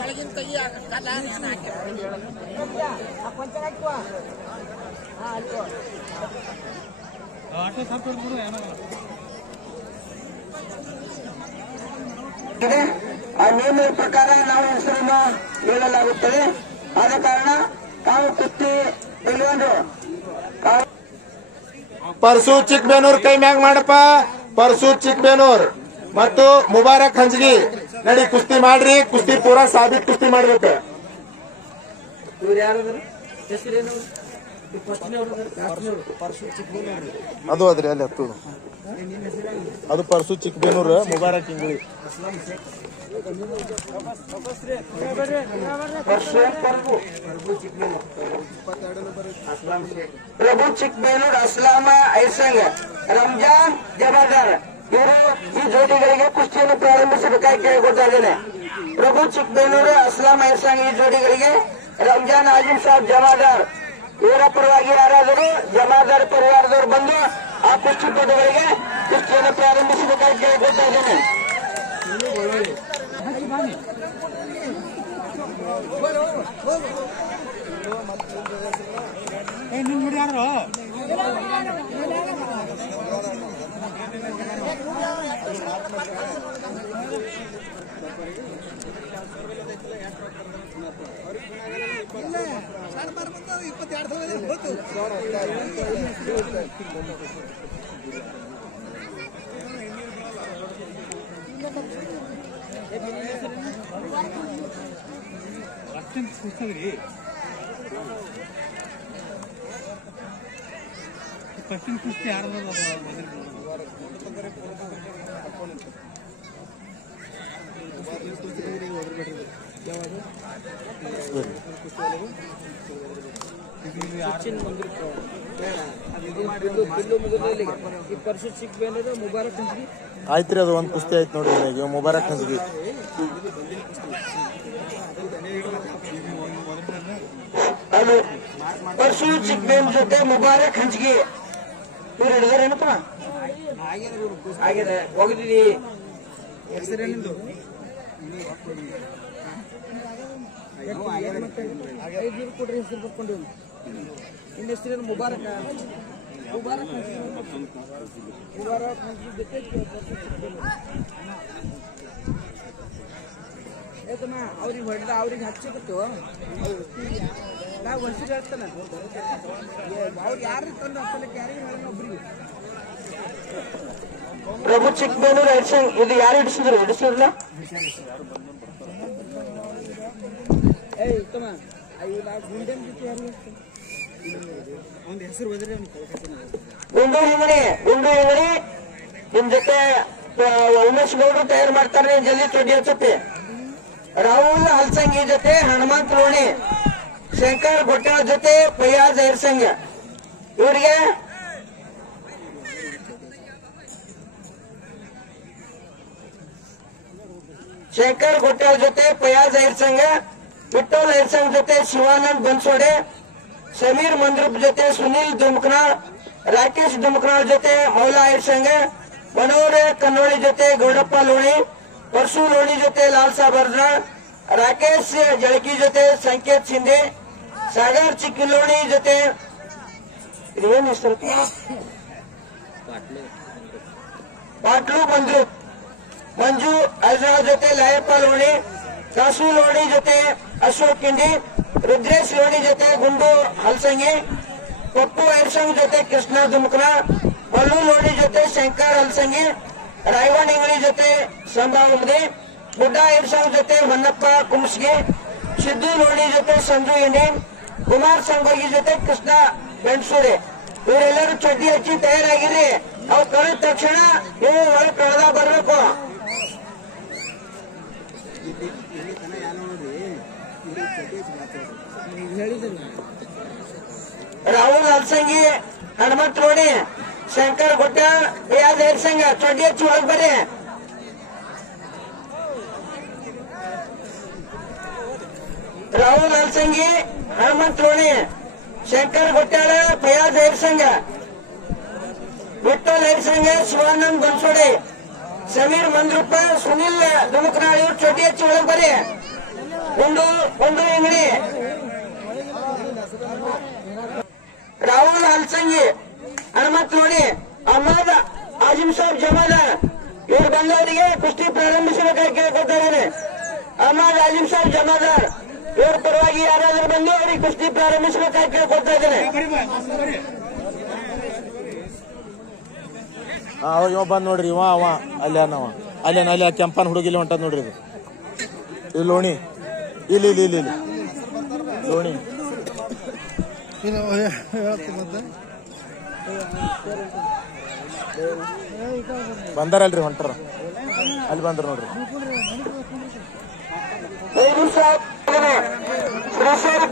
ಒಳಗಿನ ತೆಗಿ ಆ ನಿಯಮದ ಪ್ರಕಾರ ನಾವು ಹೆಸರನ್ನು ಹೇಳಲಾಗುತ್ತದೆ. ಆದ ಕಾರಣ ತಾವು ಕುಸ್ತಿ ತೆಗೆದುಕೊಂಡು ಪರಸು ಚಿಕ್ಕಬೇನೂರ್ ಕೈ ಮ್ಯಾಗ್ ಮಾಡಪ್ಪ. ಪರಸು ಚಿಕ್ಕಬೇನೂರ್ ಮತ್ತು ಮುಬಾರಕ್ ಹಂಜಗಿ ನಡಿ ಕುಸ್ತಿ ಮಾಡ್ರಿ. ಕುಸ್ತಿ ಪೂರಾ ಸಾಬೀತ್ ಕುಸ್ತಿ ಮಾಡ್ಬೇಕು. ಅದು ಅದ್ರಿ ಅಲ್ಲಿ ಹತ್ತು ಅದು ಪರಸು ಚಿಕ್ಕಬೇನೂರ್ ಮುಬಾರಕ್ ಹಿಂಗಳಿ. ಪ್ರಭು ಚಿಕ್ಕಬೇನೂರ್ ಅಸ್ಲಾಮ ಐಸಂಗ್ ರಂಜಾನ್ ಜಮಾದಾರ್ ಇವರು ಈ ಜೋಡಿಗಳಿಗೆ ಕುಸ್ತಿಯನ್ನು ಪ್ರಾರಂಭಿಸಬೇಕಾಗಿ ಕೇಳಿಕೊಳ್ತಾ ಇದ್ದೇನೆ. ಪ್ರಭು ಚಿಕ್ಕಬೇನೂರು ಅಸ್ಲಾಂ ಐಸಂಗ್ ಈ ಜೋಡಿಗಳಿಗೆ ರಂಜಾನ್ ಆಜಿಮ್ ಸಾಬ್ ಜಮಾದಾರ್ ಇವರ ಪರವಾಗಿ ಯಾರಾದರೂ ಜಮಾದಾರ್ ಪರಿವಾರದವರು ಬಂದು ಆ ಕುಸ್ತಿ ಪದಗಳಿಗೆ ಕುಸ್ತಿಯನ್ನು ಪ್ರಾರಂಭಿಸಬೇಕಾಗಿ ಕೇಳಿಕೊಳ್ತಾ ಇದ್ದೇನೆ. ಫಸ್ಟಿನ ಕುಸ್ತಿ ಯಾರು ಪರ್ಸು ಚಿಕ್ಕಬೇನೂರು ಮುಬಾರಕ್ ಹಂಜಗಿ ಆಯ್ತ್ರಿ. ಅದು ಒಂದ್ ಕುಸ್ತಿ ಆಯ್ತು ನೋಡ್ರಿ. ಈಗ ಮುಬಾರಕ್ ಹಂಜಗಿ ಪರ್ಸು ಚಿಕ್ಕಬೇನೂರ್ ಜೊತೆ ಮುಬಾರಕ್ ಹಂಜಗಿ ಇವ್ರು ಹಿಡಿದಾರೇನಪ್ಪ ಆಗಿದೆ ಹೋಗಿದ್ದೀವಿ. ಹೆಸರೇನಿಂದು ಐದು ಕೊಡ್ರಿ ಹೆಸರು ಬರ್ಕೊಂಡು ನಿನ್ನ ಹೆಸರೇನು ಮುಬಾರಕ್ ಮುಬಾರಕ್ ಮುಬಾರಕ್ ಜೊತೆ ಏತಮ್ಮ ಅವ್ರಿಗೆ ಹೊಡೆದ ಅವ್ರಿಗೆ ಹಚ್ಚಿಬಿಟ್ಟು ನಾವು ವರ್ಷ ಹೇಳ್ತಾನೆ ಅವ್ರು ಯಾರು ತಂದು ಹಚ್ಚಲಿಕ್ಕೆ ಯಾರಿಗೆ ಹೇಳೋಣ ಒಬ್ರಿಗೆ. ಪ್ರಭು ಚಿಕ್ಕಬೇನೂರ್ ಐಸಂಗ್ ಇದು ಯಾರು ಹಿಡಿಸಿದ್ರಲ್ಲ ತಮ್ಮ ಗುಂಡನ್ ಜೊತೆ ಯಾರು ಒಂದು ಹೆಸರು ಹೋದ್ರೆ ಗುಂಡು ಹಿಂಗಡಿ ನಿಮ್ ಜೊತೆ ಉಮೇಶ್ ಗೌಡ್ರು ತಯಾರು ಮಾಡ್ತಾರೆ. ಜಲ್ದಿ ತೊಡ್ಡಿ ಹಚ್ಚಪ್ಪಿ. ರಾಹುಲ್ ಹಲ್ಸಂಗಿ ಜೊತೆ ಹನುಮಂತ್ ಲೋಣಿ, ಶಂಕರ್ ಗೊಟ್ಟಾಳ ಜೊತೆ ಫಯಾಜ್ ಐರ್ಸಂಗ್ ಇವರಿಗೆ ಶಂಕರ್ ಗೊಟ್ಟಾಳ ಜೊತೆ ಫಯಾಜ್ ಐರ್ಸಂಗ್, ವಿಠೋಲ್ ಐರ್ಸಂಗ್ ಜೊತೆ ಶಿವಾನಂದ್ ಬನ್ಸೋಡೆ, ಸಮೀರ್ ಮಂದ್ರಪ್ ಜೊತೆ ಸುನೀಲ್ ದುಮ್ಕನಾಳ್, ರಾಕೇಶ್ ದುಮ್ಕನಾಳ್ ಜೊತೆ ಮೌಲಾ ಐರ್ಸಂಗ್, ಮನೋಹರ್ ಕನ್ನೋಳಿ ಜೊತೆ ಗೌಡಪ್ಪ ಲೋಣಿ, ಪರಸು ಲೋಣಿ ಜೊತೆ ಲಾಲ್ ಸಾಬ್ ಅರ್ಜಾಳ್, ರಾಕೇಶ್ ಜಳಕಿ ಜೊತೆ ಸಂಕೇತ್ ಶಿಂದೆ, ಸಾಗರ್ ಚಿಕ್ಕಿಲೋಣಿ ಜೊತೆ ಇದೇನು ಹೆಸರು ಪಾಟ್ಲು ಬಂದ್ರು, ಮಂಜು ಅಜ್ರಾಳ್ ಜೊತೆ ಲಾಯಪ್ಪ ಲೋಣಿ, ಕಾಸು ಲೋಣಿ ಜೊತೆ ಅಶೋಕ್ ಕಿಂಡಿ, ರುದ್ರೇಶ್ ಲೋಣಿ ಜೊತೆ ಗುಂಡು ಹಲ್ಸಂಗಿ, ಪಪ್ಪು ಐರ್ಸಂಗ್ ಜೊತೆ ಕೃಷ್ಣ ದುಮ್ಕನ, ಮಲ್ಲು ಲೋಣಿ ಜೊತೆ ಶಂಕರ್ ಹಲ್ಸಂಗಿ, ರಾಯವಾಣ್ ಇಂಗಳಿ ಜೊತೆ ಸಂಭಾವನೆ, ಬುಡ್ಡ ಐರ್ಸಂಗ್ ಜೊತೆ ಹೊನ್ನಪ್ಪ ಕುಮ್ಸ್ಗಿ, ಸಿದ್ದು ಲೋಣಿ ಜೊತೆ ಸಂಜು ಇಂಡಿ, ಕುಮಾರ್ ಸಂಗೋಗಿ ಜೊತೆ ಕೃಷ್ಣ ಬೆಣ್ಸೂರೆ ಇವರೆಲ್ಲರೂ ಚಡ್ಡಿ ಹಚ್ಚಿ ತಯಾರಾಗಿರಿ. ಅವ್ರು ಕಳೆದ ತಕ್ಷಣ ನೀವು ಒಳಗೆ ಕಳೆದ ಬರ್ಬೇಕು. ರಾಹುಲ್ ಹಲ್ಸಂಗಿ, ಹನುಮಂತ್ ಲೋಣಿ, ಶಂಕರ್ ಗೊಟ್ಟಾಳ್, ಫಯಾಜ್ ಐರ್ಸಂಗ್ ಚಡ್ಡಿ ಹಚ್ಚಿ ಒಳಗೆ ಬರ್ರಿ. ರಾಹುಲ್ ಹಲ್ಸಂಗಿ, ಹನುಮಂತ್ ಲೋಣಿ, ಶಂಕರ್ ಗೊಟ್ಟಾಳ, ಫಯಾಜ್ ಐರ್ಸಂಗ್ विठ्ठल हैरसंगे शिवानंद बनसोडे समीर मंद्रुप सुनील दुमुकनाळी छोटी अच्छी ಒಳಂಬರಿ गुंडू इंगड़ी राहुल हलसंगी हनुमत लोणी अहमद आजिम साहब जमादार इवर ಬಂದವರಿಗೆ ಕುಸ್ತಿ ಪ್ರಾರಂಭಿಸಬೇಕಾಗಿ ಕೇಳ್ಕೊಳ್ತಾ ಇದ್ದೇನೆ ಅಹಮದ್ ಆಜಿಮ್ ಸಾಹಬ್ ಜಮಾದಾರ್ ಇವ್ರ ಪರವಾಗಿ ಯಾರಾದರೂ ಬಂದು ಅವರಿಗೆ ಕುಸ್ತಿ ಪ್ರಾರಂಭಿಸಬೇಕಾಗಿ ಕೇಳ್ಕೊಳ್ತಾ ಇದ್ದೇನೆ ಅವ ಇವ ಬಂದ್ ನೋಡ್ರಿ ಇವ ಅವ ಅಲ್ಲೇನವ ಅಲ್ಲಿ ಕೆಂಪನ್ ಹುಡುಗಿಲಿ ಹೊಂಟದ್ ನೋಡ್ರಿ ಇದು ಲೋಣಿ ಇಲ್ಲಿ ಇಲ್ಲಿ ಇಲ್ಲಿ ಇಲ್ಲಿ ಲೋಣಿ ಬಂದಾರಲ್ರಿ ಹೊಂಟಾರ ಅಲ್ಲಿ ಬಂದ್ರ ನೋಡ್ರಿ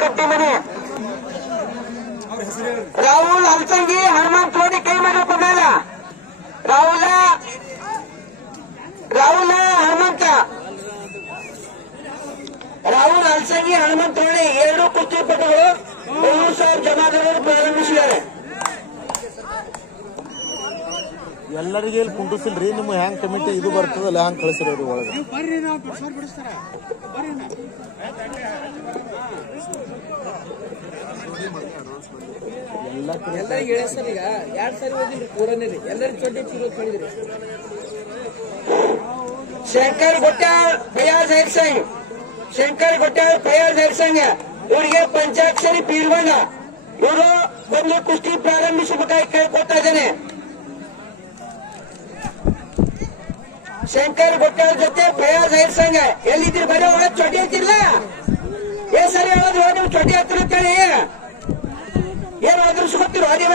ಕಟ್ಟಿಮನಿ ರಾಹುಲ್ ಹಲ್ಸಂಗಿ ಹನುಮಂತ ಲೋಣಿ ಕೈ ಮಾಡಪ್ಪ ಮೇಲ ರಾಹುಲ್ ಹನುಮಂತ ರಾಹುಲ್ ಹಲ್ಸಂಗಿ ಹನುಮಂತ ಲೋಣಿ ಎರಡು ಕುಸ್ತಿಪಟುಗಳು 1,000 ಜಮಾದಾರರು ಪ್ರಾರಂಭಿಸಿದ್ದಾರೆ ಎಲ್ಲರಿಗೆ ಇಲ್ಲಿ ಕುಂಡಿಸಿಲ್ರಿ ನಿಮ್ ಹ್ಯಾಂಗ್ ಕಮಿಟಿ ಇದು ಬರ್ತದಲ್ಲ ಹ್ಯಾಂಗ್ ಕಳಿಸಿರೋರಿ ಒಳಗೆ ಎಲ್ಲರಿಗೆ ಹೇಳಿ ಸರ್ ಈಗ 2 ಸಾರಿ ಓದಿದ್ರಿ ಪೂರನೇ ರೀ ಎಲ್ಲರಿಗೂ ಚೊಡ್ಡಿ ಚಿರೋದ್ ಕಳಿದ್ರಿ ಶಂಕರ್ ಗೊಟ್ಟಾಳ್ ಫಯಾಜ್ ಹೈರ್ಸಂಗ್ ಇವರಿಗೆ ಪಂಚಾಕ್ಷರಿ ಪೀರ್ವಣ್ಣ ಇವರು ಬಂದು ಕುಸ್ತಿ ಪ್ರಾರಂಭಿಸಬೇಕಾಗಿ ಕೇಳ್ಕೊಳ್ತಾ ಇದ್ದೇನೆ ಶಂಕರ್ ಗೊಟ್ಟಾಳ್ ಜೊತೆ ಫಯಾಜ್ ಹೈರ್ಸಂಗ್ ಎಲ್ಲಿದ್ದೀರಿ ಬರೀ ಒಳಗೆ ಚೊಟ್ಟಿ ಹತ್ತಿರಲ್ಲ ಸರಿ ಹೇಳೋದು ನೀವು ಚೊಟ್ಟಿ ಹತ್ತಿರ ಅಂತೇಳಿ ಏನು ಅದ್ರಸ್ಕೊತಿರೋ ನೀವ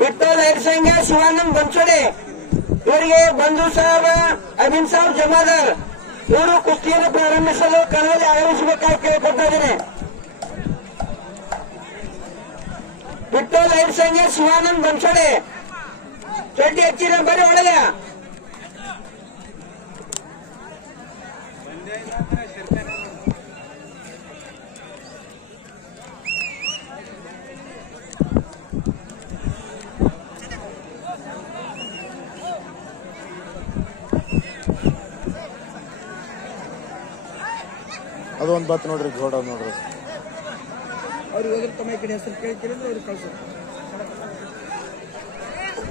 विठ्ठल हैरसंग शिवानंद बनसोडे ಇವರಿಗೆ ಬಂಧು ಸಾಹೇಬ ಅಮೀನ್ ಸಾಹಬ್ ಜಮಾದಾರ್ ಇವರು ಕುಸ್ತಿಯನ್ನು ಪ್ರಾರಂಭಿಸಲು ಕಣದಲ್ಲಿ ಆಗಮಿಸಬೇಕಾಗಿ ಕೇಳಿಕೊಳ್ತಾ ಇದ್ದೇನೆ ವಿಠ್ಠಲ್ हैरसंग ಶಿವಾನಂದ್ बनसोडे ಚಡ್ಡಿ ಹಚ್ಚಿರ ಬರೀ ಒಳಗೆ ಅದೊಂದು ಬತ್ ನೋಡ್ರಿ ಗೋಡ ನೋಡ್ರಿ ಅವ್ರಿಗೆ ಹೋದ್ರೆ ತಮ್ಮ ಈ ಕಡೆ ಹೆಸರು ಕೇಳಿದ್ರೆ ಅವ್ರಿಗೆ ಕಳ್ಸೋದು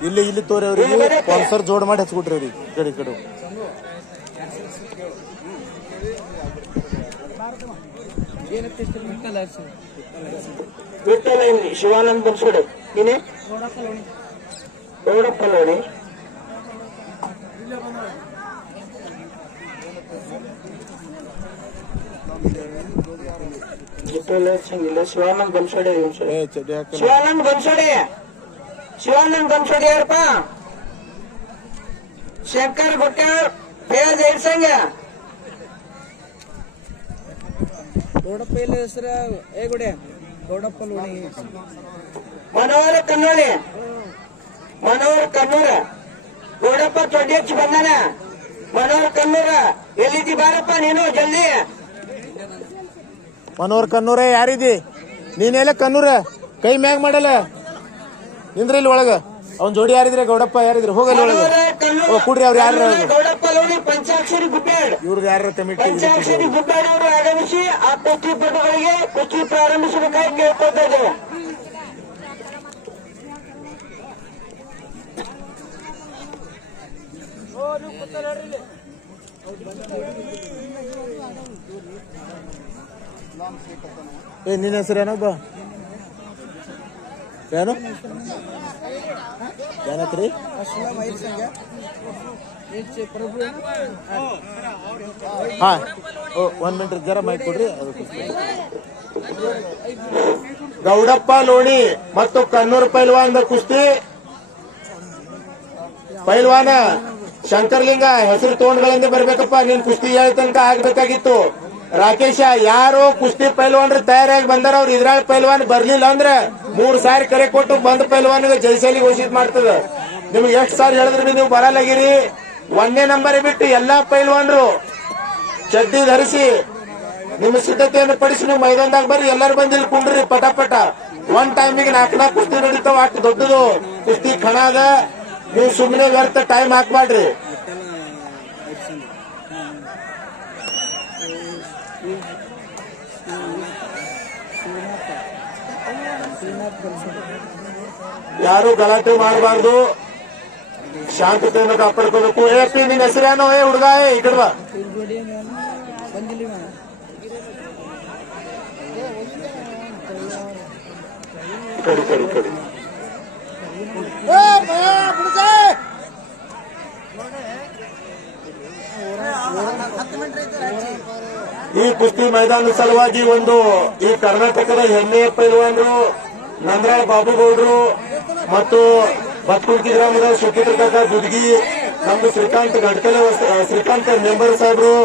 ಇಲ್ಲಿ ತೋರಿ ಅವ್ರಿಗೆ ಸ್ಪಾನ್ಸರ್ ಜೋಡ್ ಮಾಡಿ ಹಚ್ಕೊಟ್ರಿ ಅವ್ರಿಗೆ ಕಡೆ ಏನಂತ ವಿಠ್ಠಲ್ ಶಿವಾನಂದ್ बनसोडे ನೀನೆ ಗೌಡಪ್ಪ ಲೋಣಿ ಶಿವಾನಂದ್ बनसोडे ಯಾರಪ್ಪ ಶಂಕರ್ ಗೊಟ್ಟಾಳ್ ಫಯಾಜ್ ಹೈರ್ಸಂಗ್ ಗೌಡಪ್ಪ ಇಲ್ಲ ಹೆಸರು ಗುಡೆ ಗೌಡಪ್ಪ ಲೋಣಿ ಮನೋಹರ್ ಕನ್ನೂರ ಗೌಡಪ್ಪ ಚೊಡ್ಡಿ ಹಚ್ಚಿ ಬಂದಾನ ಮನೋಹರ್ ಕನ್ನೂರ ಎಲ್ಲಿದ್ದಿ ಬಾರಪ್ಪ ನೀನು ಜಲ್ದಿ ಮನೋಹರ್ ಕನ್ನೂರ ಯಾರಿದಿ ನೀನೆಲ್ಲ ಕನ್ನೂರ ಕೈ ಮ್ಯಾಗ್ ಮಾಡಲ್ಲ ನಿಂದ್ರಿ ಇಲ್ಲಿ ಒಳಗ ಅವ್ನ್ ಜೋಡಿ ಯಾರಿದ್ರೆ ಗೌಡಪ್ಪ ಯಾರಿದ್ರೆ ಹೋಗಲ್ಲ ಒಳಗ ಕೂಡ್ರಿ ಅವ್ರು ಯಾರು ಗೌಡಪ್ಪ ಲೋಣಿ ಪಂಚಾಕ್ಷರಿ ಗುಡ್ಡಾಡ್ ಇವ್ರದ್ದು ಯಾರ ಕಮಿಟಿ ಪಂಚಾಕ್ಷರಿ ಗುಡ್ಡಾಡ್ ಅವರು ಆಗಮಿಸಿ ಆ ಕುಸ್ತಿಪಟುಗಳಿಗೆ ಕುಸ್ತಿ ಪ್ರಾರಂಭಿಸಬೇಕಾಗಿ ಕೇಳ್ಕೊಳ್ತಾ ಇದ್ದೇವೆ ನಿನ್ನ ಹೆಸರೇನೊಬ್ಬ ಏನು ಏನತ್ರಿ ಹಾ 1 ಮಿನಿಟ್ ಜರ ಮೈಕ್ ಕೊಡ್ರಿ ಗೌಡಪ್ಪ ಲೋಣಿ ಮತ್ತು ಕನ್ನೂರ್ ಪೈಲ್ವಾನ್ ಕುಸ್ತಿ ಪೈಲ್ವಾನ ಶಂಕರ್ಲಿಂಗ ಹೆಸರು ತೋಂಡ್ಗಳಿಂದ ಬರ್ಬೇಕಪ್ಪ ನೀನ್ ಕುಸ್ತಿ ಹೇಳ ತನಕ ಆಗ್ಬೇಕಾಗಿತ್ತು ರಾಕೇಶ ಯಾರು ಕುಸ್ತಿ ಪೈಲ್ವಾನ್ರು ತಯಾರಾಗಿ ಬಂದಾರ ಅವ್ರು ಇದ್ರಾಳ ಪೈಲ್ವಾನ್ ಬರ್ಲಿಲ್ಲ ಅಂದ್ರೆ 3 ಸಾರಿ ಕರೆ ಕೊಟ್ಟು ಬಂದ ಪೈಲ್ವಾನ್ಗೆ ಜೈಸಲಿ ಘೋಷಿತ ಮಾಡ್ತದ. ನಿಮ್ಗೆ ಎಷ್ಟು ಸಾರಿ ಹೇಳಿದ್ರೆ ಬಿ ನೀವು ಬರಲಾಗಿರಿ. 1ನೇ ನಂಬರ್ ಬಿಟ್ಟು ಎಲ್ಲಾ ಪೈಲ್ವಾನ್ರು ಚಡ್ಡಿ ಧರಿಸಿ ನಿಮ್ಮ ಸಿದ್ಧತೆಯನ್ನು ಪಡಿಸಿ ನೀವು ಮೈದಾನದಾಗ ಬರ್ರಿ. ಎಲ್ಲರೂ ಬಂದು ಇಲ್ಲಿ ಕುಂಡ್ರಿ ಪಟ. ಒನ್ ಟೈಮಿಗೆ 4 ಕುಸ್ತಿ ನಡೀತಾವ. ಅಷ್ಟು ದೊಡ್ಡದು ಕುಸ್ತಿ ಖಣ ಅದ. ನೀವು ಸುಮ್ಮನೆ ವ್ಯರ್ಥ ಟೈಮ್ ಹಾಕ್ಬಾಡ್ರಿ. ಯಾರು ಗಲಾಟೆ ಮಾಡಬಾರ್ದು, ಶಾಂತತೆಯನ್ನು ಕಾಪಾಡ್ಕೋಬೇಕು. ಪಿ ನಿನ್ ಹೆಸರೇನೋ? ಹುಡುಗ ಈ ಕಡೆ ಬಾ. ಕಡಿ ಈ ಕುಸ್ತಿ ಮೈದಾನದ ಸಲುವಾಗಿ ಈ ಕರ್ನಾಟಕದ ಹೆಮ್ಮೆಯ ಪೈಲ್ವಾನರು ನಂದ್ರಾಳ ಬಾಬುಗೌಡರು ಮತ್ತು ಬತ್ಕುಂಟಿ ಗ್ರಾಮದ ಸುಖಿತ್ರ ಕಾಕ ದುದ್ಗಿ, ನಮ್ದು ಶ್ರೀಕಾಂತ್ ಮೆಂಬರ್ ಸಾಹೇಬ್ರು,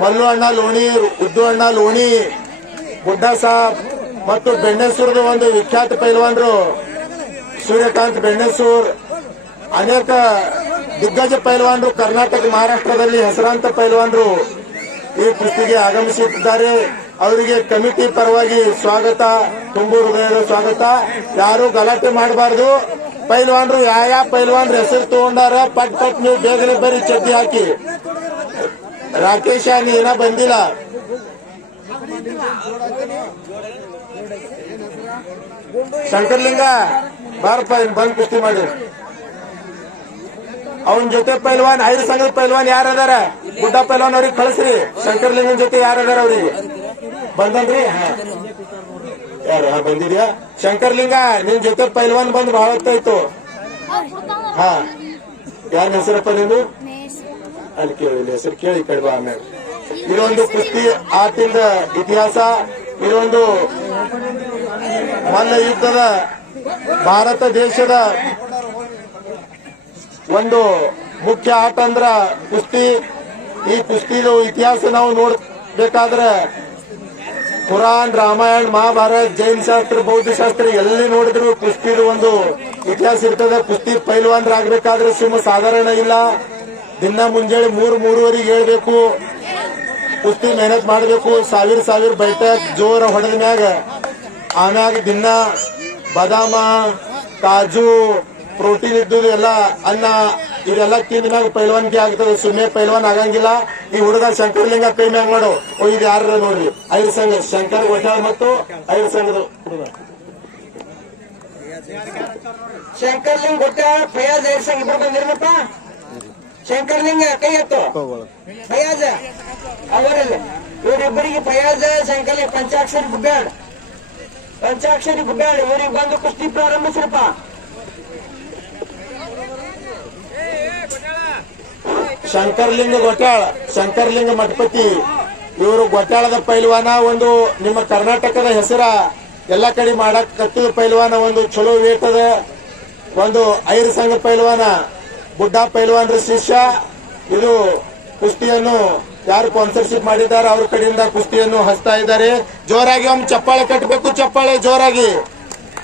ಮಲ್ಲು ಅಣ್ಣ ಲೋಣಿ, ಉದ್ದು ಅಣ್ಣ ಲೋಣಿ, ಗುಡ್ಡ ಸಾಬ್ ಮತ್ತು ಬೆಣ್ಣೆಸೂರದ ಒಂದು ವಿಖ್ಯಾತ ಪೈಲ್ವಾನರು ಸೂರ್ಯಕಾಂತ್ ಬೆಣ್ಣೆಸೂರ್, ಅನೇಕ ದಿಗ್ಗಜ ಪೈಲ್ವಾನರು ಕರ್ನಾಟಕ ಮಹಾರಾಷ್ಟ್ರದಲ್ಲಿ ಹೆಸರಾಂತ ಪೈಲ್ವಾನರು ಈ ಕುಸ್ತಿಗೆ ಆಗಮಿಸುತ್ತಿದ್ದಾರೆ. ಅವರಿಗೆ ಕಮಿಟಿ ಪರವಾಗಿ ಸ್ವಾಗತ, ತುಂಬು ಹೃದಯದ ಸ್ವಾಗತ. ಯಾರು ಗಲಾಟೆ ಮಾಡಬಾರ್ದು. ಪೈಲ್ವಾನರು ಯಾವ ಪೈಲ್ವಾನ್ರ ಹೆಸರು ತಗೊಂಡಾರ ಪಟ್ ನೀವು ಬೇಗನೆ ಬರೀ ಚಡ್ಡಿ ಹಾಕಿ. ರಾಕೇಶ ನೀನ ಬಂದಿಲ್ಲ. ಶಂಕರ್ಲಿಂಗ ಬಾರಪ್ಪ, ಬಂದ್ ಕುಸ್ತಿ ಮಾಡಿ. ಅವನ ಜೊತೆ ಪೈಲ್ವಾನ್ 5 ಸಂಘದ ಪೈಲ್ವಾನ್ ಯಾರದಾರ? ಗುಡ್ಡ ಪೈಲ್ವಾನ್ ಅವ್ರಿಗೆ ಕಳಿಸ್ರಿ. ಶಂಕರ್ಲಿಂಗನ ಜೊತೆ ಯಾರದಾರ ಅವ್ರಿಗೆ ಬಂದನ್ರಿ? ಯಾರು ಬಂದಿದ್ಯಾ? ಶಂಕರ್ಲಿಂಗ ನಿನ್ ಜೊತೆ ಪೈಲ್ವಾನ್ ಬಂದ್ ಬಹಳ ಹೊತ್ತಾಯ್ತು. ಹಾ, ಯಾರ ಹೆಸರಪ್ಪ ನಿಂದು? ಅಲ್ಲಿ ಕೇಳಿ ಹೆಸರು ಕೇಳಿ ಕಡ್ಬ. ಆಮೇಲೆ ಇದೊಂದು ಕುಸ್ತಿ ಆಟದ ಇತಿಹಾಸ. ಇದೊಂದು ಮಲ್ಲ ಯುದ್ಧದ ಭಾರತ ದೇಶದ ಒಂದು ಮುಖ್ಯ ಆಟ ಅಂದ್ರ ಕುಸ್ತಿ. ಈ ಕುಸ್ತಿದು ಇತಿಹಾಸ ನಾವು ನೋಡ್ಬೇಕಾದ್ರೆ ಪುರಾಣ, ರಾಮಾಯಣ, ಮಹಾಭಾರತ, ಜೈನ ಶಾಸ್ತ್ರ, ಬೌದ್ಧ ಶಾಸ್ತ್ರ ಎಲ್ಲಿ ನೋಡಿದ್ರು ಕುಸ್ತಿದು ಒಂದು ಇತಿಹಾಸ ಇರ್ತದೆ. ಕುಸ್ತಿ ಪೈಲ್ವಾನ್ರಾಗಬೇಕಾದ್ರೆ ಸುಮ್ಮ ಸಾಧಾರಣ ಇಲ್ಲ. ದಿನ ಮುಂಜಾನೆ 3-3:30 ಹೇಳ್ಬೇಕು. ಕುಸ್ತಿ ಮೆಹನತ್ ಮಾಡಬೇಕು. ಸಾವಿರ ಬೈಟಕ್ ಜೋರ ಹೊಡೆದ ಮ್ಯಾಗ ಆಮ್ಯಾಗ ದಿನ ಬಾದಾಮ, ಕಾಜು, ಪ್ರೋಟೀನ್ ಇದ್ದುದು ಎಲ್ಲ ಅನ್ನ ಇದೆಲ್ಲ ತಿಂದ ಮ್ಯಾಗ ಪೈಲ್ವಾನ್ಗೆ ಆಗ್ತದೆ. ಸುಮ್ಮನೆ ಪೈಲ್ವಾನ್ ಆಗಂಗಿಲ್ಲ. ಈ ಹುಡುಗ ಶಂಕರ್ಲಿಂಗ ಕೈ ಮ್ಯಾಗ ಮಾಡು. ಇದು ಯಾರ ನೋಡ್ರಿ? 5 ಸಂಘ ಶಂಕರ್ ಗೊಟ್ಟಾಳ್ ಮತ್ತು 5 ಸಂಘದ ಹುಡುಗ ಶಂಕರ್ಲಿಂಗ ಗೊಟ್ಟಾಳ್, ಫಯಾಜ್ 5 ಸಂಘ ಇಬ್ಬರು ಬಂದಿರಪ್ಪ. ಶಂಕರ್ಲಿಂಗ ಕೈ ಎತ್ತು. ಫಯಾಜ್ ಅವರಲ್ಲಿ ಇವರಿಬ್ಬರಿಗೆ ಫಯಾಜ್ ಶಂಕರ್ಲಿಂಗ ಪಂಚಾಕ್ಷರಿ ಗುಬ್ಬ್ಯಾಡ್ ಇವರಿಗೆ ಬಂದು ಕುಸ್ತಿ ಪ್ರಾರಂಭಿಸ್ರಪ್ಪ. ಶಂಕರ್ಲಿಂಗ ಗೊಟ್ಟಾಳ, ಶಂಕರ್ಲಿಂಗ ಮಠಪತಿ ಇವರು ಗೊಟ್ಟಾಳದ ಪೈಲ್ವಾನ. ಒಂದು ನಿಮ್ಮ ಕರ್ನಾಟಕದ ಹೆಸರ ಎಲ್ಲ ಕಡೆ ಮಾಡಕ್ ಕಟ್ಟಿದ ಪೈಲ್ವಾನ. ಒಂದು ಚಲೋ ವೇಟದ ಒಂದು 5 ಸಂಘ ಪೈಲ್ವಾನ. ಬುಡ್ಡ ಪೈಲ್ವಾನ್ರ ಶಿಷ್ಯ. ಇದು ಕುಸ್ತಿಯನ್ನು ಯಾರು ಸ್ಪಾನ್ಸರ್ಶಿಪ್ ಮಾಡಿದ್ದಾರೆ ಅವ್ರ ಕಡೆಯಿಂದ ಕುಸ್ತಿಯನ್ನು ಹಚ್ತಾ ಇದ್ದಾರೆ. ಜೋರಾಗಿ ಒಮ್ಮೆ ಚಪ್ಪಾಳೆ ಕಟ್ಟಬೇಕು. ಚಪ್ಪಾಳೆ ಜೋರಾಗಿ.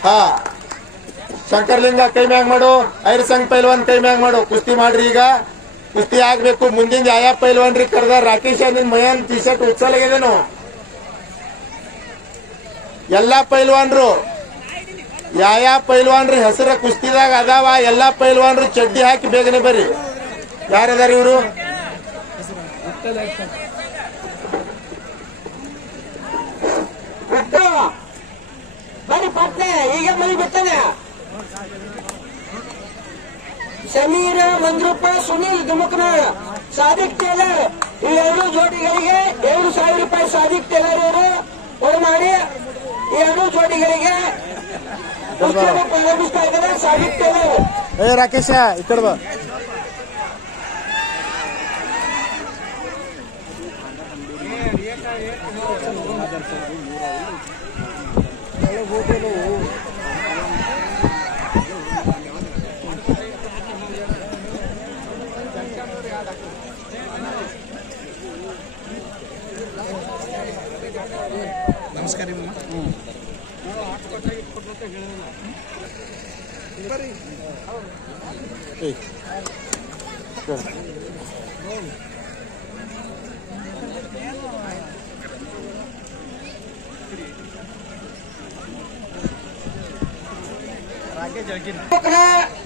ಹಾ, ಶಂಕರ್ಲಿಂಗ ಕೈ ಮ್ಯಾಗ ಮಾಡು. 5 ಸಂಘ ಪೈಲ್ವಾನ್ ಕೈ ಮ್ಯಾಗ ಮಾಡು. ಕುಸ್ತಿ ಮಾಡ್ರಿ. ಈಗ ಕುಸ್ತಿ ಆಗ್ಬೇಕು. ಮುಂದಿನ ಯಾವ ಪೈಲ್ವಾನ್ರಿ ಕರೆದ? ರಾಕೇಶ ನಿನ್ ಮಯನ್ ಟಿ ಶರ್ಟ್ ಉತ್ಸಲಾಗಿದೇನು? ಎಲ್ಲಾ ಪೈಲ್ವಾನ್ರು ಯಾವ ಪೈಲ್ವಾನ್ರ ಹೆಸರ ಕುಸ್ತಿದಾಗ ಅದಾವ ಎಲ್ಲಾ ಪೈಲ್ವಾನ್ರು ಚಡ್ಡಿ ಹಾಕಿ ಬೇಗನೆ ಬರ್ರಿ. ಯಾರದಾರ ಇವರು? ಬರೀ ಪಟ್ನೆ ಈಗ ಮನೆ ಬಿಡ್ತಾನೆ. ಸಮೀರ್ ಮಂದ್ರಪ್ಪ, ಸುನೀಲ್ ದುಮಕನಾಳ್, ಸಾದಿಕ್ ಟೇಲರ್ ಈ 2 ಜೋಡಿಗಳಿಗೆ 7,000 ರೂಪಾಯಿ ಸಾದಿಕ್ ಟೇಲರ್ ಅವರು ಕೊಡಮಾಡಿ ಈ 2 ಜೋಡಿಗಳಿಗೆ ಪ್ರಾರಂಭಿಸ್ತಾ ಇದ್ದಾರೆ. ಸಾದಿಕ್ ಟೇಲರ್ ರಾಕೇಶ ಈ ಕಡೆ ಬಾ.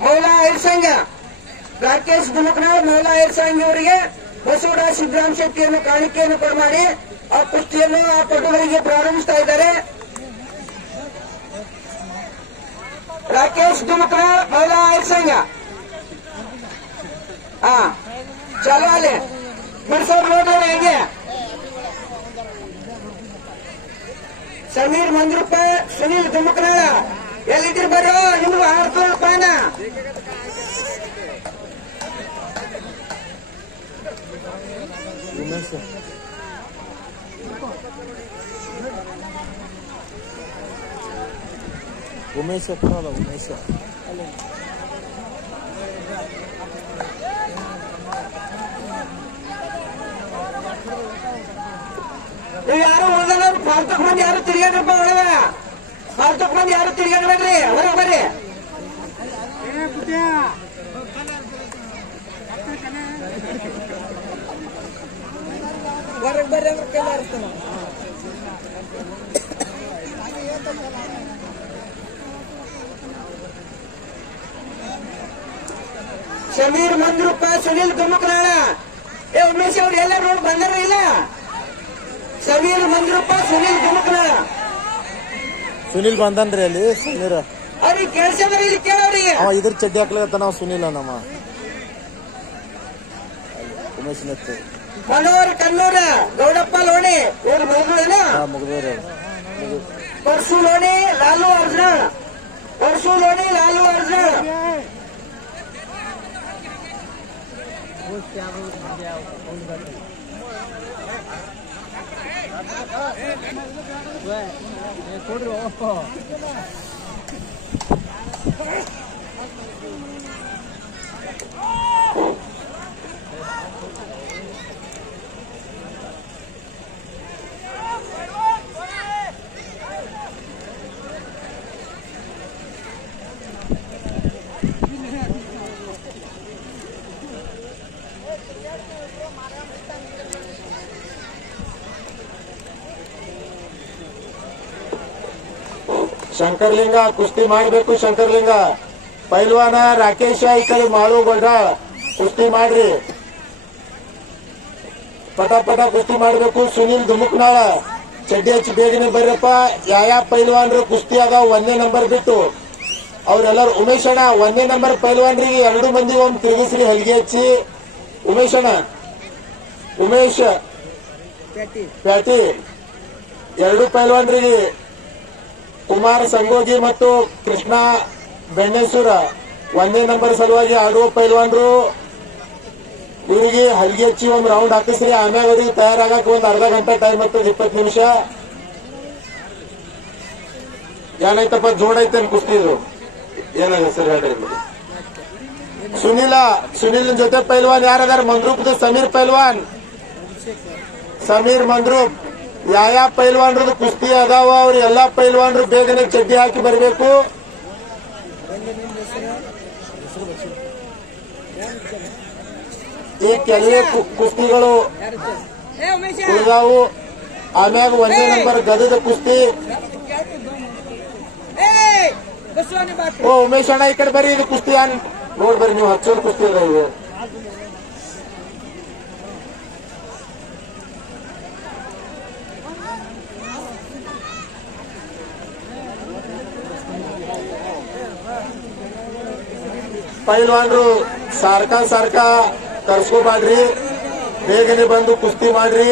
ಮಹಿಳಾ ಐರ್ ಸಂಘ ರಾಕೇಶ್ ಧುಮಕ್ನಾಳ್ ಮಹಿಳಾ ಐರ್ ಸಂಘ ಅವರಿಗೆ ಬಸವರಾಜ್ ಸಿದ್ದರಾಮ ಶೆಟ್ಟಿಯನ್ನು ಕಾಣಿಕೆಯನ್ನು ಕೊಡಮಾಡಿ ಆ ಕುಸ್ತಿಯನ್ನು ಆ ಪಟುಗಳಿಗೆ ಪ್ರಾರಂಭಿಸ್ತಾ ಇದ್ದಾರೆ. ರಾಕೇಶ್ ಧುಮಕ್ನಾಳ್ ಮಹಿಳಾ ಐರ್ ಸಂಘ ಚಾಲು ಅಲ್ಲಿ ಬಿಡಿಸೋರು ನೋಡೋಣ ಹೆಂಗೆ. ಸಮೀರ್ ಮಂದ್ರಪ್ಪ, ಸುನೀಲ್ ಧುಮಕ್ನಾಳ ಎಲ್ಲಿದ್ದೀರಿ ಬರೋ ನಿಮ್ಗೆ ಆಡ್ಕೊಳ್ಳ ಪಾನ. ಉಮೇಶ್ ಹತ್ರಲ್ಲ ಉಮೇಶ್ ನೀವು ಯಾರು ಉಳಿದವರು ಫಾಲ್ತಕ್ ಮಂದಿ ಯಾರು ತಿರ್ಗಾಡ್ರಪ್ಪ ಒಳಗ. ಫಾಲ್ತಕ್ ಮಂದಿ ಯಾರು ತಿರ್ಗಾಡ್ಬೇಡ್ರಿ, ಹೊರಗೆ ಬರ್ರಿ. ಹೊರಗೆ ಬರ್ರಿ ಅಂದ್ರೆ ಕೈ ಆರಿಸ್ತಾನ. ಸಮೀರ್ ಮಂದ್ರಪ್ಪ, ಸುನೀಲ್ ಧುಮಕ್ನಾಳ. ಉಮೇಶ್ ಅವ್ರು ಎಲ್ಲ ನೋಡಿ ಬಂದಾರ ಇಲ್ಲ? ಸಮೀರ್ ಮಂದ್ರಪ್ಪ, ಸುನೀಲ್ ಧುಮಕ್ನಾಳ. ಸುನೀಲ್ ಬಂದನ್ರಿ ಅಲ್ಲಿ. ಸುನೀಲ್ ಅವ್ರಿಗೆ ಕೇಳ್ಸಂದ್ರೆ ಇಲ್ಲಿ ಕೇಳವ್ರಿಗೆ. ಅವ ಇದ್ರ ಚಡ್ಡಿ ಹಾಕ್ಲತ್ತ ನಾವು ಸುನೀಲ ನಮ್ಮ ಉಮೇಶ್ ನೆತ್ತು ಮನೋಹರ್ ಕನ್ನೂರ, ಗೌಡಪ್ಪ ಲೋಣಿ ಇವ್ರು ಮಗನ ಮುಗಿದವ್ರಿ. ಪರಶು ಲೋಣಿ, ಲಾಲು ಅರ್ಜುನ್. ಪರಶು ಲೋಣಿ, ಲಾಲು ಅರ್ಜುನ್. ಶಂಕರ್ಲಿಂಗ ಕುಸ್ತಿ ಮಾಡಬೇಕು. ಶಂಕರ್ಲಿಂಗ ಪೈಲ್ವಾನ ರಾಕೇಶ ಈ ಕಡೆ ಮಾಳು ಗೊಡ್ಡಾಳ್ ಕುಸ್ತಿ ಮಾಡ್ರಿ. ಪಟ ಪಟ ಕುಸ್ತಿ ಮಾಡಬೇಕು. ಸುನೀಲ್ ಧುಮಕ್ನಾಳ ಚಡ್ಡಿ ಹಚ್ಚಿ ಬೇಗನೆ ಬರ್ರಪ್ಪ. ಯಾವ ಪೈಲ್ವಾನ್ರು ಕುಸ್ತಿ ಅದಾವ 1ನೇ ನಂಬರ್ ಬಿಟ್ಟು ಅವ್ರೆಲ್ಲರೂ. ಉಮೇಶ್ ಅಣ್ಣ 1ನೇ ನಂಬರ್ ಪೈಲ್ವಾನ್ರಿಗೆ 2 ಮಂದಿ ಒಮ್ಮೆ ತಿರುಗಿಸ್ರಿ ಹಲ್ಗೆ ಹಚ್ಚಿ. ಉಮೇಶ್ ಅಣ್ಣ, ಉಮೇಶ್ ಪ್ಯಾಟಿ 2 ಪೈಲ್ವಾನ್ರಿಗೆ ಕುಮಾರ್ ಸಂಗೋಗಿ ಮತ್ತು ಕೃಷ್ಣ ಬೆಣ್ಣೆಸೂರ 1ನೇ ನಂಬರ್ ಸಲುವಾಗಿ ಆಡುವ ಪೈಲ್ವಾನ್ರು. ಇವರಿಗೆ ಹಲ್ಗೆ ಹಚ್ಚಿ ಒಂದು ರೌಂಡ್ ಹಾಕಿಸ್ರಿ. ಆಮ್ಯಾಗ ಅವ್ರಿಗೆ ತಯಾರಾಗಕ್ಕೆ ಒಂದು ಅರ್ಧ ಗಂಟೆ ಟೈಮ್ ಆಗ್ತದೆ, 20 ನಿಮಿಷ. ಏನಾಯ್ತಪ್ಪ, ಜೋಡೈತೆ ಕುಸ್ತಿದ್ರು ಏನಾಗ ಸರ್ ಹೇಳ್ರಿ. ಸುನೀಲ್ ಜೊತೆ ಪೈಲ್ವಾನ್ ಯಾರದಾರ? ಮಂದ್ರೂಪ್ದು ಸಮೀರ್ ಪೈಲ್ವಾನ್, ಸಮೀರ್ ಮಂದ್ರೂಪ್. ಯಾವ ಪೈಲ್ವಾನ್ರದ್ದು ಕುಸ್ತಿ ಅದಾವ ಅವ್ರು ಎಲ್ಲಾ ಪೈಲ್ವಾನ್ರು ಬೇಗನೆ ಚಡ್ಡಿ ಹಾಕಿ ಬರಬೇಕು. ಈ ಕೆಲವೇ ಕುಸ್ತಿಗಳು ಉಳಿದಾವು. ಆಮ್ಯಾಗ 1ನೇ ನಂಬರ್ ಗದದ ಕುಸ್ತಿ. ಓ ಉಮೇಶ್ ಅಣ್ಣ ಈ ಕಡೆ ಬರ್ರಿ, ಇದು ಕುಸ್ತಿ ನೋಡ್ಬರ್ರಿ ನೀವು. ಹಚ್ಚೋದು ಕುಸ್ತಿ ಅದ ಇದು. ಪೈಲ್ವಾನ್ರು ಸಾರ್ಕ ಕರ್ಸ್ಕೋಬಾಡ್ರಿ, ಬೇಗನೆ ಬಂದು ಕುಸ್ತಿ ಮಾಡ್ರಿ.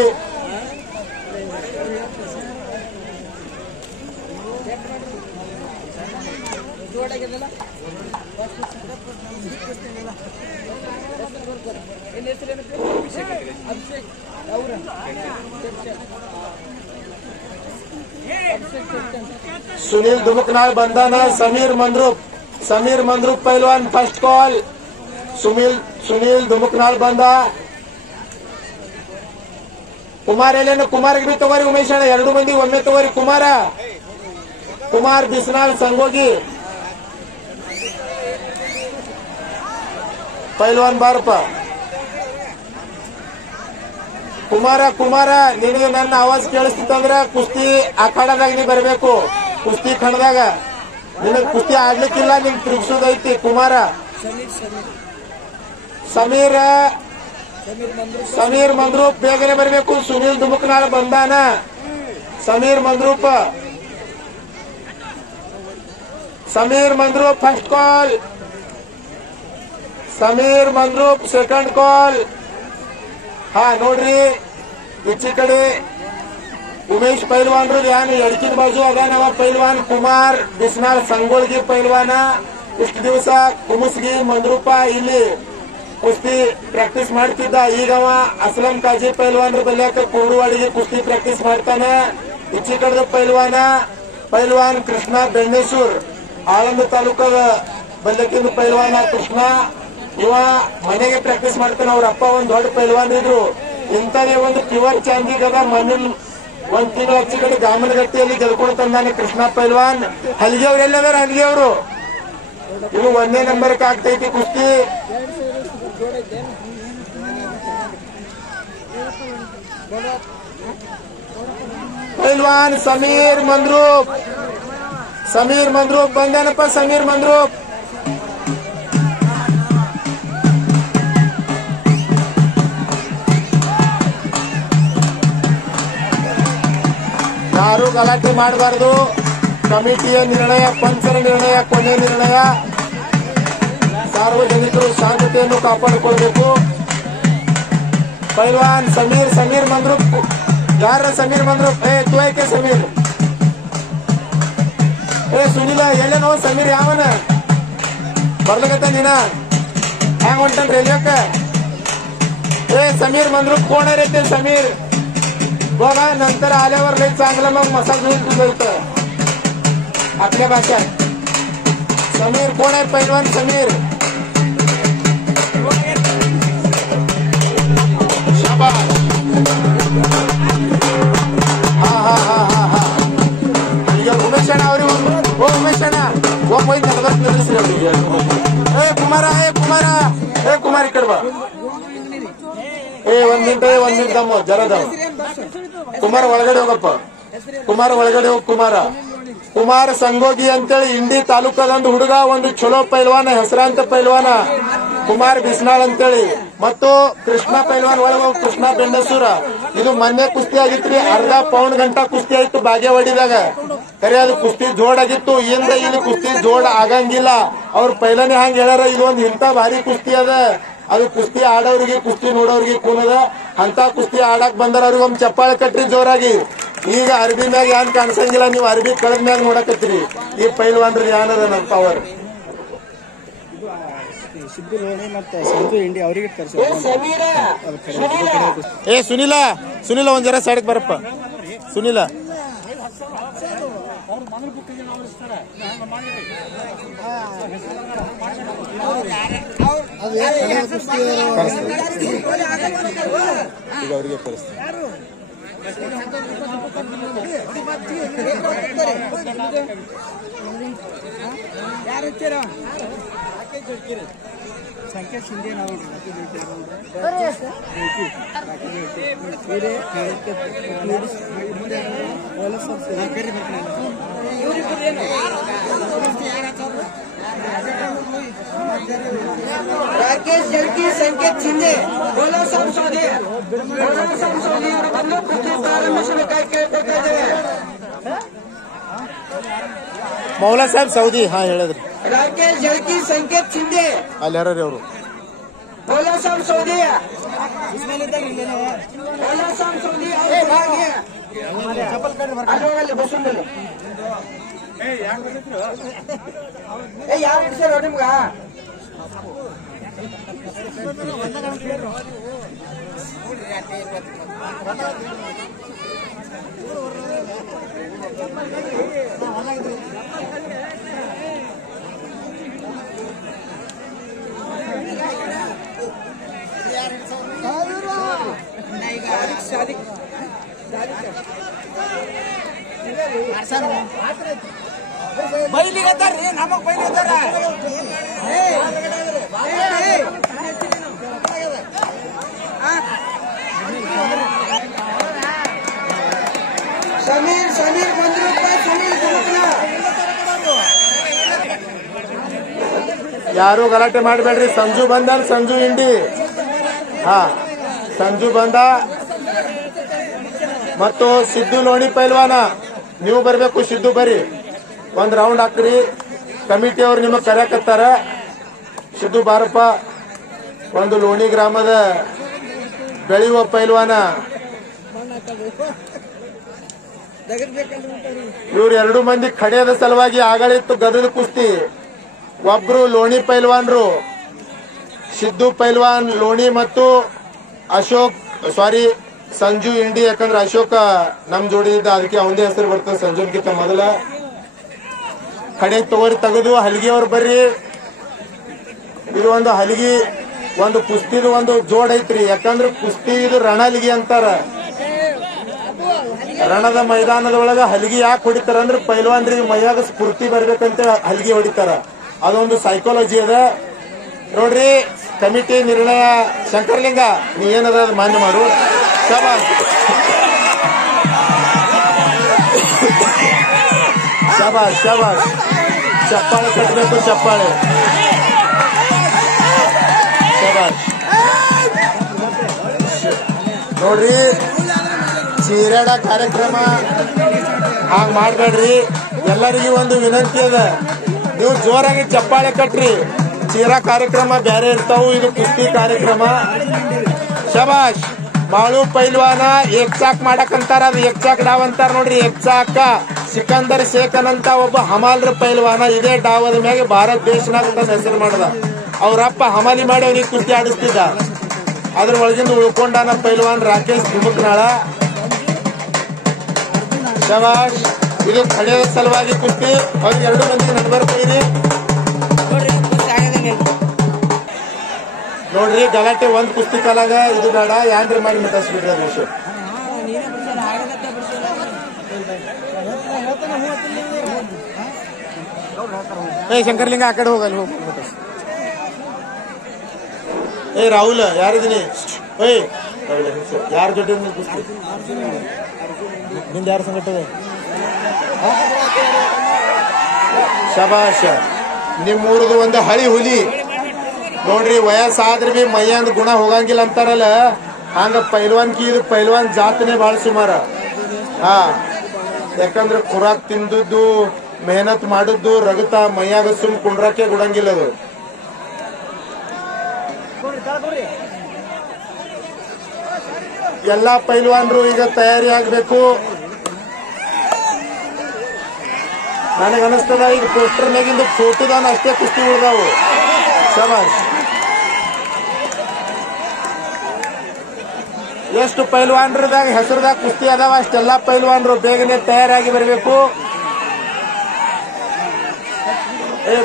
ಸುನೀಲ್ ಧುಮಕ್ನಾಳ್ ಬಂದಾನ. ಸಮೀರ್ ಮಂದ್ರೂಪ್ ಪೈಲ್ವಾನ್ ಫಸ್ಟ್ ಕಾಲ್. ಸುನೀಲ್ ಧುಮಕ್ನಾಳ್ ಬಂದ. ಕುಮಾರ್ ಎಲ್ಲೇನು? ಕುಮಾರ್ಗೆ ಬಿ ತಗೋರಿ. ಉಮೇಶ್ ಅಣ್ಣ 2 ಮಂದಿ ಒಮ್ಮೆ ತಗೋರಿ. ಕುಮಾರ್ ಬಿಸ್ನಾಳ್ ಸಂಗೋಗಿ ಪೈಲ್ವಾನ್ ಬಾರಪ್ಪ. ಕುಮಾರ ನಿನಗೆ ನನ್ನ ಆವಾಜ್ ಕೇಳಿಸ್ತಿತ್ತಂದ್ರ ಕುಸ್ತಿ ಅಖಾಡದಾಗ ನೀ ಬರಬೇಕು. ಕುಸ್ತಿ ಖಂಡದಾಗ ನಿನಗ್ ಕುಸ್ತಿ ಆಡ್ಲಿಕ್ಕಿಲ್ಲ, ನಿಂಗ್ ತಿರುಗಿಸೋದೈತಿ. ಕುಮಾರ ಸಮೀರ್ ಮಂದ್ರೂಪ್ ಬೇಗನೆ ಬರಬೇಕು. ಸುನೀಲ್ ದುಮುಕ್ನಾಳ್ ಬಂದಾನ. Sameer Mandrup first call. Sameer Mandrup second call. ಹಾ ನೋಡ್ರಿ ಈಚೆ ಕಡೆ ಉಮೇಶ್ ಪೈಲ್ವಾನ್ರು ಯಾನು ಎಡಕಿನ ಬಾಜು ಅದಾನವ ಪೈಲ್ವಾನ್ ಕುಮಾರ್ ಬಿಸ್ನಾಳ್ ಸಂಗೋಳ್ಗಿ ಪೈಲ್ವಾನ. ಇಷ್ಟು ದಿವಸ ಕುಮಸ್ಗಿ ಮಂದ್ರೂಪ ಇಲ್ಲಿ ಕುಸ್ತಿ ಪ್ರಾಕ್ಟೀಸ್ ಮಾಡ್ತಿದ್ದ. ಈಗವ ಅಸ್ಲಂ ಕಾಜಿ ಪೈಲ್ವಾನ್ರ ಬಲ್ಯಾಕ ಕೂಡುವಾಡಿಗೆ ಕುಸ್ತಿ ಪ್ರಾಕ್ಟೀಸ್ ಮಾಡ್ತಾನ. ಈಚೆ ಕಡೆದ ಪೈಲ್ವಾನ್ ಕೃಷ್ಣ ಬೆಣ್ಣೇಶ್ವರ್ ಆಳಂದ ತಾಲೂಕದ ಬಲ್ಯಕಿಂದ ಪೈಲ್ವಾನ ಕೃಷ್ಣ. ಇವ ಮನೆಗೆ ಪ್ರಾಕ್ಟೀಸ್ ಮಾಡ್ತಾನ. ಅವ್ರ ಅಪ್ಪ ಒಂದ್ ದೊಡ್ಡ ಪೈಲ್ವಾನ್ ಇದ್ರು. ಇಂಥದೇ ಒಂದು ಪ್ಯೂರ್ ಚಾಂದಿಗದ ಮನೇಲಿ ಒಂದ್ ತಿಂಗಳ ಹಚ್ಚಿ ಕಡೆ ಗಾಮನಗಟ್ಟಿಯಲ್ಲಿ ಗೆಲ್ಕೊಂಡು ತಂದಾನೆ ಕೃಷ್ಣ ಪೈಲ್ವಾನ್. ಹಲ್ಗೆ ಅವ್ರು ಎಲ್ಲದಾರ ಹಲ್ಗೆ ಅವರು. ಇದು 1ನೇ ನಂಬರ್ಗೆ ಆಗ್ತೈತಿ ಕುಸ್ತಿ. ಪೈಲ್ವಾನ್ ಸಮೀರ್ ಮಂದ್ರೂಪ್ ಬಂದಾನಪ್ಪ. ಸಮೀರ್ ಮಂದ್ರೂಪ್ ಯಾರು ಗಲಾಟೆ ಮಾಡಬಾರ್ದು. ಕಮಿಟಿಯ ನಿರ್ಣಯ, ಪಂಚರ ನಿರ್ಣಯ, ಕೊನೆ ನಿರ್ಣಯ. ಸಾರ್ವಜನಿಕರು ಶಾಂತತೆಯನ್ನು ಕಾಪಾಡಿಕೊಳ್ಬೇಕು. ಪೈಲ್ವಾನ್ ಸಮೀರ್ ಮಂದ್ರೂಪ್. ಯಾರ ಸಮೀರ್ ಮಂದ್ರೂಪ್? ತೂ ಐಕೆ ಸಮೀರ್. ಸುನಿಲ ಎಲ್ಲೇನೋ ಸಮೀರ್ ಯಾವನ ಬರ್ಲಕತ್ತ ನೀನ ಹ್ಯಾಂಗ ಹೊಂಟನ್ ರೇಲ್ವೇಕ? समीर मंद्रुप कोण आहे रे ते समीर बघा नंतर आल्यावर लई चांगलं मग मसाज होईल तुझं इथं आपल्या भाषेत समीर कोण आहे पैलवान समीर शाबाश हा हा हा हा हा ಈಗ ಉಮೇಶ್ ಅಣ್ಣ ಅವರು ಓ ಉಮೇಶ್ ಅಣ್ಣ ಓ ಹೋಯ್ ನಲವತ್ತು ನಿಲ್ಲಿಸಿ ಏ ಕುಮಾರ ಈ ಕಡೆ ಬಾ ಒಂದ್ ಮಿನಿಟ್ ದಮ್ಮ ಜರದ ಕುಮಾರ ಒಳಗಡೆ ಹೋಗಪ್ಪ ಒಳಗಡೆ ಹೋಗ್ ಕುಮಾರ ಸಂಗೋಗಿ ಅಂತೇಳಿ ಇಂಡಿ ತಾಲೂಕದಂದು ಹುಡುಗ ಒಂದು ಚಲೋ ಪೈಲ್ವಾನ ಹೆಸರಾಂತ ಪೈಲ್ವಾನ ಕುಮಾರ್ ಬಿಸ್ನಾಳ್ ಅಂತೇಳಿ ಮತ್ತು ಕೃಷ್ಣ ಪೈಲ್ವಾನ್ ಒಳಗ ಕೃಷ್ಣ ಬೆಂಡಸೂರ ಇದು ಮೊನ್ನೆ ಕುಸ್ತಿ ಆಗಿತ್ರಿ ಅರ್ಧ ಪೌಂಡ್ ಗಂಟಾ ಕುಸ್ತಿ ಆಯ್ತು ಬಾಗೇವಾಡಿದಾಗ ಖರೆ ಅದು ಕುಸ್ತಿ ಜೋಡ್ ಆಗಿತ್ತು ಇಲ್ಲಿ ಕುಸ್ತಿ ಜೋಡ್ ಆಗಂಗಿಲ್ಲ ಅವ್ರ ಪೈಲನೆ ಹಂಗ ಹೇಳ್ಯಾರ ಇದೊಂದು ಇಂತ ಭಾರಿ ಕುಸ್ತಿ ಅದ ಅದು ಕುಸ್ತಿ ಆಡೋರಿಗೆ ಕುಸ್ತಿ ನೋಡೋರಿಗೆ ಕೂನದ ಅಂತ ಕುಸ್ತಿ ಆಡಕ್ ಬಂದಾರ ಅವ್ರಿಗೆ ಒಂದ್ ಚಪ್ಪಾಳೆ ಕಟ್ರಿ ಜೋರಾಗಿ ಈಗ ಅರ್ಬಿ ಮ್ಯಾಗ ಏನ್ ಕಾಣಿಸಂಗಿಲ್ಲ ನೀವು ಅರ್ಬಿ ಕಳದ ಮ್ಯಾಗ ನೋಡಕತ್ತೀರಿ ಈ ಪೈಲ್ವಾನ್ರಿ ಏನದ ನನ್ ಪವರ್ ಏ ಸುನಿಲ ಒಂದ್ ಜರ ಸೈಡ್ಗೆ ಬರಪ್ಪ ಸುನಿಲ ಈಗ ಅವರಿಗೆ ಕಳಿಸ್ತೀನಿ ಸಂಕೇತ್ ಶಿಂದೆ ನಾವು राकेश जलकी संकेत शिंदे बोलो संसोधे ಬಂದು ಕುಸ್ತಿ ಪ್ರಾರಂಭಿಸಬೇಕಾಗಿ ಕೇಳ್ಕೊಳ್ತಿದ್ದೇವೆ ಮೌಲಾ ಸಾಹೇಬ್ ಸೌದಿ ಹಾ ಹೇಳಿದ್ರಿ ರಾಕೇಶ್ ಜಲಕಿ ಸಂಕೇತ್ ಶಿಂದೆ ಅಲ್ಲಿ ಯಾರು ಅವರು बोलो संसोधे ಅಲ್ಲಿ ಬಸ್ಸಲ್ಲಿ ಯಾರು ಹಿಡಿಸ್ಯಾರ ನಿಮ್ಗ ಬೈಲಿಗತ್ತಾರ್ರಿ ನಮಗ್ ಬೈಲಿಗತ್ತಾರ ಯಾರು ಗಲಾಟೆ ಮಾಡಬೇಡ್ರಿ. ಸಂಜು ಬಂದ, ಸಂಜು ಇಂಡಿ. ಹಾ, ಸಂಜು ಬಂದ ಮತ್ತು ಸಿದ್ದು ಲೋಣಿ ಪೈಲ್ವಾನ, ನೀವು ಬರ್ಬೇಕು. ಸಿದ್ದು ಬರ್ರಿ, ಒಂದ್ ರೌಂಡ್ ಹಾಕ್ರಿ. ಕಮಿಟಿ ಅವ್ರು ನಿಮಗ್ ಕರೆಯಕತ್ತಾರ. ಸಿದ್ದು ಬಾರಪ್ಪ. ಒಂದು ಲೋಣಿ ಗ್ರಾಮದ ಬೆಳೆಯುವ ಪೈಲ್ವಾನ. ಇವ್ರು 2 ಮಂದಿ ಖಡೆಯದ ಸಲುವಾಗಿ ಆಗಳಿತ್ತು ಗದದ ಕುಸ್ತಿ. ಒಬ್ರು ಲೋಣಿ ಪೈಲ್ವಾನ್ರು ಸಿದ್ದು ಪೈಲ್ವಾನ್ ಲೋಣಿ ಮತ್ತು ಅಶೋಕ್ ಸಂಜು ಇಂಡಿ. ಯಾಕಂದ್ರೆ ಅಶೋಕ ನಮ್ ಜೋಡಿ ಇದ್ದ, ಅದಕ್ಕೆ ಅವಂದೇ ಹೆಸರು ಬರ್ತದೆ ಸಂಜುನ್ಗಿಂತ ಮೊದಲ. ಕಡೆ ತೆಗೆದು ಹಲಿಗೆ ಅವ್ರು ಬರ್ರಿ. ಇದು ಒಂದು ಹಲಿಗಿ, ಒಂದು ಕುಸ್ತಿದು ಒಂದು ಜೋಡ್ ಐತ್ರಿ. ಯಾಕಂದ್ರೆ ಕುಸ್ತಿ ಇದು ರಣಲಿಗಿ ಅಂತಾರ. ರಣದ ಮೈದಾನದೊಳಗ ಹಲಿಗೆ ಯಾಕೆ ಹೊಡಿತಾರ ಅಂದ್ರೆ ಪೈಲ್ವಾನ್ರಿಗೆ ಮೈಯಾಗ ಸ್ಫೂರ್ತಿ ಬರ್ಬೇಕಂತ ಹಲಿಗೆ ಹೊಡಿತಾರ. ಅದೊಂದು ಸೈಕಾಲಜಿ ಅದ ನೋಡ್ರಿ. ಕಮಿಟಿ ನಿರ್ಣಯ. ಶಂಕರ್ಲಿಂಗ, ನೀ ಏನದ ಮಾನ್ಯ ಮಾಡು. ಶಬಾಷ್ ಶಬಾಷ್ ಶಬಾಷ್. ಚಪ್ಪಾಳೆ ಕಟ್ಟಬೇಕು, ಚಪ್ಪಾಳೆ. ಶಬಾಷ್. ನೋಡ್ರಿ, ಚೀರಾಡ ಕಾರ್ಯಕ್ರಮ ಹಾಂಗ್ ಮಾಡ್ಬೇಡ್ರಿ. ಎಲ್ಲರಿಗೂ ಒಂದು ವಿನಂತಿ ಅದ, ನೀವು ಜೋರಾಗಿ ಚಪ್ಪಾಳೆ ಕಟ್ರಿ. ಚೀರಾ ಕಾರ್ಯಕ್ರಮ ಬೇರೆ ಇರ್ತಾವು, ಇದು ಕುಸ್ತಿ ಕಾರ್ಯಕ್ರಮ. ಶಬಾಷ್. ಮಾಳು ಪೈಲ್ವಾನ ಎಕ್ಸಾಕ್ ಮಾಡಕಂತಾರ, ಅದು ಎಕ್ಸಾಕ್ ಡಾವ್ ಅಂತಾರ ನೋಡ್ರಿ. ಎಕ್ಸಾಕ ಸಿಕಂದರ್ ಶೇಖನ್ ಅಂತ ಒಬ್ಬ ಹಮಾಲ್ರ ಪೈಲ್ವಾನ ಇದೇ ಡಾವದ ಮ್ಯಾಗೆ ಭಾರತ ದೇಶನಾಗ ತನ್ನ ಹೆಸರು ಮಾಡದ. ಅವ್ರಪ್ಪ ಹಮಾಲಿ ಮಾಡಿ ಅವ್ರಿಗೆ ಕುಸ್ತಿ ಆಡಿಸ್ತಿದ್ದ. ಅದ್ರ ಒಳಗಿಂದ ಉಳ್ಕೊಂಡಾನ ಪೈಲ್ವಾನ್ ರಾಕೇಶ್ ಧುಮಕ್ನಾಳ. ಶಬಾಷ್. ಇದು ಖಡೆಯ ಸಲುವಾಗಿ ಕುಸ್ತಿ. ಅವ್ರಿಗೆ 2 ಮಂದಿ ನಡ್ಬರ್ತೀರಿ ನೋಡ್ರಿ. ಗಲಾಟೆ ಒಂದ್ ಕುಸ್ತಿ ಕಾಲಾಗ ಇದು ಬೇಡ, ಯಾಂದ್ರಿ ಮಾಡಿ ಮಿಟಾಯಿಸ್ಬಿಡ್ರಿ ಅದ್ ವಿಷಯ. ಶಂಕರ್ಲಿಂಗ ಆ ಕಡೆ ಹೋಗಲ್ಲ, ಹೋಗಿ. ರಾಹುಲ್ ಯಾರಿದ್ದೀನಿ? ಯಾರ ಜೊತೆ ಕುಸ್ತಿ? ನಿಂದ ಯಾರ ಸಂಗಟ? ಶಬಾಷ್. ನಿಮ್ಮೂರದು ಒಂದು ಹಳಿ ಹುಲಿ ನೋಡ್ರಿ. ವಯಸ್ಸಾದ್ರೆ ಬಿ ಮೈಯಂದ್ ಗುಣ ಹೋಗಂಗಿಲ್ಲ ಅಂತಾರಲ್ಲ, ಹಂಗ ಪೈಲ್ವಾನ್ಕಿ ಇದು ಪೈಲ್ವಾನ್ ಜಾತನೆ ಬಹಳ ಸುಮಾರ. ಹಾ, ಯಾಕಂದ್ರೆ ಖುರಾಕ್ ತಿಂದದ್ದು, ಮೆಹನತ್ ಮಾಡಿದ್ದು, ರಗತ ಮೈಯಾಗ ಸುಮ್ ಕುಂಡ್ರಕ್ಕೆ ಗುಡಂಗಿಲ್ಲ ಅದು. ಎಲ್ಲಾ ಪೈಲ್ವಾನ್ರು ಈಗ ತಯಾರಿ ಆಗ್ಬೇಕು. ನನಗನಿಸ್ತದ ಈಗ ಪೋಸ್ಟರ್ನಾಗಿಂದು ಫೋಟೋದಾನ ಅಷ್ಟೇ ಕುಸ್ತಿ ಉಳಿದಾವು. ಶಬಾಷ್. ಎಷ್ಟು ಪೈಲ್ವಾನ್ರದಾಗ ಹೆಸರದಾಗ ಕುಸ್ತಿ ಅದಾವ ಅಷ್ಟೆಲ್ಲಾ ಪೈಲ್ವಾನ್ರು ಬೇಗನೆ ತಯಾರಾಗಿ ಬರಬೇಕು.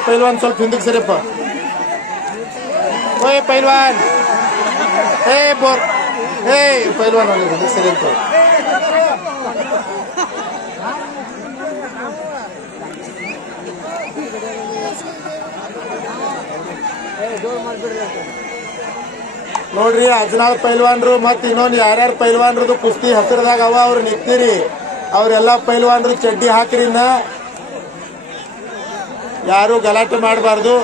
ಪೈಲ್ವಾನ್ ಸ್ವಲ್ಪ ಹಿಂದಕ್ಕೆ ಸರಿಯಪ್ಪ. ಪೈಲ್ವಾನ್ ಪೈಲ್ವಾನ್ ಹಿಂದಕ್ಕೆ ಸರಿ ಅಂತ. ನೋಡ್ರಿ, ಅಜ್ನಾಳ್ ಪೈಲ್ವಾನ್ರು ಮತ್ ಇನ್ನೊಂದು ಯಾರ್ಯಾರು ಪೈಲ್ವಾನ್ರದು ಕುಸ್ತಿ ಹೆಸರದಾಗ ಅವ ಅವ್ರು ನಿಂತೀರಿ. ಅವ್ರೆಲ್ಲಾ ಪೈಲ್ವಾನ್ರು ಚಡ್ಡಿ ಹಾಕ್ರಿ. ಯಾರು ಗಲಾಟೆ ಮಾಡಬಾರ್ದು.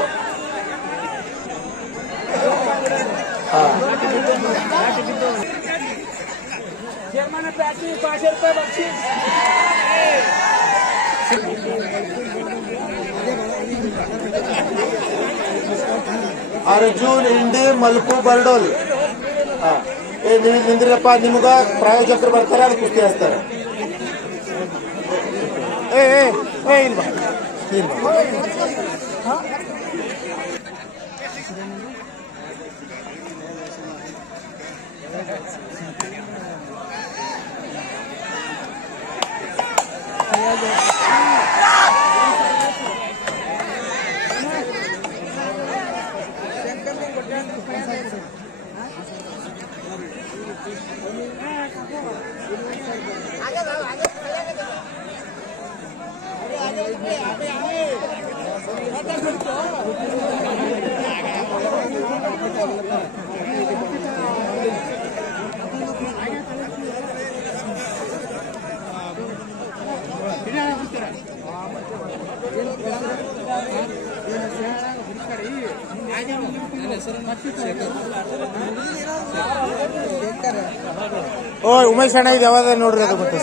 ಅರ್ಜುನ್ ಇಂಡಿ, ಮಲ್ಕು ಬರ್ಡೋಲ್. ನೀವು ನಿಂದ್ರಪ್ಪ, ನಿಮ್ಗ ಪ್ರಾಯೋಜಕರು ಬರ್ತಾರೆ, ಅದು ಕುಸ್ತಿ ಹಚ್ತಾರೆ. ಓ ಉಮೇಶ್ ಅಣ್ಣ ಇದು ಯಾವಾಗ ನೋಡ್ರಿ ಅದು ಗೊತ್ತ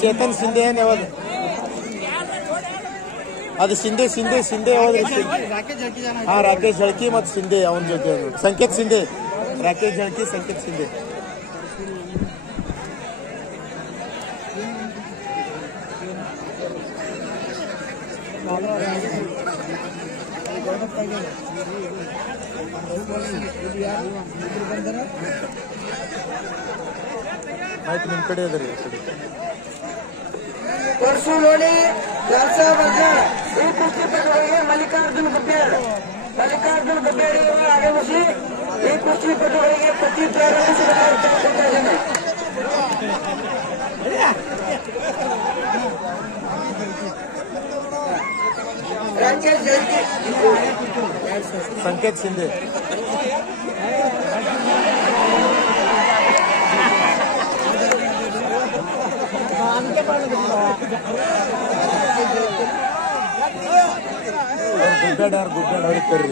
ಚೇತನ್ ಸಿಂಧೆ ಏನ್ ಯಾವಾಗ ಅದು ಸಿಂಧೆ ಯಾವ್ದ್ರಿ ಹಾ ರಾಕೇಶ್ ಜಳ್ಕಿ ಮತ್ತು ಸಿಂಧೆ ಅವನ ಜೊತೆ ಸಂಕೇತ್ ಸಿಂಧೆ ರಾಕೇಶ್ ಜಳ್ಕಿ ಸಂಕೇತ್ ಸಿಂಧೆ ಆಯ್ತು ನಿಮ್ ಕಡೆ ಅದರಿ परसों लोणी लालसा वर्जा ಈ ಕುಸ್ತಿಪಟುಗಳಿಗೆ ಮಲ್ಲಿಕಾರ್ಜುನ್ ಗುಬ್ಬೇರ್ ಆಗಮಿಸಿ ಈ ಕುಸ್ತಿಪಟುಗಳಿಗೆ ಕುಸ್ತಿ ಪ್ರಾರಂಭಿಸಬೇಕಾಗುತ್ತದೆ. ರಾಕೇಶ್ ಜಲ್ಕಿ ಸಂಕೇತ್ ಸಿಂಧೆ ಗುಡ್ಡಾಡ್ ಅವ್ರಿಗೆ ಕರ್ರಿ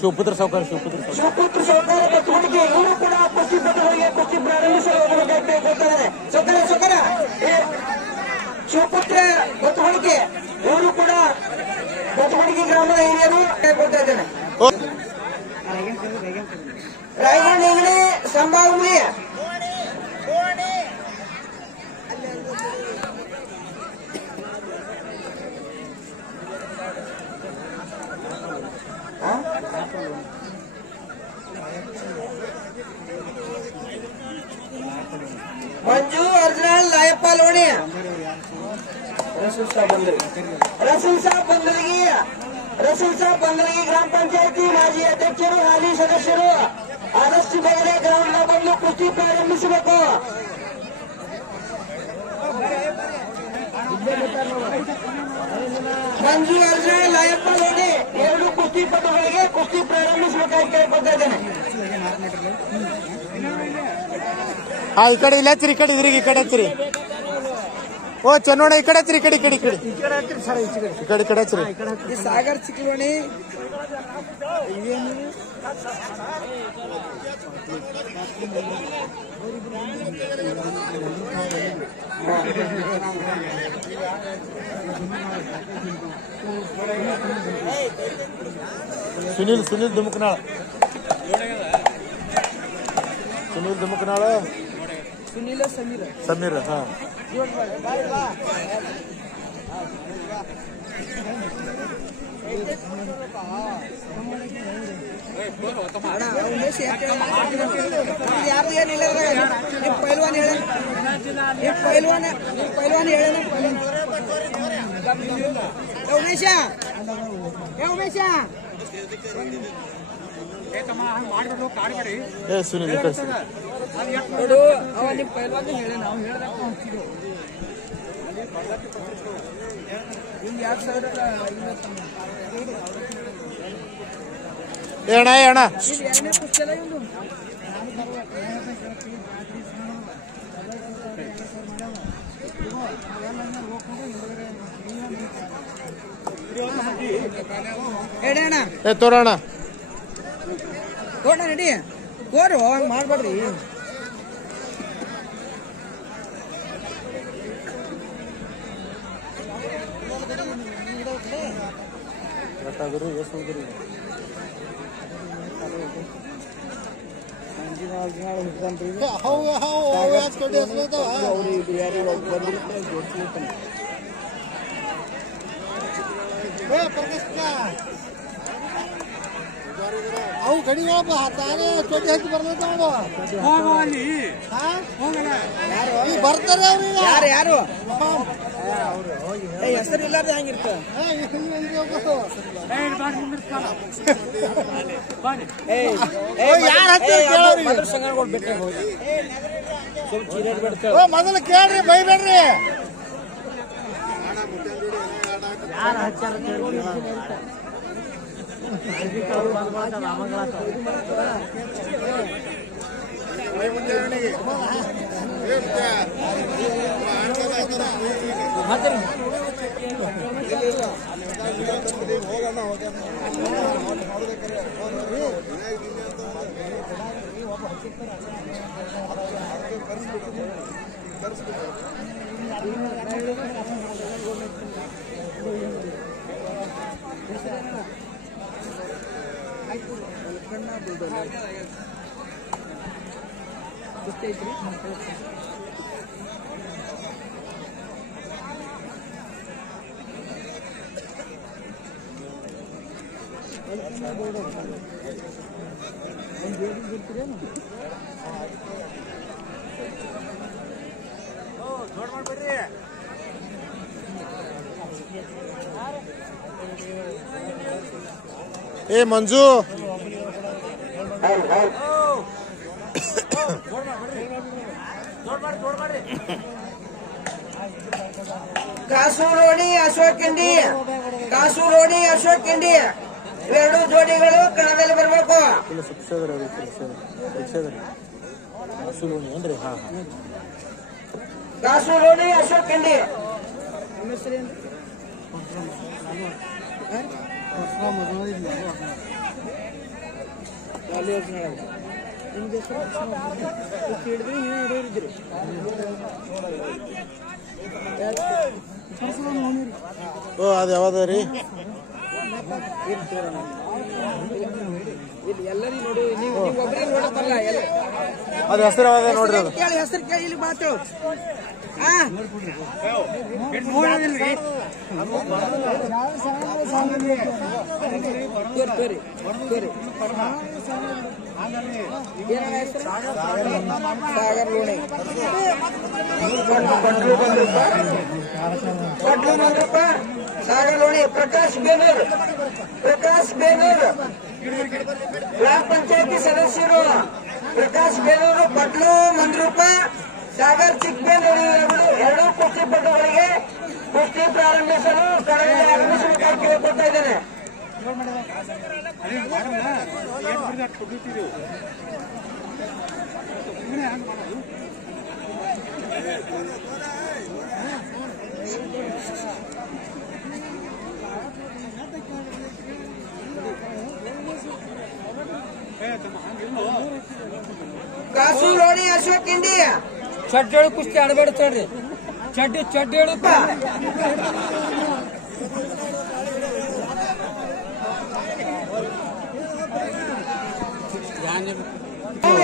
ಶಿವಪುತ್ರ ಸಾವುಕಾರ ಬತ್ತುವಣಿಗೆ ಇವರು ಕೂಡ ಕುಸ್ತಿಪಟುಗಳಿಗೆ ಕುಸ್ತಿ ಪ್ರಾರಂಭಿಸಲು ಹೋಗಬೇಕಾಗುತ್ತದೆ. ಶಿವಪುತ್ರ ಬತ್ತುವಣಿಗೆ ಇವರು ಕೂಡ ಬತ್ತುವಣಿಗೆ ಗ್ರಾಮದ ಹಿರಿಯರು ಕೊಡ್ತಾ ಇದ್ದೇನೆ. ರಾಯಗಢ ಹೆಂಗಣಿ ಸಂಭಾವನೆ ಮಂಜು ಅರ್ಜುನಲ್ ಲಾಯಪ್ಪ ಲೋಣಿ ರಸೂಲ್ ಸಾಬ್ ಬಂದಲಗಿ ಗ್ರಾಮ ಪಂಚಾಯತಿ ಮಾಜಿ ಅಧ್ಯಕ್ಷರು ಹಾಲಿ ಸದಸ್ಯರು ಆದಷ್ಟು ಬೇಗನೆ ಗ್ರೌಂಡ್ ಬಂದು ಕುಸ್ತಿ ಪ್ರಾರಂಭಿಸಬೇಕು. ಮಂಜು ಅರ್ಜುನಲ್ ಲಾಯಪ್ಪ ಲೋಣಿ ಎರಡು ಕುಸ್ತಿಪಟುಗಳಿಗೆ ಕುಸ್ತಿ ಪ್ರಾರಂಭಿಸಬೇಕಾಗಿ ಕೇಳ್ಕೊತಾ ಇದ್ದೇನೆ. ಹಾ ಈ ಕಡೆ ಇಲ್ಲ ಹಚ್ಚಿರಿ, ಈ ಕಡೆ ಇದ್ರಿಗೆ ಈ ಕಡೆ ಹಚ್ಚಿರಿ. ಓ ಚೆನ್ನೋಣ ಈ ಕಡೆ ಹಚ್ಚಿರಿ, ಈ ಕಡೆ ಹಚ್ಚಿರಿ. ಈ ಸಾಗರ್ ಚಿಕ್ಕಲೋಣಿ ಸುನಿಲ್ ದುಮುಕನಾಳ ಸುನೀಲ ಸಮೀರ್ ಹಾ ಉಮೇಶ್ ಯಾರು ಏನಿಲ್ಲ ನಿಮ್ ಪೈಲ್ವಾನ್ ಹೇಳ ಉಮೇಶ ಏ ಸುನಿಲ್ ನೋಡು ಅವ ನಿಮ್ ಪೈಲ್ವಾನ್ ಹೇಳ ನಾವು ಹೇಳ್ದಾಗ ಹೋಗ್ತಿದ್ದೆವು. ನಿಮ್ಗೆ 2050 ಅಣ್ಣ ಎರಡನೇ ಕುಸ್ತಿ ಅಲ್ಲ ಇವ್ನು. ಹೇಳಣ್ಣ ತೋರೋಣ ನಡಿ ಕೋರು ಹಂಗ ಮಾಡ್ಬೇಡ್ರಿ. ಅವು ಗಡಿಗಳ ತಾನೇ ಚೋಟಿ ಹಾಕಿ ಬರ್ಲತ್ತವ ಬರ್ತಾರೆ ಅವ್ರು ಯಾರು ಹೆಸರು ಇಲ್ಲಾರ್ದ ಹಂಗಿರ್ತ ಮೊದಲು ಕೇಳ್ರಿ ಬೈಬೇಡ್ರಿ ए मंजू ಕಾಸೂರೋಡಿ ಅಶೋಕ್ ಕಿಂಡಿ ಕಾಸೂರೋಡಿ ಅಶೋಕ್ ಕಿಂಡಿ ಎರಡು ಜೋಡಿಗಳು ಕಣದಲ್ಲಿ ಬರಬೇಕು. ಕಾಸೂರೋಡಿ ಅಶೋಕ್ ಕಿಂಡಿ ಓ ಅದು ಯಾವ್ದ್ರಿ ಎಲ್ಲರಿಗೂ ನೋಡಿ, ನೀವು ಒಬ್ಬರೇ ನೋಡಕ್ಕಲ್ಲ. ಅದು ಹೆಸರು ಯಾವ್ದ ನೋಡ್ರಿ ಅದು ಕೇಳಿ, ಹೆಸರು ಕೇಳಿ, ಇಲ್ಲಿ ಮಾತು ಸಾಗರ್ ಲೋಣಿ ಪಟ್ಲು ಮಂದ್ರಪ್ಪ ಸಾಗರ್ ಲೋಣಿ ಪ್ರಕಾಶ್ ಬೇನೂರ್ ಗ್ರಾಮ ಪಂಚಾಯತಿ ಸದಸ್ಯರು ಪ್ರಕಾಶ್ ಬೇನೂರು ಪಟ್ಲು ಮಂದ್ರಪ್ಪ ಸಾಗರ್ ಚಿಕ್ಕಬೇನೂರು ಎರಡೂ ಕುಸ್ತಿಪಟುಗಳಿಗೆ ಕುಸ್ತಿ ಪ್ರಾರಂಭಿಸಲು ಕಳೆದ ಆಗಮಿಸಬೇಕಾಗಿ ಕೇಳಿಕೊಳ್ತಾ ಇದ್ದೇನೆ. ಕಾಸೂರೋಡಿ ಅಶೋಕ್ ಕಿಂಡಿ ಚಡ್ಡೇಳು ಕುಸ್ತಿ ಆಡಬೇಡ ತಡ್ರಿ. ಚಡ್ಡೇಳು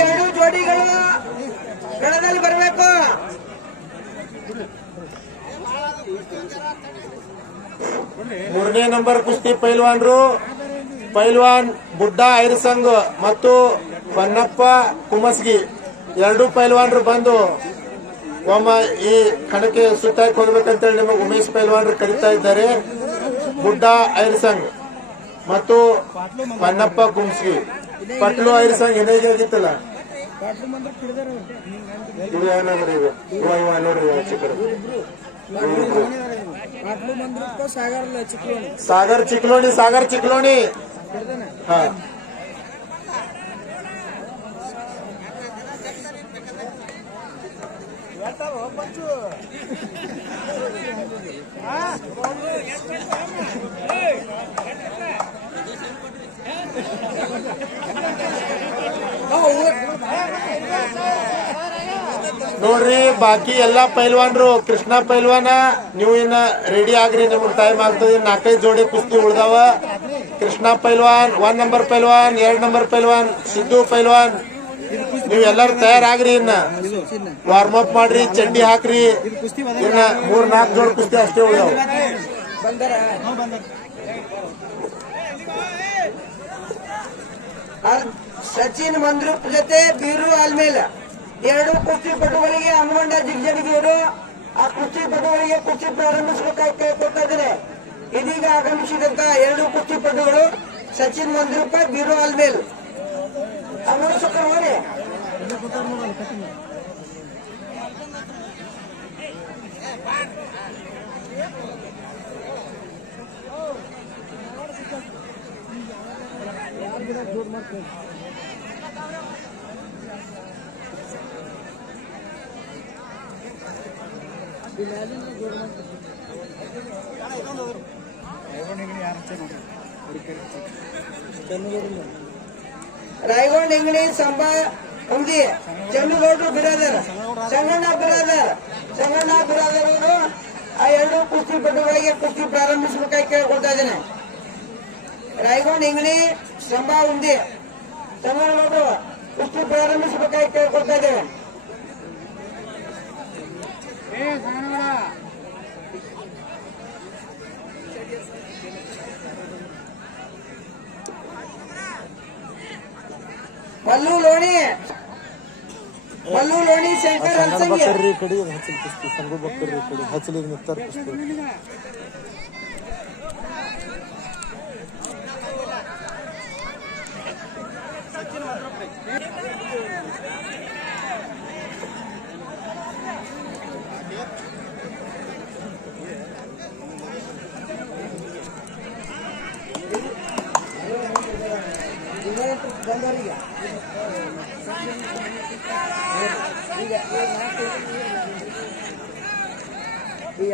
ಎರಡು ಜೋಡಿಗಳು ಕಣದಲ್ಲಿ ಬರಬೇಕು. ಮೂರನೇ ನಂಬರ್ ಕುಸ್ತಿ ಪೈಲ್ವಾನ್ ಬುಡ್ಡಾ ಐರಸಂಗ್ ಮತ್ತು ಪನ್ನಪ್ಪ ಕುಮಸ್ಗಿ ಎರಡು ಪೈಲ್ವಾನ್ರು ಬಂದು ಒಮ್ಮ ಈ ಕಣಕ್ಕೆ ಸುತ್ತಾಕಿ ಹೋಗ್ಬೇಕಂತೇಳಿ ನಿಮಗೆ ಉಮೇಶ್ ಪೈಲ್ವಾನ್ರು ಕರೀತಾ ಇದ್ದಾರೆ. ಬುಡ್ಡಾ ಐರಸಂಗ್ ಮತ್ತು ಪನ್ನಪ್ಪ ಕುಮಸ್ಗಿ. ಪಟ್ಲು ಐರಸಂಗ್ ಏನಾಗಿತ್ತಲ್ಲ ನೋಡ್ರಿ ಸಾಗರ್ ಚಿಕ್ಲೋಣಿ ಹಾ ನೋಡ್ರಿ ಬಾಕಿ ಎಲ್ಲಾ ಪೈಲ್ವಾನ್ರು ಕೃಷ್ಣ ಪೈಲ್ವಾನ ನೀವು ಇನ್ನ ರೆಡಿ ಆಗ್ರಿ, ನಿಮ್ಗೆ ಟೈಮ್ ಆಗ್ತದೆ. 4-5 ಜೋಡಿ ಕುಸ್ತಿ ಉಳ್ದಾವ. ಕೃಷ್ಣ ಪೈಲ್ವಾನ್ 1 ನಂಬರ್ ಪೈಲ್ವಾನ್, 2 ನಂಬರ್ ಪೈಲ್ವಾನ್ ಸಿದ್ದು ಪೈಲ್ವಾನ್, ನೀವ್ ಎಲ್ಲಾರು ತಯಾರಾಗ್ರಿ. ಇನ್ನ ವಾರ್ಮ್ ಅಪ್ ಮಾಡ್ರಿ, ಚಡ್ಡಿ ಹಾಕ್ರಿ. ಇನ್ನ 3-4 ಜೋಡಿ ಕುಸ್ತಿ ಅಷ್ಟೇ ಉಳ್ದಾವ. ಸಚಿನ್ ಮಂದ್ರೂಪ್ ಜೊತೆ ಬೀರು ಆಲ್ಮೇಲ್ ಎರಡು ಕುಸ್ತಿಪಟುಗಳಿಗೆ ಹನುಮಂಡ ಜಿಗ್ಜಡಿಗೆಯವರು ಆ ಕುಸ್ತಿಪಟುಗಳಿಗೆ ಕುಸ್ತಿ ಪ್ರಾರಂಭಿಸಬೇಕಾಗಿ ಕೇಳ್ಕೊಳ್ತಾ ಇದ್ದಾರೆ. ಇದೀಗ ಆಗಮಿಸಿದಂತ ಎರಡು ಕುಸ್ತಿಪಟುಗಳು ಸಚಿನ್ ಮಂದ್ರೂಪ ಬೀರು ಆಲ್ಮೇಲ್ ನೋಡಿ. ರಾಯಗೊಂಡ್ ಇಂಗಡಿ ಸಂಬಾ ಅಂಗಡಿ ಚಂದ್ರಗೌಡರು ಬಿರಾದರ್ ಸಂಗಣ್ಣ ಬಿರಾದರ್ ಅವರು ಆ ಎರಡು ಕುಸ್ತಿಪಟುಗಳಿಗೆ ಕುಸ್ತಿ ಪ್ರಾರಂಭಿಸಬೇಕಾಗಿ ಕೇಳ್ಕೊಳ್ತಾ ಇದ್ದೇನೆ. ರಾಯಗೊಂಡ್ ಇಂಗಡಿ ಸಂಬಾ ಉಂಡಿ ಸಂಗಣ್ಣಗೌಡರು ಕುಸ್ತಿ ಪ್ರಾರಂಭಿಸಬೇಕಾಗಿ ಕೇಳ್ಕೊಳ್ತಾ ಇದ್ದೇವೆ. मल्लू लोणी शंकर हलसंगी कड़ी हचल कुस्ती संगू बकर कड़ी हचल नित्तर कुस्ती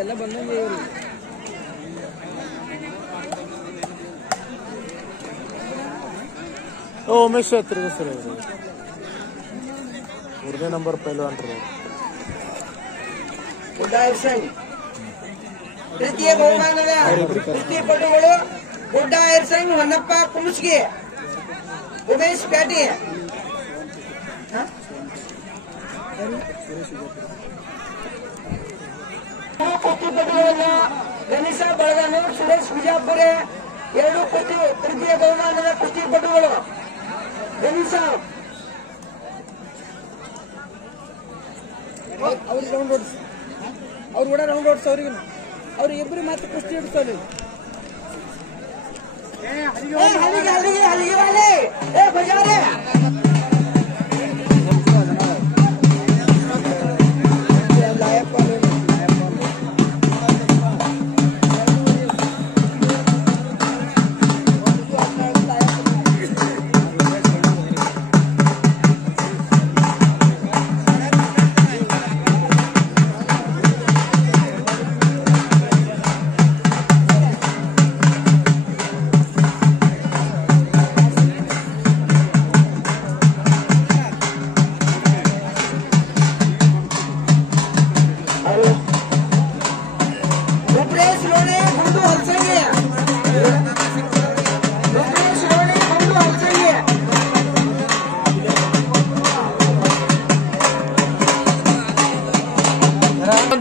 ಎಲ್ಲ ಬಂದಂಗೆ उमेश छेत्री सर ಮೂರನೇ ನಂಬರ್ ಪೈಲ್ವಾನ್ ರೀ ತೃತೀಯ ಬಹುಮಾನದ ಕುಸ್ತಿಪಟುಗಳು ಗುಡ್ಡ ಐರ್ಸಂಗ್ ಹೊನ್ನಪ್ಪ ಕುಮಸ್ಗಿ ಉಮೇಶ್ ಪ್ಯಾಟಿ ಕುಸ್ತಿಪಟುಗಳನ್ನ ಗಣೇಶ ಬಳಗನೂರ್ ಸುರೇಶ್ ಬಿಜಾಪುರೆ ಎರಡು ಕುಸ್ತಿ ತೃತೀಯ ಬಹುಮಾನದ ಕುಸ್ತಿಪಟುಗಳು ಗಣೇಶ ಅವ್ರಿಗೆ ರೌಂಡ್ ಓಡಿಸ್ ಅವ್ರು ಕೂಡ ರೌಂಡ್ ಓಡಿಸ್ ಅವ್ರಿಗೆ ಇಬ್ಬರು ಮತ್ತೆ ಕುಸ್ತಿ ಹಿಡಿಸ್ತಾರೆ.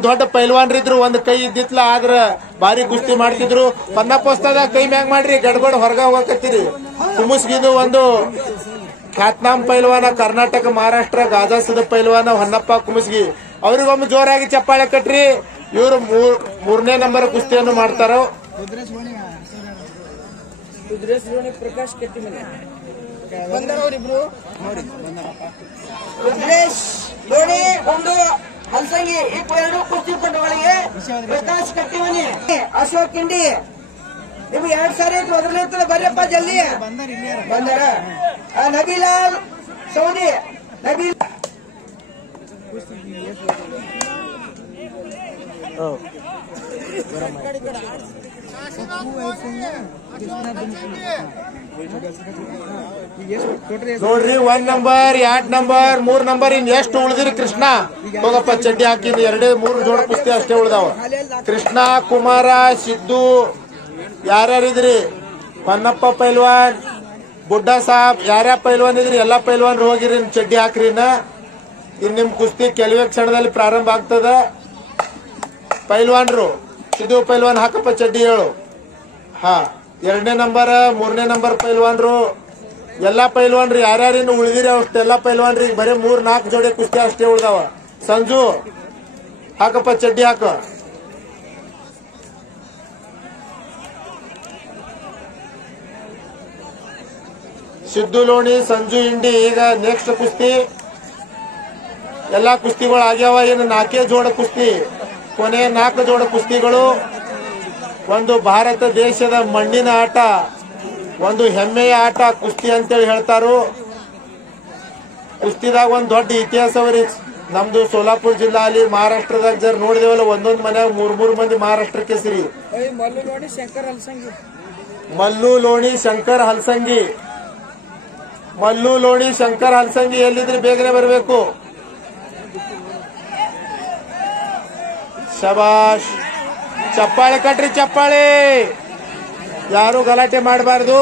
ದೊಡ್ಡ ಪೈಲ್ವಾನ್ರಿದ್ರು ಒಂದ್ ಕೈ ಇದ್ದಿತ್ಲ ಆದ್ರ ಬಾರಿ ಕುಸ್ತಿ ಮಾಡ್ತಿದ್ರು. ಪನ್ನ ಪೋಸ್ತಾದಾಗ ಕೈ ಮ್ಯಾಗ್ ಮಾಡ್ರಿ ಗಡ್ಗೋಡ್ ಹೊರಗ ಹೋಗಕತ್ತೀರಿ. ಕುಮಸ್ಗಿದು ಒಂದು ಖ್ಯಾತ್ನಾಮ್ ಪೈಲ್ವಾನ ಕರ್ನಾಟಕ ಮಹಾರಾಷ್ಟ್ರ ಗಾಜಾಸದ ಪೈಲ್ವಾನ ಹೊನ್ನಪ್ಪ ಕುಮಸ್ಗಿ ಅವ್ರಿಗೊಮ್ಮೆ ಜೋರಾಗಿ ಚಪ್ಪಾಳೆ ಕಟ್ರಿ. ಇವರು ಮೂರನೇ ನಂಬರ್ ಕುಸ್ತಿಯನ್ನು ಮಾಡ್ತಾರ. ಪ್ರಕಾಶ್ ಕಟ್ಟಿಮನೆ ಬಂದವರಿಬ್ರು ರುದ್ರೇಶ್ ಲೋಣಿ ಒಂದು ಹಲ್ಸಂಗಿ ಎರಡು ಕುಸ್ತಿಪಟುಗಳಿಗೆ ಪ್ರಕಾಶ್ ಕಟ್ಟಿಮನಿ ಅಶೋಕ್ ಕಿಂಡಿ ನಿಮ್ಗೆ 2 ಸಾರಿ ಮೊದಲಿರ್ತದೆ ಬರ್ರಪ್ಪ ಜಲ್ದಿ ಬಂದರ ನಬೀಲಾಲ್ ಸೌದಿ ನಬೀಲ್ ನೋಡ್ರಿ 1 ನಂಬರ್ 2 ನಂಬರ್ 3 ನಂಬರ್ ಇನ್ ಎಷ್ಟು ಉಳಿದಿರಿ? ಕೃಷ್ಣ ಹೋಗಪ್ಪ ಚಡ್ಡಿ ಹಾಕಿದ್ 2-3 ಜೋಡ ಕುಸ್ತಿ ಅಷ್ಟೇ ಉಳಿದಾವ. ಕೃಷ್ಣ, ಕುಮಾರ, ಸಿದ್ದು ಯಾರ್ಯಾರಿದ್ರಿ? ಹೊನ್ನಪ್ಪ ಪೈಲ್ವಾನ್, ಬುಡ್ಡಾ ಸಾಬ್ ಯಾರ್ಯಾರ ಪೈಲ್ವಾನ್ ಇದ್ರಿ? ಎಲ್ಲಾ ಪೈಲ್ವಾನ್ ಹೋಗಿರಿ, ಚಡ್ಡಿ ಹಾಕ್ರಿ. ಇನ್ ನಿಮ್ ಕುಸ್ತಿ ಕೆಲವೇ ಕ್ಷಣದಲ್ಲಿ ಪ್ರಾರಂಭ ಆಗ್ತದ. ಪೈಲ್ವಾನ್ರು ಸಿದ್ದು ಪೈಲ್ವಾನ್ ಹಾಕಪ್ಪ ಚಡ್ಡಿ ಹೇಳು. ಹಾ, 2ನೇ ನಂಬರ್ 3ನೇ ನಂಬರ್ ಪೈಲ್ವಾನ್ರು ಎಲ್ಲಾ ಪೈಲ್ವಾನ್ರಿ ಯಾರ್ಯಾರಿನ್ನು ಉಳಿದಿರಿ ಅಷ್ಟೆಲ್ಲಾ ಪೈಲ್ವಾನ್ರಿ ಬರೀ 3-4 ಜೋಡಿ ಕುಸ್ತಿ ಅಷ್ಟೇ ಉಳ್ದಾವ. ಸಂಜು ಹಾಕಪ್ಪ ಚಡ್ಡಿ ಹಾಕ. ಸಿದ್ದು ಲೋಣಿ, ಸಂಜು ಇಂಡಿ. ಈಗ ನೆಕ್ಸ್ಟ್ ಕುಸ್ತಿ ಎಲ್ಲಾ ಕುಸ್ತಿಗಳು ಆಗ್ಯಾವ. ಏನು 4 ಜೋಡ ಕುಸ್ತಿ, ಕೊನೆ 4 ಜೋಡ ಕುಸ್ತಿಗಳು. ಒಂದು ಭಾರತ ದೇಶದ ಮಣ್ಣಿನ ಆಟ, ಒಂದು ಹೆಮ್ಮೆಯ ಆಟ ಕುಸ್ತಿ ಅಂತೇಳಿ ಹೇಳ್ತಾರು. ಕುಸ್ತಿದಾಗ ಒಂದ್ ದೊಡ್ಡ ಇತಿಹಾಸವರಿ. ನಮ್ದು ಸೋಲಾಪುರ ಜಿಲ್ಲಾ ಅಲ್ಲಿ ಮಹಾರಾಷ್ಟ್ರದಾಗ ಜರ್ ನೋಡಿದೇವಲ್ಲ, ಒಂದೊಂದ್ ಮನ್ಯಾಗ 3 ಮಂದಿ ಮಹಾರಾಷ್ಟ್ರ ಕೇಸರಿ. ಮಲ್ಲು ಲೋಣಿ ಶಂಕರ್ ಹಲ್ಸಂಗಿ. ಮಲ್ಲು ಲೋಣಿ ಶಂಕರ್ ಹಲ್ಸಂಗಿ. ಮಲ್ಲು ಲೋಣಿ ಶಂಕರ್ ಹಲ್ಸಂಗಿ ಎಲ್ಲಿದ್ರೆ ಬೇಗನೆ ಬರಬೇಕು. ಶಬಾಷ್. ಚಪ್ಪಾಳೆ ಕಟ್ರಿ, ಚಪ್ಪಾಳೆ. ಯಾರು ಗಲಾಟೆ ಮಾಡಬಾರ್ದು.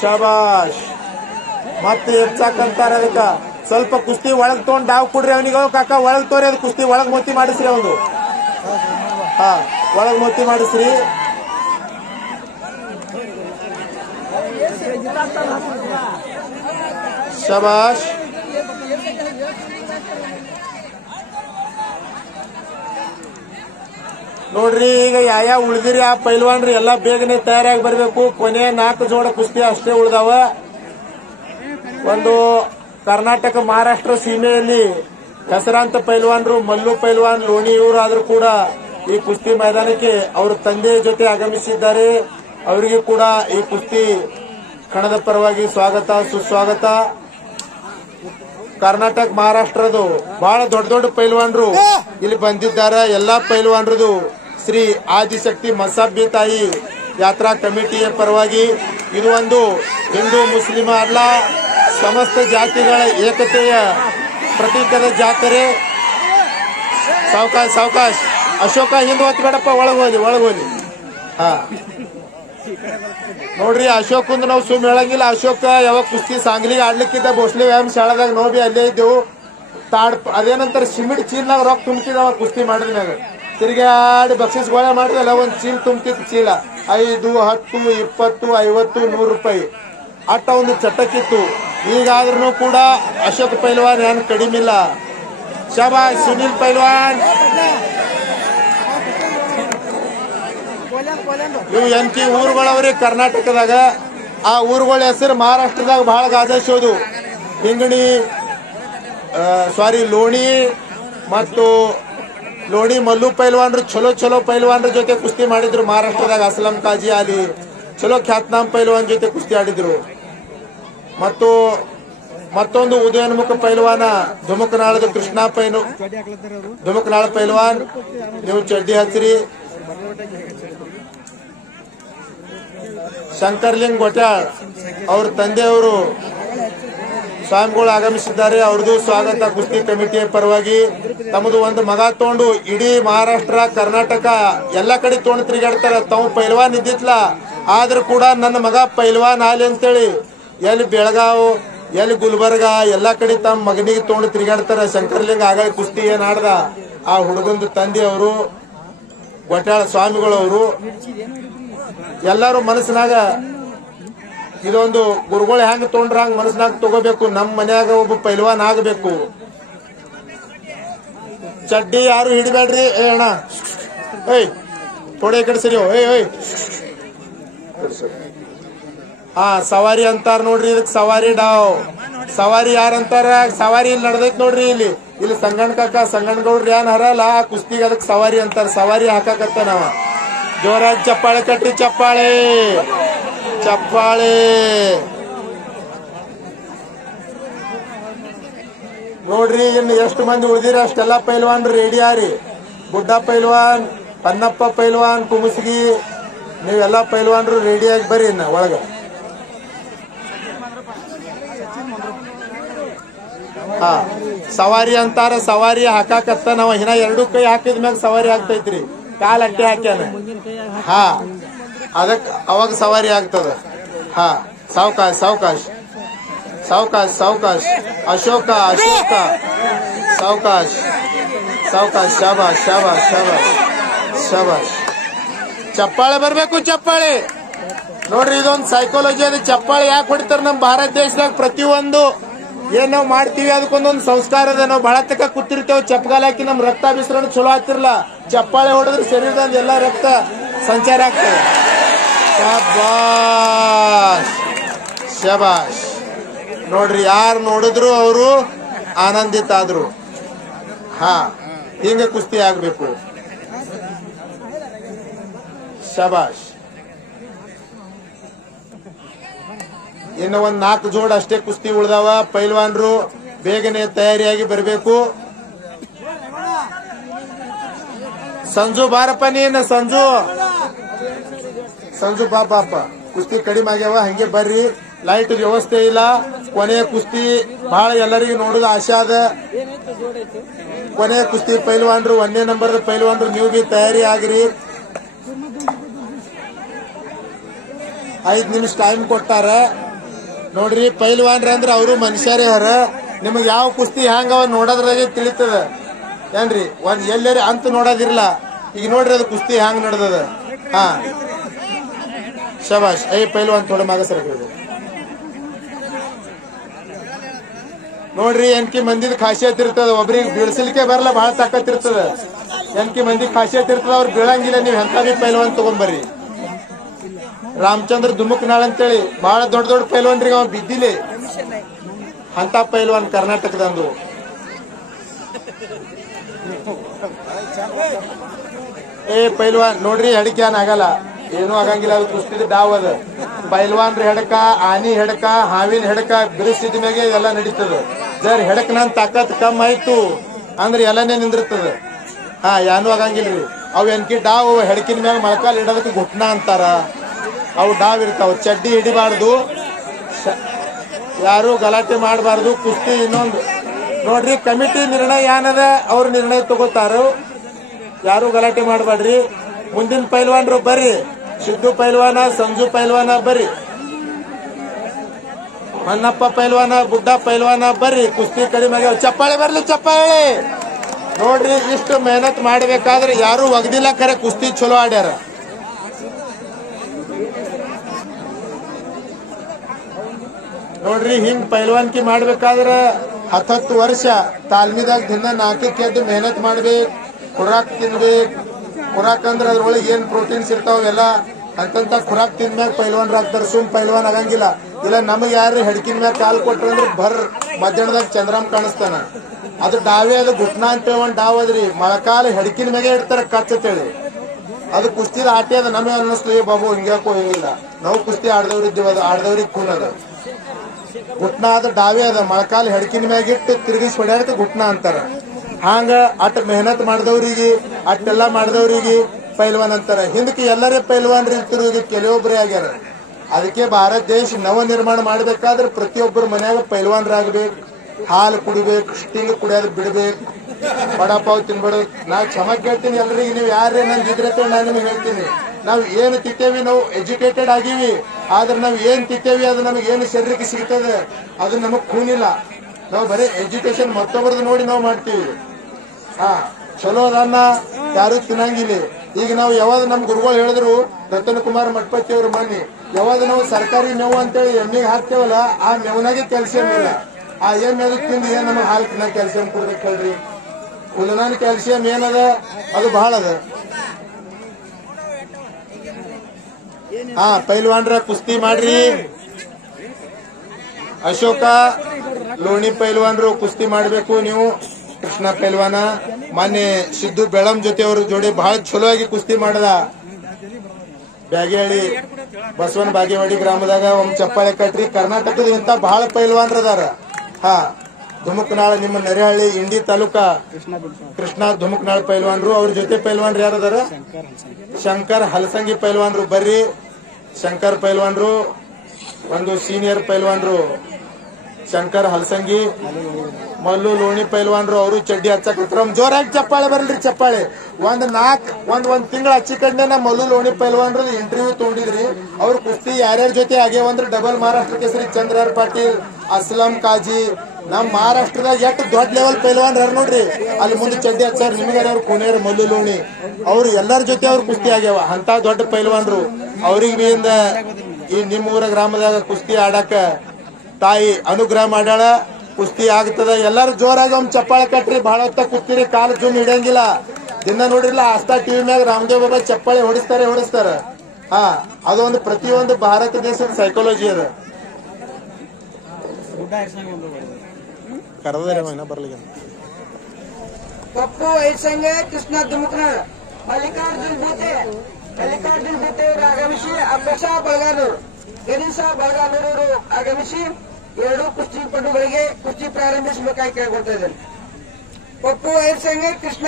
ಶಬಾಷ್. ಮತ್ತೆ ಹೆಚ್ಚಾಕಂತಾರ ಅದಕ್ಕ. ಸ್ವಲ್ಪ ಕುಸ್ತಿ ಒಳಗ್ ತಗೊಂಡ್ ಡಾವ್ ಕೊಡ್ರಿ ಅವನಿಗೆ. ಕಾಕ ಒಳಗ್ ತೋರಿ, ಅದು ಕುಸ್ತಿ ಒಳಗ್ ಮೊತ್ತಿ ಮಾಡಿಸ್ರಿ ಅವನು. ಹಾ, ಒಳಗ್ ಮೊತ್ತಿ ಮಾಡಿಸ್ರಿ. ಶಬಾಷ್. ನೋಡ್ರಿ, ಈಗ ಯಾವ ಉಳಿದಿರಿ ಆ ಪೈಲ್ವಾನ್ರಿ ಎಲ್ಲಾ ಬೇಗನೆ ತಯಾರಾಗಿ ಬರ್ಬೇಕು. ಕೊನೆ 4 ಜೋಡ ಕುಸ್ತಿ ಅಷ್ಟೇ ಉಳ್ದಾವ. ಒಂದು ಕರ್ನಾಟಕ ಮಹಾರಾಷ್ಟ್ರ ಸೀಮೆಯಲ್ಲಿ ಹೆಸರಾಂತ ಪೈಲ್ವಾನ್ರು ಮಲ್ಲು ಪೈಲ್ವಾನ್ ಲೋಣಿ ಇವರು ಆದ್ರೂ ಕೂಡ ಈ ಕುಸ್ತಿ ಮೈದಾನಕ್ಕೆ ಅವರ ತಂದೆಯ ಜೊತೆ ಆಗಮಿಸಿದ್ದಾರೆ. ಅವರಿಗೂ ಕೂಡ ಈ ಕುಸ್ತಿ ಕಣದ ಪರವಾಗಿ ಸ್ವಾಗತ, ಸುಸ್ವಾಗತ. ಕರ್ನಾಟಕ ಮಹಾರಾಷ್ಟ್ರದು ಬಹಳ ದೊಡ್ಡ ದೊಡ್ಡ ಪೈಲ್ವಾನ್ರು ಇಲ್ಲಿ ಬಂದಿದ್ದಾರೆ. ಎಲ್ಲಾ ಪೈಲ್ವಾನ್ರದು ಶ್ರೀ ಆದಿಶಕ್ತಿ ಮಸಾಬಿ ತಾಯಿ ಯಾತ್ರಾ ಕಮಿಟಿಯ ಪರವಾಗಿ ಇದು ಒಂದು ಹಿಂದೂ ಮುಸ್ಲಿಂ ಅಲ್ಲ, ಸಮಸ್ತ ಜಾತಿಗಳ ಏಕತೆಯ ಪ್ರತೀಕದ ಜಾತ್ರೆ. ಸಾವಕಾಶ್ ಸಾವಕಾಶ್. ಅಶೋಕ ಹಿಂದೆ ಹೊತ್ಬೇಡಪ್ಪ, ಒಳಗೋಲಿ. ಹಾ ನೋಡ್ರಿ, ಅಶೋಕ್ ನಾವು ಸುಮ್ ಹೇಳಂಗಿಲ್ಲ. ಅಶೋಕ ಯಾವಾಗ ಕುಸ್ತಿ ಸಾಂಗ್ಲಿಗೆ ಆಡ್ಲಿಕ್ಕಿದ್ದ ಭೋಸ್ಲೆ ವ್ಯಾಯಾಮ ಶಾಲಾದಾಗ ನಾವು ಬಿ ಅಲ್ಲೇ ಇದ್ದೆವು. ಅದೇನಂತರ ಸಿಮೆಂಟ್ ಚೀಲ್ನಾಗ ರೊಕ್ಕ ತುಂಬ್ತಿದ್ದವ ಕುಸ್ತಿ ಮಾಡಿದ್ಮ್ಯಾಗ. ತಿರುಗಾಡಿ ಬಕ್ಷಿಸ್ಗೋಳೆ ಮಾಡಿದಲ್ಲ, ಒಂದ್ ಚೀಲ ತುಂಬ್ತಿತ್ತು. ಚೀಲ 5, 10, 20, 50, 100 ರೂಪಾಯಿ ಅಟ್ಟ ಒಂದು ಚಟಕ್ಕಿತ್ತು. ಈಗಾದ್ರೂ ಕೂಡ ಅಶೋಕ್ ಪೈಲ್ವಾನ್ ಏನ್ ಕಡಿಮಿಲ್ಲ. ಶಾಬಾಷ್. ಸುನಿಲ್ ಪೈಲ್ವಾನ್. ಇವು ಎಂಟಿ ಊರುಗಳವ್ರಿ ಕರ್ನಾಟಕದಾಗ. ಆ ಊರುಗಳ ಹೆಸರು ಮಹಾರಾಷ್ಟ್ರದಾಗ ಬಹಳ ಗಾಜಾಯಿಸೋದು. ಹಿಂಗಣಿ, ಲೋಣಿ ಮತ್ತು ಲೋಣಿ ಮಲ್ಲು ಪೈಲ್ವಾನ್ರು ಚಲೋ ಪೈಲ್ವಾನ್ರ ಜೊತೆ ಕುಸ್ತಿ ಮಾಡಿದ್ರು ಮಹಾರಾಷ್ಟ್ರದಾಗ. ಅಸ್ಲಂ ಕಾಜಿ ಅಲಿ ಚಲೋ ಖ್ಯಾತನಾಮ್ ಪೈಲ್ವಾನ್ ಜೊತೆ ಕುಸ್ತಿ ಆಡಿದ್ರು. ಮತ್ತು ಮತ್ತೊಂದು ಉದಯೋನ್ಮುಖ ಪೈಲ್ವಾನ ಧುಮಕನಾಳದ ಧುಮಕನಾಳ ಪೈಲ್ವಾನ್. ನೀವು ಚಡ್ಡಿ ಹಚ್ಚಿರಿ. ಶಂಕರ್ಲಿಂಗ್ ಗೊಟ್ಯಾಳ್ ಅವ್ರ ತಂದೆಯವರು ಸ್ವಾಮಿಗಳು ಆಗಮಿಸಿದ್ದಾರೆ. ಅವ್ರದ್ದು ಸ್ವಾಗತ ಕುಸ್ತಿ ಕಮಿಟಿಯ ಪರವಾಗಿ. ತಮ್ಮದು ಒಂದು ಮಗ ತಗೊಂಡು ಇಡೀ ಮಹಾರಾಷ್ಟ್ರ ಕರ್ನಾಟಕ ಎಲ್ಲ ಕಡೆ ತಗೊಂಡು ತಿರುಗಾಡ್ತಾರ. ತಾವು ಪೈಲ್ವಾನ್ ಇದ್ದಿತ್ಲ, ಆದ್ರೂ ಕೂಡ ನನ್ನ ಮಗ ಪೈಲ್ವಾನ್ ಆಲಿ ಅಂತೇಳಿ ಎಲ್ಲಿ ಬೆಳಗಾವ್, ಎಲ್ಲಿ ಗುಲ್ಬರ್ಗ ಎಲ್ಲಾ ಕಡೆ ತಮ್ಮ ಮಗನಿಗೆ ತಗೊಂಡು ತಿರುಗಾಡ್ತಾರ. ಶಂಕರ್ಲಿಂಗ ಆಗಳ ಕುಸ್ತಿ ಏನ್ ಆಡ್ದ ಆ ಹುಡುಗಂದು ತಂದೆಯವರು ಗೊಟ್ಯಾಳ ಸ್ವಾಮಿಗಳವರು ಎಲ್ಲಾರು ಮನಸ್ಸಿನಾಗ ಇದೊಂದು ಗುರುಗಳು ಹೆಂಗ್ ತೊಗೊಂಡ್ರ ಹಂಗ ಮನಸ್ಸಿನಾಗ ತಗೋಬೇಕು. ನಮ್ ಮನ್ಯಾಗ ಒಬ್ಬ ಪೈಲ್ವಾನ್ ಆಗಬೇಕು. ಚಡ್ಡಿ ಯಾರು ಹಿಡಿಬೇಡ್ರಿ. ಅಣ್ಣ ಏಯ್ ಥೋಡೆ ಕಡೆ ಸರಿ. ಏಯ್ ಹಾ, ಸವಾರಿ ಅಂತಾರ ನೋಡ್ರಿ ಇದಕ್. ಸವಾರಿ ಡಾವ್. ಸವಾರಿ ಯಾರಂತಾರ? ಸವಾರಿ ಇಲ್ಲಿ ನಡೆದೈತ್ ನೋಡ್ರಿ. ಇಲ್ಲಿ ಸಂಗಣ್ಣ ಕಾಕ ಸಂಗಣ್ಣಗೌಡ್ರಿ ಏನ್ ಹರಲ್ಲ ಆ ಕುಸ್ತಿಗೆ, ಅದಕ್ಕೆ ಸವಾರಿ ಅಂತಾರ. ಸವಾರಿ ಹಾಕಾಕತ್ತ ನಾವ. ಜೋರಾಗಿ ಚಪ್ಪಾಳೆ ಕಟ್ಟಿ, ಚಪ್ಪಾಳೆ ಚಪ್ಪಾಳೆ. ನೋಡ್ರಿ ಇನ್ನು ಎಷ್ಟು ಮಂದಿ ಉಳಿದಿರ ಅಷ್ಟೆಲ್ಲ ಪೈಲ್ವಾನ್ ರೆಡಿ ಆರಿ. ಬುಡ್ಡ ಪೈಲ್ವಾನ್, ಪನ್ನಪ್ಪ ಪೈಲ್ವಾನ್, ಕುಮಸ್ಗಿ, ನೀವೆಲ್ಲಾ ಪೈಲ್ವಾನ್ರು ರೆಡಿಯಾಗಿ ಬರ್ರಿ ಇನ್ನ ಒಳಗ. ಹಾ, ಸವಾರಿ ಅಂತಾರ. ಸವಾರಿ ಹಾಕಾಕತ್ತ ನಾವ. ಇನ್ನ 2 ಕೈ ಹಾಕಿದ್ಮ್ಯಾಗ ಸವಾರಿ ಆಗ್ತೈತ್ರಿ. ಕಾಲ್ ಅಟ್ಟೆ ಹಾಕ್ಯಾನ. ಹಾ, ಅದಕ್ ಅವಾಗ ಸವಾರಿ ಆಗ್ತದ. ಹಾ, ಸಾವಕಾಶ್ ಸಾವಕಾಶ್ ಸಾವಕಾಶ್ ಸಾವಕಾಶ್. ಅಶೋಕ ಸಾವಕಾಶ್ ಸಾವಕಾಶ್. ಶಾಬಾಷ್ ಶಾಬಾಷ್ ಶಾಬಾಷ್ ಶಾಬಾಷ್. ಚಪ್ಪಾಳೆ ಬರ್ಬೇಕು, ಚಪ್ಪಾಳೆ. ನೋಡ್ರಿ ಇದೊಂದು ಸೈಕಾಲಜಿ ಅದು. ಚಪ್ಪಾಳೆ ಯಾಕೆ ಹೊಡಿತಾರ ನಮ್ ಭಾರತ ದೇಶದಾಗ? ಪ್ರತಿಯೊಂದು ಏನ್ ನಾವ್ ಮಾಡ್ತೀವಿ ಅದಕ್ಕೊಂದೊಂದು ಸಂಸ್ಕಾರ ಅದ. ನಾವು ಬಹಳ ತಕ್ಕ ಕೂತಿರ್ತೇವೆ, ಚಪ್ಪಗಾಲ ಹಾಕಿ ನಮ್ ರಕ್ತಾಭಿಸರಣ ಚಲೋ ಆಗ್ತಿರ್ಲ. ಚಪ್ಪಾಳೆ ಹೊಡೆದ್ರೆ ಶರೀರದಿಂದ ಎಲ್ಲ ರಕ್ತ ಸಂಚಾರ ಆಗ್ತದೆ. ಶಬಾಷ್ ಶಬಾಷ್. ನೋಡ್ರಿ ಯಾರು ನೋಡಿದ್ರು ಅವರು ಆನಂದಿತ ಆದ್ರು. ಹಾ, ಹಿಂಗ ಕುಸ್ತಿ ಆಗ್ಬೇಕು. ಶಬಾಷ್. ಇನ್ನು ಒಂದ್ 4 ಜೋಡ್ ಅಷ್ಟೇ ಕುಸ್ತಿ ಉಳ್ದಾವ. ಪೈಲ್ವಾನ್ರು ಬೇಗನೆ ತಯಾರಿಯಾಗಿ ಬರಬೇಕು. ಸಂಜು ಬಾರಪ್ಪ ನೀನ್. ಸಂಜು ಪಾಪ ಕುಸ್ತಿ ಕಡಿಮೆ ಆಗ್ಯಾವ, ಹಂಗೆ ಬರ್ರಿ. ಲೈಟ್ ವ್ಯವಸ್ಥೆ ಇಲ್ಲ. ಕೊನೆಯ ಕುಸ್ತಿ ಬಹಳ ಎಲ್ಲರಿಗೂ ನೋಡುದು ಆಶೆ ಅದ. ಕೊನೆಯ ಕುಸ್ತಿ ಪೈಲ್ವಾನ್ರು 1ನೇ ನಂಬರ್ ಪೈಲ್ವಾನ್ರು ನೀವು ಬಿ ತಯಾರಿ ಆಗ್ರಿ. 5 ನಿಮಿಷ ಟೈಮ್ ಕೊಟ್ಟಾರ ನೋಡ್ರಿ. ಪೈಲ್ವಾನ್ರ ಅಂದ್ರ ಅವರು ಮನುಷ್ಯರೇ ಹರ. ನಿಮಗ್ ಯಾವ ಕುಸ್ತಿ ಹ್ಯಾಂಗವ ನೋಡೋದ್ರಾಗೆ ತಿಳಿತದ ಏನ್ರಿ. ಒಂದ್ ಎಲ್ಲರಿ ಅಂತ ನೋಡೋದಿರ್ಲ. ಈಗ ನೋಡ್ರಿ ಅದು ಕುಸ್ತಿ ಹ್ಯಾಂಗ ನಡೆದದ. ಹಾ ಶಬಾಷ್. ಪೈಲ್ವಾನ್ ಥೋಡ ಮಾಗ ಸರಕಿದೆ ನೋಡ್ರಿ. ಎನ್ಕಿ ಮಂದಿದ ಖಾಸಿಯತ್ ಇರ್ತದ. ಒಬ್ರಿಗೆ ಬೀಳ್ಸಲಿಕ್ಕೆ ಬರಲ್ಲ, ಬಹಳ ತಾಕತ್ ಇರ್ತದ. ಎನ್ಕಿ ಮಂದಿ ಖಾಸಿಯತ್ ಇರ್ತದ, ಅವ್ರು ಬೀಳಂಗಿಲ್ಲ. ನೀವ್ ಎಂತ ಬಿ ಪೈಲ್ವಾನ್ ತಗೊಂಡ್ಬರ್ರಿ. ರಾಮಚಂದ್ರ ದುಮುಕ್ನಾಳ್ ಅಂತೇಳಿ ಬಹಳ ದೊಡ್ಡ ಪೈಲ್ವಾನ್ರಿಗೆ ಅವ ಬಿದ್ದಿಲಿ. ಅಂತ ಪೈಲ್ವಾನ್ ಕರ್ನಾಟಕದಂದು. ಪೈಲ್ವಾನ್ ನೋಡ್ರಿ, ಹೆಡಕ್ ಏನ್ ಆಗಲ್ಲ, ಏನೂ ಆಗಂಗಿಲ್ಲ. ಅದು ಕುಸ್ತಿದ ಡಾವ್ ಅದ. ಪೈಲ್ವಾನ್ರ ಹೆಡಕ, ಆನಿ ಹೆಡಕ, ಹಾವಿನ ಹೆಡಕ ಬಿಡಿಸಿದ ಮ್ಯಾಗೆ ಎಲ್ಲ ನಡೀತದ. ಜರ್ ಹೆಡಕ್ ನನ್ ತಾಕತ್ ಕಮ್ ಆಯ್ತು ಅಂದ್ರೆ ಎಲ್ಲನೇ ನಿಂದಿರ್ತದ. ಹಾ ಏನೂ ಆಗಂಗಿಲ್ರಿ. ಅವ್ ಎನ್ಕಿ ಡಾವ್ ಹೆಡಕಿನ ಮ್ಯಾಗ ಮೊಳಕಾಲ್ ಇಡೋದಕ್ಕೆ ಗುಟ್ನ ಅಂತಾರ. ಅವು ಡಾವ್ ಇರ್ತಾವ. ಚಡ್ಡಿ ಹಿಡಿಬಾರ್ದು, ಯಾರು ಗಲಾಟೆ ಮಾಡಬಾರ್ದು. ಕುಸ್ತಿ ಇನ್ನೊಂದು ನೋಡ್ರಿ, ಕಮಿಟಿ ನಿರ್ಣಯ ಏನದ ಅವ್ರು ನಿರ್ಣಯ ತಗೋತಾರ. ಯಾರು ಗಲಾಟೆ ಮಾಡಬೇಡ್ರಿ. ಮುಂದಿನ ಪೈಲ್ವಾನ್ರು ಬರ್ರಿ. ಸಿದ್ದು ಪೈಲ್ವಾನ, ಸಂಜು ಪೈಲ್ವಾನ ಬರ್ರಿ. ಮನ್ನಪ್ಪ ಪೈಲ್ವಾನ, ಬುಡ್ಡ ಪೈಲ್ವಾನ ಬರ್ರಿ. ಕುಸ್ತಿ ಕಡಿಮೆ ಚಪ್ಪಾಳೆ ಬರ್ಲಿ, ಚಪ್ಪಾಳೆ. ನೋಡ್ರಿ, ಇಷ್ಟು ಮೆಹನತ್ ಮಾಡಬೇಕಾದ್ರೆ ಯಾರು ಒಗದಿಲ್ಲ. ಖರೆ ಕುಸ್ತಿ ಚಲೋ ಆಡ್ಯಾರ. ನೋಡ್ರಿ, ಹಿಂಗ್ ಪೈಲ್ವಾನ್ಕಿ ಮಾಡ್ಬೇಕಾದ್ರ 10 ವರ್ಷ ತಾಲ್ಮಿದಾಗ ದಿನ 4ಕ್ಕೆ ಎದ್ದು ಮೆಹನತ್ ಮಾಡ್ಬೇಕು. ಖುರಾಕ್ ತಿನ್ಬೇಕು. ಖುರಾಕ್ ಅಂದ್ರೆ ಅದ್ರೊಳಗೆ ಏನ್ ಪ್ರೋಟೀನ್ಸ್ ಇರ್ತಾವೆಲ್ಲ ಅಂತಂತ ಖುರಾಕ್ ತಿಂದ್ಮ್ಯಾಗ ಪೈಲ್ವಾನ್ರ ಆಗ್ತಾರ. ಸುಮ್ ಪೈಲ್ವಾನ್ ಆಗಂಗಿಲ್ಲ. ಇಲ್ಲ ನಮಗ್ ಯಾರು ಹೆಡ್ಕಿನ ಮ್ಯಾಗ ಕಾಲ್ ಕೊಟ್ರಂದ್ರ ಮಧ್ಯಾಹ್ನದಾಗ ಚಂದ್ರಾಮ್ ಕಾಣಿಸ್ತಾನ. ಅದು ಡಾವೇ. ಅದು ಗುಟ್ನ ಅಂತೇಳಿ ಒಂದ್ ಡಾವ್ ಅದ್ರಿ. ಮೊಳಕಾಲ ಹೆಡ್ಕಿನ ಮ್ಯಾಗೆ ಇಡ್ತಾರ ಕಚ್ಚತೇಳಿ. ಅದು ಕುಸ್ತಿದ ಆಟೆ ಅದ. ನಮಗೆ ಅನ್ನಿಸ್ತೀವಿ ಬಾಬು ಹಿಂಗ್ಯಾಕೋ ಹಿಂಗಿಲ್ಲ. ನಾವು ಕುಸ್ತಿ ಆಡ್ದವ್ರಿದ್ದೀವಿ. ಅದು ಆಡ್ದವ್ರಿಗೆ ಖೂನ್ ಅದ. ಗುಟ್ನ ಅದ ಡಾವೇ ಅದ. ಮೊಳಕಾಲ ಹೆಡ್ಕಿನ ಮ್ಯಾಗ ಇಟ್ಟು ತಿರುಗಿಸಿ ಹೊಡ್ಯಾಡಕ ಗುಟ್ನ ಅಂತಾರ. ಹಾಂಗ ಅಟ್ ಮೆಹನತ್ ಮಾಡಿದವ್ರಿಗೆ, ಅಟ್ಟೆಲ್ಲ ಮಾಡಿದವ್ರಿಗೆ ಪೈಲ್ವಾನ್ ಅಂತಾರ. ಹಿಂದಕ್ಕೆ ಎಲ್ಲರೇ ಪೈಲ್ವಾನ್ರಿ ಇರ್ತಿರು, ಈಗ ಕೆಲವೊಬ್ಬರೇ ಆಗ್ಯಾರ. ಅದಕ್ಕೆ ಭಾರತ ದೇಶ ನವ ನಿರ್ಮಾಣ ಮಾಡ್ಬೇಕಾದ್ರೆ ಪ್ರತಿಯೊಬ್ಬರ ಮನ್ಯಾಗ ಪೈಲ್ವಾನ್ರಾಗ್ಬೇಕು. ಹಾಲು ಕುಡಿಬೇಕು, ಸ್ಟಿಂಗ್ ಕುಡಿಯೋದು ಬಿಡ್ಬೇಕು, ವಡಾಪಾವ್ ತಿನ್ಬೇಡು. ನಾ ಕ್ಷಮ ಕೇಳ್ತೀನಿ ಎಲ್ರಿಗೆ. ನೀವು ಯಾರೇ ನನ್ಗೆ ಇದ್ರತೆ ನಾನು ನಿಮ್ಗೆ ಹೇಳ್ತೀನಿ. ನಾವ್ ಏನು ತಿತ್ತೇವಿ, ನಾವು ಎಜುಕೇಟೆಡ್ ಆಗಿವಿ. ಆದ್ರೆ ನಾವ್ ಏನ್ ತಿತ್ತೇವಿ ಅದು ನಮಗೆ ಏನು ಶರೀರಕ್ಕೆ ಸಿಗ್ತದೆ ಅದು ನಮಗ್ ಖೂನಿಲ್ಲ. ನಾವು ಬರೀ ಎಜುಕೇಶನ್ ಮತ್ತೊಬ್ಬರದ್ದು ನೋಡಿ ನಾವು ಮಾಡ್ತೀವಿ. ಹಾ ಚಲೋ ಅದನ್ನ ಯಾರು ತಿನ್ನಂಗಿಲ್ಲ. ಈಗ ನಾವು ಯಾವಾಗ ನಮ್ ಗುರುಗಳು ಹೇಳಿದ್ರು, ರತನ್ ಕುಮಾರ್ ಮಠಪತಿ ಅವ್ರ ಮನೆ, ಯಾವಾಗ ನಾವು ಸರ್ಕಾರಿ ಮೇವು ಅಂತೇಳಿ ಎಮ್ಮಿಗೆ ಹಾಕ್ತೇವಲ್ಲ, ಆ ಮೇವನಾಗೆ ಕ್ಯಾಲ್ಸಿಯಂ ಇಲ್ಲ. ಆ ಏನ್ ಮೇವು ತಿಂದು ಏನ್ ನಮಗೆ ಹಾಲು ತಿನ್ನ ಕ್ಯಾಲ್ಸಿಯಂ ಕೊಡ್ಬೇಕು ಹೇಳ್ರಿ. ಉಲನಾನ್ ಕ್ಯಾಲ್ಸಿಯಂ ಏನದ ಅದು ಬಹಳ ಅದ. ಹಾ ಪೈಲ್ವಾನ್ರ ಕುಸ್ತಿ ಮಾಡ್ರಿ. ಅಶೋಕ ಲೋಣಿ ಪೈಲ್ವಾನ್ರು ಕುಸ್ತಿ ಮಾಡ್ಬೇಕು. ನೀವು ಕೃಷ್ಣ ಪೈಲ್ವಾನ ಮೊನ್ನೆ ಸಿದ್ದು ಬೆಳಂ ಜೊತೆ ಅವ್ರ ಜೋಡಿ ಬಹಳ ಚಲೋ ಆಗಿ ಕುಸ್ತಿ ಮಾಡದ. ಬ್ಯಾಗೇಹಳ್ಳಿ ಬಸವನ ಬಾಗೇವಾಡಿ ಗ್ರಾಮದಾಗ ಒಂದ್ ಚಪ್ಪಾಳೆ ಕಟ್ರಿ. ಕರ್ನಾಟಕದ ಇಂತ ಬಹಳ ಪೈಲ್ವಾನ್ರ ಅದಾರ. ಹಾ ಧುಮುಕ್ನಾಳ ನಿಮ್ಮ ನೆರೆಹಳ್ಳಿ ಇಂಡಿ ತಾಲೂಕಾ ಕೃಷ್ಣ ಧುಮುಕ್ನಾಳ್ ಪೈಲ್ವಾನ್ರು. ಅವ್ರ ಜೊತೆ ಪೈಲ್ವಾನ್ರು ಯಾರದಾರ? ಶಂಕರ್ ಹಲಸಂಗಿ ಪೈಲ್ವಾನ್ರು ಬರ್ರಿ. ಶಂಕರ್ ಪೈಲ್ವಾನ್ರು ಒಂದು ಸೀನಿಯರ್ ಪೈಲ್ವಾನ್ರು ಶಂಕರ್ ಹಲಸಂಗಿ. ಮಲ್ಲು ಲೋಣಿ ಪೈಲ್ವಾನ್ರು ಅವರು ಚಡ್ಡಿ ಹಚ್ಚಕತ್ರ. ಜೋರಾಗಿ ಚಪ್ಪಾಳೆ ಬರ್ಲ್ರಿ, ಚಪ್ಪಾಳೆ. ಒಂದ್ ತಿಂಗಳ ಹಚ್ಚಿ ಕಡೆ ಮಲ್ಲು ಲೋಣಿ ಪೈಲ್ವಾನ್ರು ಇಂಟರ್ವ್ಯೂ ತಗೊಂಡಿದ್ರಿ. ಅವ್ರ ಕುಸ್ತಿ ಯಾರ್ಯಾರ ಜೊತೆ ಆಗ್ಯಾವಂದ್ರ ಡಬಲ್ ಮಹಾರಾಷ್ಟ್ರ ಕೇಸರಿ ಚಂದ್ರರ್ ಪಾಟೀಲ್, ಅಸ್ಲಂ ಕಾಜಿ. ನಮ್ ಮಹಾರಾಷ್ಟ್ರದಾಗ ಎಷ್ಟು ದೊಡ್ಡ ಲೆವೆಲ್ ಪೈಲ್ವಾನ್ ಯಾರು ನೋಡ್ರಿ. ಅಲ್ಲಿ ಮುಂದೆ ಚಡ್ಡಿ ಹಚ್ಚಾರ. ನಿಮ್ಗೆ ಅವ್ರು ಕುಣಿಯರ್ ಮಲ್ಲು ಲೋಣಿ ಅವ್ರು ಎಲ್ಲರ ಜೊತೆ ಅವ್ರ ಕುಸ್ತಿ ಆಗ್ಯಾವ. ಅಂತ ದೊಡ್ಡ ಪೈಲ್ವಾನ್ರು. ಅವ್ರಿಗೆ ಬೀಂದ ಈ ನಿಮ್ಮೂರ ಗ್ರಾಮದಾಗ ಕುಸ್ತಿ ಆಡಾಕ ತಾಯಿ ಅನುಗ್ರಹ ಮಾಡ್ಯಾಳ. ಕುಸ್ತಿ ಆಗ್ತದ. ಎಲ್ಲಾರು ಜೋರಾಗಿ ಒಂದ್ ಚಪ್ಪಾಳೆ ಕಟ್ರಿ. ಬಹಳ ಹೊತ್ತ ಕುಸ್ತಿರಿ, ಕಾಲು ಜುಮ್ ಹಿಡಿಯಂಗಿಲ್ಲ. ದಿನ ನೋಡಿರ್ಲ ಆಸ್ಥಾ ಟಿವಿ ಮ್ಯಾಗ ರಾಮದೇವ್ ಬಾಬಾ ಚಪ್ಪಾಳೆ ಹೊಡಿಸ್ತಾರ. ಹಾ ಅದೊಂದು ಪ್ರತಿಯೊಂದು ಭಾರತ ದೇಶದ ಸೈಕಾಲಜಿ ಅದ. ಬರ್ಲಿಕ್ಕೆ पप्पू ऐसंगे कृष्णा दुमुकनाळ, मल्लिकार्जुन भूते, ಮಲ್ಲಿಕಾರ್ಜುನ್ ಜೊತೆ ಆಗಮಿಸಿ ಅಪೇಕ್ಷಾ ಬಳಗಾನೂರು ಗಣೇಶ ಬಳಗಾನೂರವರು ಆಗಮಿಸಿ ಎರಡೂ ಕುಸ್ತಿಪಟುಗಳಿಗೆ ಕುಸ್ತಿ ಪ್ರಾರಂಭಿಸಬೇಕಾಗಿ ಕೇಳ್ಕೊಳ್ತಾ ಇದ್ದೇನೆ. ಪಪ್ಪು ಐರ್ಸಂಗೆ ಕೃಷ್ಣ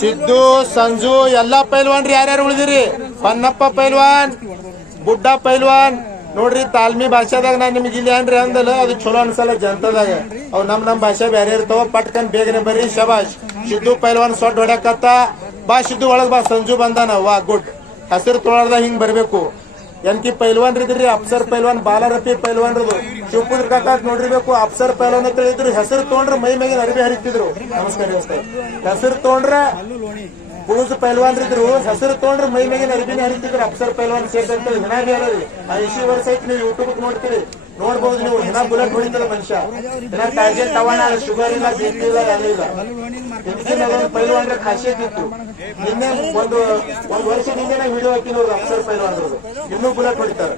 ಸಿದ್ದು ಸಂಜು ಎಲ್ಲಾ ಪೈಲ್ವಾನ್ರಿ ಯಾರ್ಯಾರು ಉಳಿದಿರಿ? ಪನ್ನಪ್ಪ ಪೈಲ್ವಾನ್, ಬುಡ್ಡ ಪೈಲ್ವಾನ್ ನೋಡ್ರಿ. ತಾಲ್ಮಿ ಭಾಷಾದಾಗ ನಾನ್ ನಿಮ್ಗೆ ಇಲ್ಲಿ ಏನ್ರಿ ಅಂದಲ್ಲ ಅದು ಚಲೋ ಅನ್ಸಲ್ಲ ಜನತಾದಾಗ. ಅವ್ ನಮ್ ಭಾಷೆ ಬೇರೆ ಇರ್ತಾವ. ಪಟ್ಕನ್ ಬೇಗನೆ ಬರ್ರಿ. ಶಬಾಷ್. ಸಿದ್ದು ಪೈಲ್ವಾನ್ ಸೊಡ್ಡ ಹೊಡ್ಯಾಕತ್ತ. ಬಾ ಸಿದ್ದು ಒಳಗ್ ಬಾ. ಸಂಜು ಬಂದಾನ. ವಾ ಗುಡ್. ಹಸಿರು ತೊಳದ ಹಿಂಗ್ ಬರ್ಬೇಕು. ಎನ್ಕಿ ಪೈಲ್ವಾನ್ ಇದ್ರಿ. ಅಪ್ಸರ್ ಪೈಲ್ವಾನ್, ಬಾಲರಫಿ ಪೈಲ್ವಾನ್ ಶಿವಪುತ್ರ ಕಾಕಾಕ್ ನೋಡಿರ್ಬೇಕು. ಅಪ್ಸರ್ ಪೈಲ್ವಾನ್ ಅಂತ ಹೇಳಿದ್ರು. ಹೆಸರು ತೊಗೊಂಡ್ರೆ ಮೈ ಮೇಗಿನ ಅರಿವಿ ಹರಿತಿದ್ರು. ನಮಸ್ಕಾರ ನಮಸ್ಕಾರ. ಹೆಸರು ತೊಗೊಂಡ್ರೆ ಪುಳುಸ್ ಪೈಲ್ವಾನ್ ಇದ್ರು. ಹೆಸರು ತೊಗೊಂಡ್ರೆ ಮೈ ಮೇಗಿನ ಅರಿವಿನ ಹರಿತಿದ್ರು. ಅಪ್ಸರ್ ಪೈಲ್ವಾನ್ ಸೇಟ್ ಅಂತ ಹಿನ ಬೇರೆ 80 ವರ್ಷ ಐತಿ. ನೀವು ಯೂಟ್ಯೂಬ್ ನೋಡ್ತೀರಿ, ನೋಡ್ಬಹುದು ನೀವು. ಹಿನ ಬುಲೆಟ್ ಹೊಡಿತಾರೆ ಮನುಷ್ಯ. ಹಿನ ಟಾರ್ಗೆಟ್ ತವಣ, ಶುಗರ್ ಇಲ್ಲ, ಬಿಪಿ ಇಲ್ಲ, ಏನಿಲ್ಲ. ಹಿಂದಿನ ಪೈಲ್ವಾನ್ ಖಾಸಿಯತ್ ಇತ್ತು. ನಿನ್ನೆ ಒಂದು ವರ್ಷದಿಂದ ವಿಡಿಯೋ ಹಾಕಿ ನೋಡ್ರಿ ಅಪ್ಸರ್ ಪೈಲ್ವಾನ್ ಇನ್ನೂ ಬುಲೆಟ್ ಹೊಡಿತಾರೆ.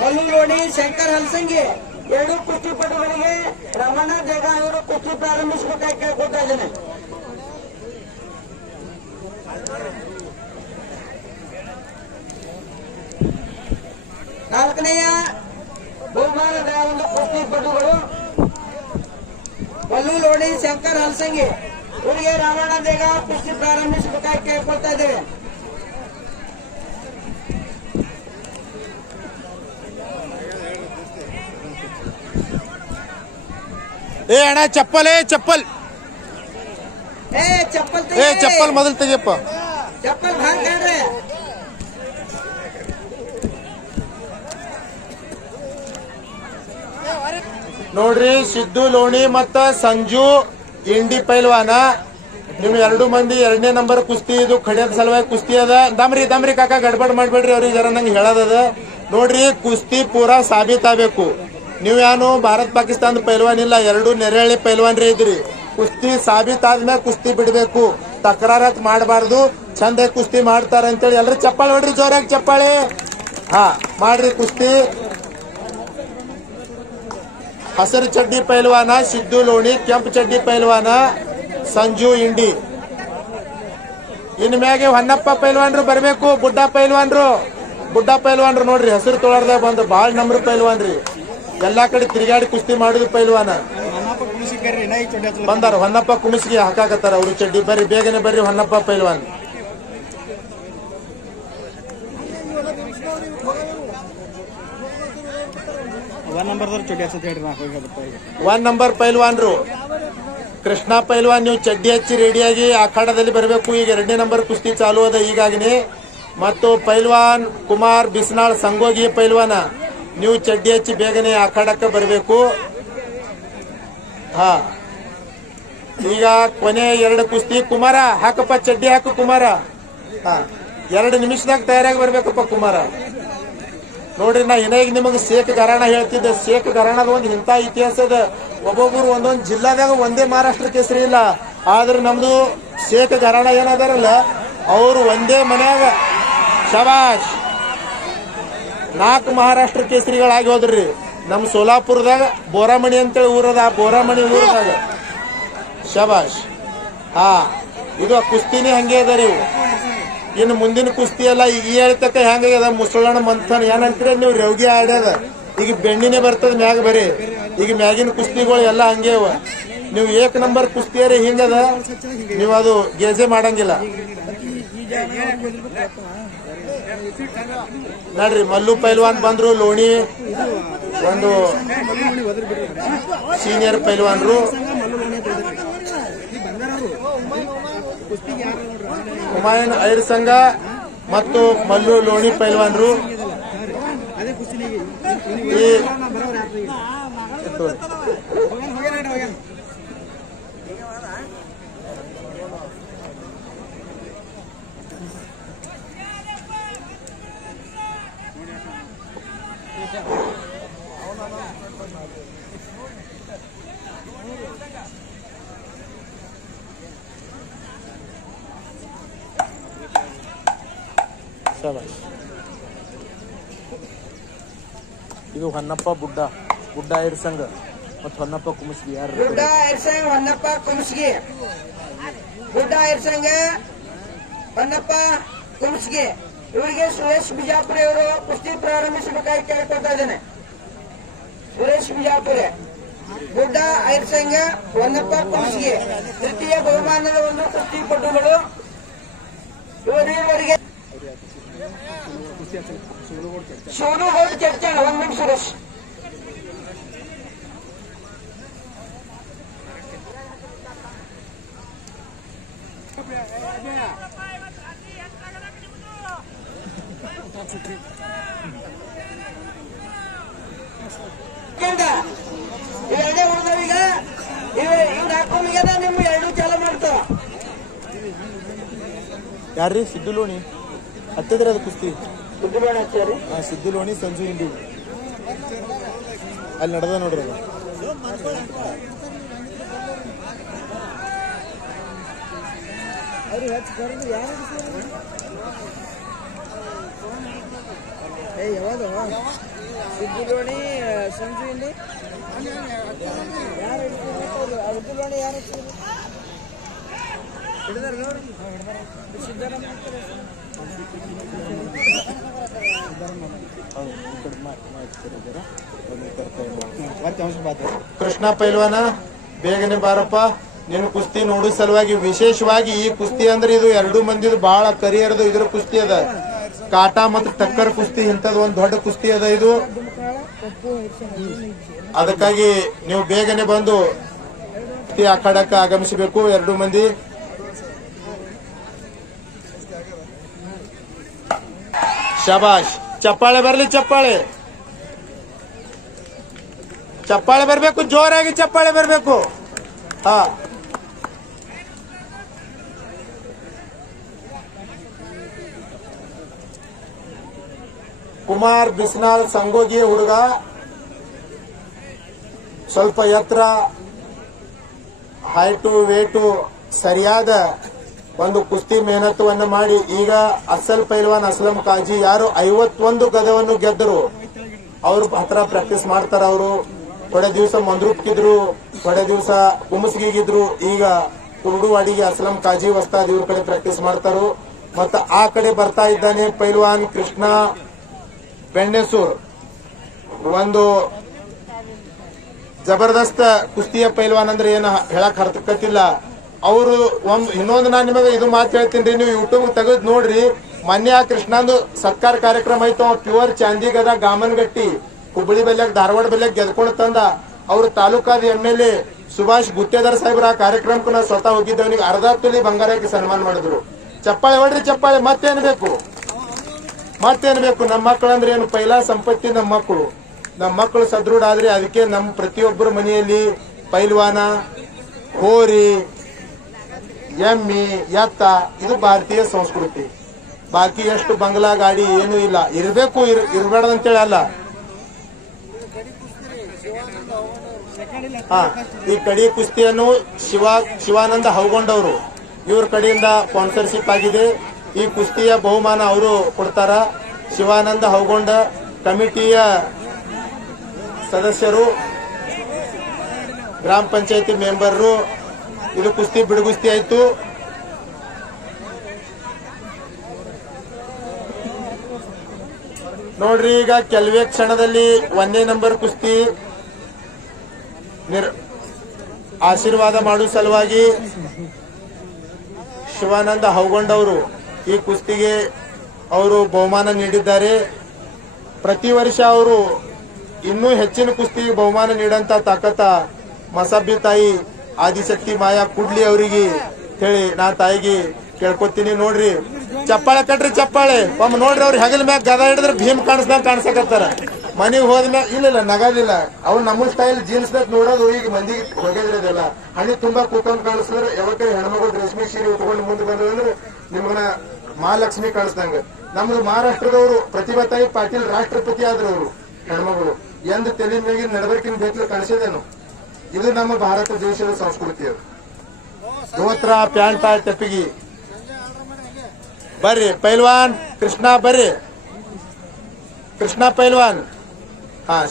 ಮಲ್ಲುಲೋಡಿ ಶಂಕರ್ ಹಲ್ಸಂಗಿ ಎರಡೂ ಕುಸ್ತಿಪಟುಗಳಿಗೆ ರಮಣ ಜಗ ಅವರು ಕುಸ್ತಿ ಪ್ರಾರಂಭಿಸಬೇಕಾಗಿ ಕೇಳ್ಕೊಳ್ತಾ ಇದ್ದೇನೆ. ನಾಲ್ಕನೆಯ ಬಹುಮಾನದ ಒಂದು ಕುಸ್ತಿಪಟುಗಳು ಮಲ್ಲುಲೋಡಿ ಶಂಕರ್ ಹಲ್ಸಂಗಿ ಇವರಿಗೆ ರಮಣ ಜಗ ಕುಸ್ತಿ ಪ್ರಾರಂಭಿಸಬೇಕಾಗಿ ಕೇಳ್ಕೊಳ್ತಾ ಇದ್ದೇವೆ. ಏ ಅಣ್ಣ ಚಪ್ಪಲ್ ಚಪ್ಪಲ್ ಚಪ್ಪಲ್ ಮೊದಲು ತೆಗಿಯಪ್ಪ. ಚಪ್ಪಲ್ ಭಾಗ ನೋಡ್ರಿ ಸಿದ್ದು ಲೋಣಿ ಮತ್ತ ಸಂಜು ಇಂಡಿ ಪೈಲ್ವಾನ ನಿಮ್ 2 ಮಂದಿ 2ನೇ ನಂಬರ್ ಕುಸ್ತಿ. ಇದು ಖಡಿಯದ ಸಲುವಾಗಿ ಕುಸ್ತಿ ಅದ. ದಮ್ರಿ ಕಾಕ ಗಡ್ಬಡ್ ಮಾಡ್ಬೇಡ್ರಿ. ಅವ್ರಿಗೆ ಜರ ನಂಗೆ ಹೇಳೋದದ. ನೋಡ್ರಿ ಕುಸ್ತಿ ಪೂರಾ ಸಾಬೀತಾಗಬೇಕು. ನೀವೇನು ಭಾರತ್ ಪಾಕಿಸ್ತಾನ ಪೈಲ್ವಾನ್ ಇಲ್ಲ. 2 ನೆರೆಹಳ್ಳಿ ಪೈಲ್ವಾನ್ರಿ ಇದ್ರಿ. ಕುಸ್ತಿ ಸಾಬೀತಾದ್ಮೇಲೆ ಕುಸ್ತಿ ಬಿಡ್ಬೇಕು. ತಕರಾರತ್ ಮಾಡಬಾರ್ದು. ಚಂದ ಕುಸ್ತಿ ಮಾಡ್ತಾರ ಅಂತೇಳಿ ಎಲ್ರು ಚಪ್ಪಾಳಿ ಹೊಡ್ರಿ. ಜೋರಾಗಿ ಚಪ್ಪಾಳಿ. ಹಾ ಮಾಡ್ರಿ ಕುಸ್ತಿ. ಹಸಿರು ಚಡ್ಡಿ ಪೈಲ್ವಾನ ಸಿದ್ದು ಲೋಣಿ, ಕೆಂಪು ಚಡ್ಡಿ ಪೈಲ್ವಾನ ಸಂಜು ಇಂಡಿ. ಇನ್ ಮ್ಯಾಗೆ ಹೊನ್ನಪ್ಪ ಪೈಲ್ವಾನ್ರು ಬರ್ಬೇಕು. ಬುಡ್ಡ ಪೈಲ್ವಾನ್ರು ನೋಡ್ರಿ ಹಸಿರು ತೊಳರ್ದಾಗ ಬಂದು ಬಾಳ ನಂಬ್ರ ಪೈಲ್ವಾನ್ರಿ. ಎಲ್ಲಾ ಕಡೆ ತಿರುಗಾಡಿ ಕುಸ್ತಿ ಮಾಡುದು ಪೈಲ್ವಾನ. ಬಂದಾರ ಹೊನ್ನಪ್ಪ ಕುಮಿಸ್ಗೆ ಹಾಕಾಕತ್ತಾರ ಅವ್ರು ಚಡ್ಡಿ. ಬರ್ರಿ ಬೇಗನೆ ಬರ್ರಿ ಹೊನ್ನಪ್ಪ ಪೈಲ್ವಾನ್. ಒನ್ ನಂಬರ್ ಪೈಲ್ವಾನ್ರು ಕೃಷ್ಣ ಪೈಲ್ವಾನ್. ನೀವು ಚಡ್ಡಿ ಹಚ್ಚಿ ರೆಡಿಯಾಗಿ ಅಖಾಡದಲ್ಲಿ ಬರಬೇಕು. ಈಗ 2ನೇ ನಂಬರ್ ಕುಸ್ತಿ ಚಾಲು ಅದ ಈಗಾಗನೇ. ಮತ್ತು ಪೈಲ್ವಾನ್ ಕುಮಾರ್ ಬಿಸ್ನಾಳ್ ಸಂಗೋಗಿ ಪೈಲ್ವಾನ ನೀವು ಚಡ್ಡಿ ಹಚ್ಚಿ ಬೇಗನೆ ಅಖಾಡಕ್ಕೆ ಬರಬೇಕು. ಹಾ ಈಗ ಕೊನೆ 2 ಕುಸ್ತಿ. ಕುಮಾರ ಹಾಕಪ್ಪ ಚಡ್ಡಿ ಹಾಕು ಕುಮಾರ. ಹಾ 2 ನಿಮಿಷದಾಗ ತಯಾರಾಗಿ ಬರ್ಬೇಕಪ್ಪ ಕುಮಾರ. ನೋಡ್ರಿ ನಾ ಈಗ ನಿಮಗೆ ಶೇಖ್ ಗರಾಣ ಹೇಳ್ತಿದ್ದೆ. ಶೇಖ್ ಗರಾಣದ ಒಂದು ಇಂಥ ಇತಿಹಾಸದ. ಒಬ್ಬೊಬ್ರು ಒಂದೊಂದು ಜಿಲ್ಲಾದಾಗ ಒಂದೇ ಮಹಾರಾಷ್ಟ್ರ ಕೇಸರಿ ಇಲ್ಲ. ಆದ್ರೆ ನಮ್ದು ಶೇಖ್ ಗರಾಣ ಏನದಾರಲ್ಲ ಅವ್ರು ಒಂದೇ ಮನ್ಯಾಗ ಶಬಾಷ್ 4 ಮಹಾರಾಷ್ಟ್ರ ಕೇಸರಿಗಳಾಗಿ ಹೋದ್ರಿ. ನಮ್ ಸೋಲಾಪುರದಾಗ ಬೋರಾಮಣಿ ಅಂತೇಳಿ ಊರದ. ಆ ಬೋರಾಮಣಿ ಊರದಾಗ ಶಬಾಷ್. ಹಾ ಇದು ಕುಸ್ತಿನೇ ಹಂಗೆ ಅದ ರೀ. ಇನ್ನು ಮುಂದಿನ ಕುಸ್ತಿ ಎಲ್ಲ ಈಗ ಹೇಳ್ತಕ್ಕ ಹೆಂಗಾಗ್ಯದ ಮುಸಳಣ ಮಂಥನ್ ಏನಂತೀರ ನೀವು? ರೇವ್ಗಿ ಆಡ್ಯದ. ಈಗ ಬೆಣ್ಣಿನೇ ಬರ್ತದ ಮ್ಯಾಗ ಬರೀ. ಈಗ ಮ್ಯಾಗಿನ ಕುಸ್ತಿಗಳು ಎಲ್ಲ ಹಂಗೆ ಅವ. ನೀವು 1 ನಂಬರ್ ಕುಸ್ತಿಯರೇ ಹಿಂಗದ. ನೀವು ಅದು ಗೇಜೆ ಮಾಡಂಗಿಲ್ಲ. ನೋಡ್ರಿ ಮಲ್ಲು ಪೈಲ್ವಾನ್ ಬಂದ್ರು. ಲೋಣಿ ಒಂದು ಸೀನಿಯರ್ ಪೈಲ್ವಾನ್ರು. ಹುಮಾಯೂನ್ ಐರ್ ಸಂಘ ಮತ್ತು ಮಲ್ಲು ಲೋಣಿ ಪೈಲ್ವಾನ್ರು. ಇದು ಹೊನ್ನಪ್ಪ ಬುಡ್ಡ ಐರ್ಸಂಗ ಮತ್ತು ಹೊನ್ನಪ್ಪ ಕುಮಸ್ಗಿ ಯಾರು ಗುಡ್ಡ ಐರ್ಸಂಗ್ ಹೊನ್ನಪ್ಪ ಕುಮಸ್ಗಿ ಗುಡ್ಡ ಐರ್ಸಂಗ ಹೊನ್ನಪ್ಪ ಕುಮಸ್ಗಿ ಇವರಿಗೆ ಸುರೇಶ್ ಬಿಜಾಪುರಿ ಅವರು ಕುಸ್ತಿ ಪ್ರಾರಂಭಿಸಬೇಕಾಗಿ ಕೇಳ್ಕೊಳ್ತಾ ಇದ್ದೇನೆ. ಸುರೇಶ್ ಬಿಜಾಪುರಿ ಗುಡ್ಡ ಐರ್ಸಂಗ ಹೊನ್ನಪ್ಪ ಕುಮಸ್ಗಿ ತೃತೀಯ ಬಹುಮಾನದ ಒಂದು ಕುಸ್ತಿಪಟುಗಳು ಇವರಿಗೆ ಶಿವನಗೌಡ ಚರ್ಚೆ 1 ನಿಮಿಷ ಸುರೇಶ್. ಇವೆರಡೇ ಉಳಿದವೀಗ ಇವ್ರು ಹಾಕೊಂಬೀಗ ನಿಮ್ ಎರಡು ಚಾಲ ಮಾಡ್ತಾವ. ಯಾರ್ರಿ ಸಿದ್ದು ಲೋಣಿ ಹತ್ತಿದ್ರೆ ಅದು ಕುಸ್ತಿ ಸುದ್ದಿಬೇಡ ಹಚ್ಚಾರಿ. ಸಿದ್ದು ಲೋಣಿ ಸಂಜು ಇಂಡಿ ಅಲ್ಲಿ ನಡೆದ ನೋಡ್ರಿ ಅದು. ಯಾವಾಗ ಸಿದ್ದುಲೋಣಿ ಸಂಜು ಇಲ್ಲಿ ಯಾರು ಸಿದ್ದುಲೋಣಿ ಯಾರು ಹಿಡಿದಾರ ನೋಡಿ ಸಿದ್ದರಾಮ ಕೃಷ್ಣ ಪೈಲ್ವಾನ ಬೇಗನೆ ಬಾರಪ್ಪ. ನೀನು ಕುಸ್ತಿ ನೋಡೋ ಸಲುವಾಗಿ ವಿಶೇಷವಾಗಿ ಈ ಕುಸ್ತಿ ಅಂದ್ರೆ ಇದು 2 ಮಂದಿದು ಬಹಳ ಕರಿಯರ್ದು ಇದ್ರ ಕುಸ್ತಿ ಅದ. ಕಾಟಾ ಮತ್ತು ಟಕ್ಕರ್ ಕುಸ್ತಿ ಇಂಥದ್ದು ಒಂದು ದೊಡ್ಡ ಕುಸ್ತಿ ಅದ ಇದು. ಅದಕ್ಕಾಗಿ ನೀವು ಬೇಗನೆ ಬಂದು ಅಖಾಡಕ್ಕೆ ಆಗಮಿಸಬೇಕು 2 ಮಂದಿ. ಶಬಾಷ್, ಚಪ್ಪಾಳೆ ಬರ್ಲಿ, ಚಪ್ಪಾಳೆ ಬರ್ಬೇಕು, ಜೋರಾಗಿ ಚಪ್ಪಾಳೆ ಬರ್ಬೇಕು. ಹಾ, ಕುಮಾರ್ ಬಿಸ್ನಾಳ್ ಸಂಗೋಗಿ ಹುಡುಗ, ಸ್ವಲ್ಪ ಎತ್ತರ, ಹೈಟು ವೇಟು ಸರಿಯಾದ ಒಂದು ಕುಸ್ತಿ ಮೆಹನತವನ್ನು ಮಾಡಿ ಈಗ ಅಸಲ್ ಪೈಲ್ವಾನ್ ಅಸ್ಲಂ ಕಾಜಿ ಯಾರು 51 ಗದವನ್ನು ಗೆದ್ದರು ಅವ್ರ ಹತ್ರ ಪ್ರಾಕ್ಟೀಸ್ ಮಾಡ್ತಾರ. ಅವರು ಥೋಡೆ ದಿವಸ ಮಂದ್ರೂಪ್ಗಿದ್ರು, ಥೋಡೆ ದಿವಸ ಕುಮಸ್ಗಿಗಿದ್ರು. ಈಗ ಕುರುಡುವಾಡಿಗೆ ಅಸ್ಲಂ ಕಾಜಿ ವಸ್ತಾದ್ ಇವ್ರ ಕಡೆ ಪ್ರಾಕ್ಟೀಸ್ ಮಾಡ್ತಾರು. ಮತ್ತ ಆ ಕಡೆ ಬರ್ತಾ ಇದ್ದಾನೆ ಪೈಲ್ವಾನ್ ಕೃಷ್ಣ ಬೆಣ್ಣೆಸೂರ್. ಒಂದು ಜಬರ್ದಸ್ತ್ ಕುಸ್ತಿಯ ಪೈಲ್ವಾನ್ ಅಂದ್ರೆ ಏನು ಹೇಳಕ್ ಹರ್ಕತ್ತಿಲ್ಲ. ಅವರು ಇನ್ನೊಂದು ನಾನು ನಿಮಗೆ ಇದು ಮಾತು ಹೇಳ್ತೀನಿ, ನೀವು ಯೂಟ್ಯೂಬ್ ತೆಗೆದು ನೋಡ್ರಿ. ಮೊನ್ನೆ ಆ ಕೃಷ್ಣಂದು ಸತ್ಕಾರ ಕಾರ್ಯಕ್ರಮ ಆಯ್ತು. ಪ್ಯೂರ್ ಚಾಂದಿ ಗದ ಗಾಮನಗಟ್ಟಿ ಹುಬ್ಬಳ್ಳಿ ಬೆಲ್ಲಾಗ ಧಾರವಾಡ ಬೆಲ್ಲಾಗ ಗೆದ್ಕೊಂಡು ತಂದ. ಅವ್ರ ತಾಲೂಕಾದ MLA ಸುಭಾಷ್ ಗುತ್ತೇದಾರ್ ಸಾಹೇಬ್ರ ಆ ಕಾರ್ಯಕ್ರಮಕ್ಕೂ ನಾವು ಸ್ವತಃ ಹೋಗಿದ್ದವನಿಗೆ ಅರ್ಧ ತೊಲಿ ಬಂಗಾರಕ್ಕೆ ಸನ್ಮಾನ ಮಾಡಿದ್ರು. ಚಪ್ಪಾಳೆ ಹೊಡ್ರಿ, ಚಪ್ಪಾಳೆ. ಮತ್ತೇನ್ ಬೇಕು? ನಮ್ಮ ಮಕ್ಕಳು ಅಂದ್ರೆ ಏನು? ಪೈಲಾ ಸಂಪತ್ತಿ ನಮ್ಮ ಮಕ್ಕಳು ಸದೃಢ ಆದ್ರೆ ಅದಕ್ಕೆ ನಮ್ಮ ಪ್ರತಿಯೊಬ್ಬರ ಮನೆಯಲ್ಲಿ ಪೈಲ್ವಾನ, ಹೋರಿ, ಎಮ್ಮಿ, ಎತ್ತ ಇದು ಭಾರತೀಯ ಸಂಸ್ಕೃತಿ. ಬಾಕಿ ಎಷ್ಟು ಬಂಗ್ಲಾ ಗಾಡಿ ಏನು ಇಲ್ಲ. ಇರಬೇಕು, ಇರಬೇಡದಂತೇಳಿ ಅಲ್ಲ. ಈ ಕಡಿ ಕುಸ್ತಿಯನ್ನು ಶಿವಾನಂದ ಹೌಗೊಂಡವರು ಇವ್ರ ಕಡೆಯಿಂದ ಸ್ಪಾನ್ಸರ್ಶಿಪ್ ಆಗಿದೆ. ಈ ಕುಸ್ತಿಯ ಬಹುಮಾನ ಅವರು ಕೊಡ್ತಾರ. ಶಿವಾನಂದ ಹೌಗೊಂಡ ಕಮಿಟಿಯ ಸದಸ್ಯರು, ಗ್ರಾಮ ಪಂಚಾಯತಿ ಮೆಂಬರ್ರು. ಇದು ಕುಸ್ತಿ ಬಿಡುಗುಸ್ತಿ ಆಯ್ತು. ನೋಡ್ರಿ, ಈಗ ಕೆಲವೇ ಕ್ಷಣದಲ್ಲಿ 1ನೇ ನಂಬರ್ ಕುಸ್ತಿ ಆಶೀರ್ವಾದ ಮಾಡುವ ಸಲುವಾಗಿ ಶಿವಾನಂದ ಹೌಗೊಂಡವರು ಈ ಕುಸ್ತಿಗೆ ಅವರು ಬಹುಮಾನ ನೀಡಿದ್ದಾರೆ. ಪ್ರತಿ ವರ್ಷ ಅವರು ಇನ್ನೂ ಹೆಚ್ಚಿನ ಕುಸ್ತಿಗೆ ಬಹುಮಾನ ನೀಡಂತ ತಾಕತ್ತ ಮಸಬ್ಬಿ ತಾಯಿ ಆದಿಶಕ್ತಿ ಮಾಯಾ ಕುಡ್ಲಿ ಅವರಿಗೆ ಹೇಳಿ ನಾ ತಾಯಿಗೆ ಕೇಳ್ಕೊತೀನಿ. ನೋಡ್ರಿ, ಚಪ್ಪಾಳೆ ಕಟ್ರಿ, ಚಪ್ಪಾಳೆ. ಒಮ್ಮೆ ನೋಡ್ರಿ, ಅವ್ರ ಹೆಗಲ ಮ್ಯಾಗ ಗದ ಹಿಡಿದ್ರೆ ಭೀಮ್ ಕಾಣಿಸ್ದಂಗ ಕಾಣಿಸಕತ್ತಾರ. ಮನೆಗೆ ಹೋದ್ಮ್ಯಾಗ ಇಲ್ಲ ನಗದಿಲ್ಲ. ಅವ್ರು ನಮ್ಮ ಸ್ಟೈಲ್ ಜೀನ್ಸ್ ದಾಗ ನೋಡೋದು ಈಗ ಮಂದಿಗೆ ಹೋಗಿದ್ರದಲ್ಲ. ಹಣಿ ತುಂಬಾ ಕೂತ್ಕೊಂಡ್ ಕಾಣಿಸಿದ್ರೆ ಯಾವಕ್ಕೆ ಹೆಣ್ಮಗಳು ರೇಷ್ಮೆ ಸೀರೆ ಉಟ್ಕೊಂಡು ಮುಂದೆ ಬಂದ್ರೆ ನಿಮ್ಗನ ಮಹಾಲಕ್ಷ್ಮಿ ಕಾಣಿಸ್ದಂಗ. ನಮ್ದು ಮಹಾರಾಷ್ಟ್ರದವರು ಪ್ರತಿಭಾತಾಯಿ ಪಾಟೀಲ್ ರಾಷ್ಟ್ರಪತಿ ಆದ್ರು ಅವರು ಹೆಣ್ಮಗಳು. ಎಂದು ತಲೆ ಮ್ಯಾಗಿನ ನಡವಳಿಕಿನ ಬೇಕಲು ಕಾಣಿಸಿದೇನು? ಇದು ನಮ್ಮ ಭಾರತ ದೇಶದ ಸಂಸ್ಕೃತಿ. ಅದು ಧೋತ್ರ, ಪ್ಯಾಂಟ, ಟೆಪ್ಪಿಗಿ. ಬರ್ರಿ ಪೈಲ್ವಾನ್ ಕೃಷ್ಣ, ಬರ್ರಿ ಕೃಷ್ಣ ಪೈಲ್ವಾನ್.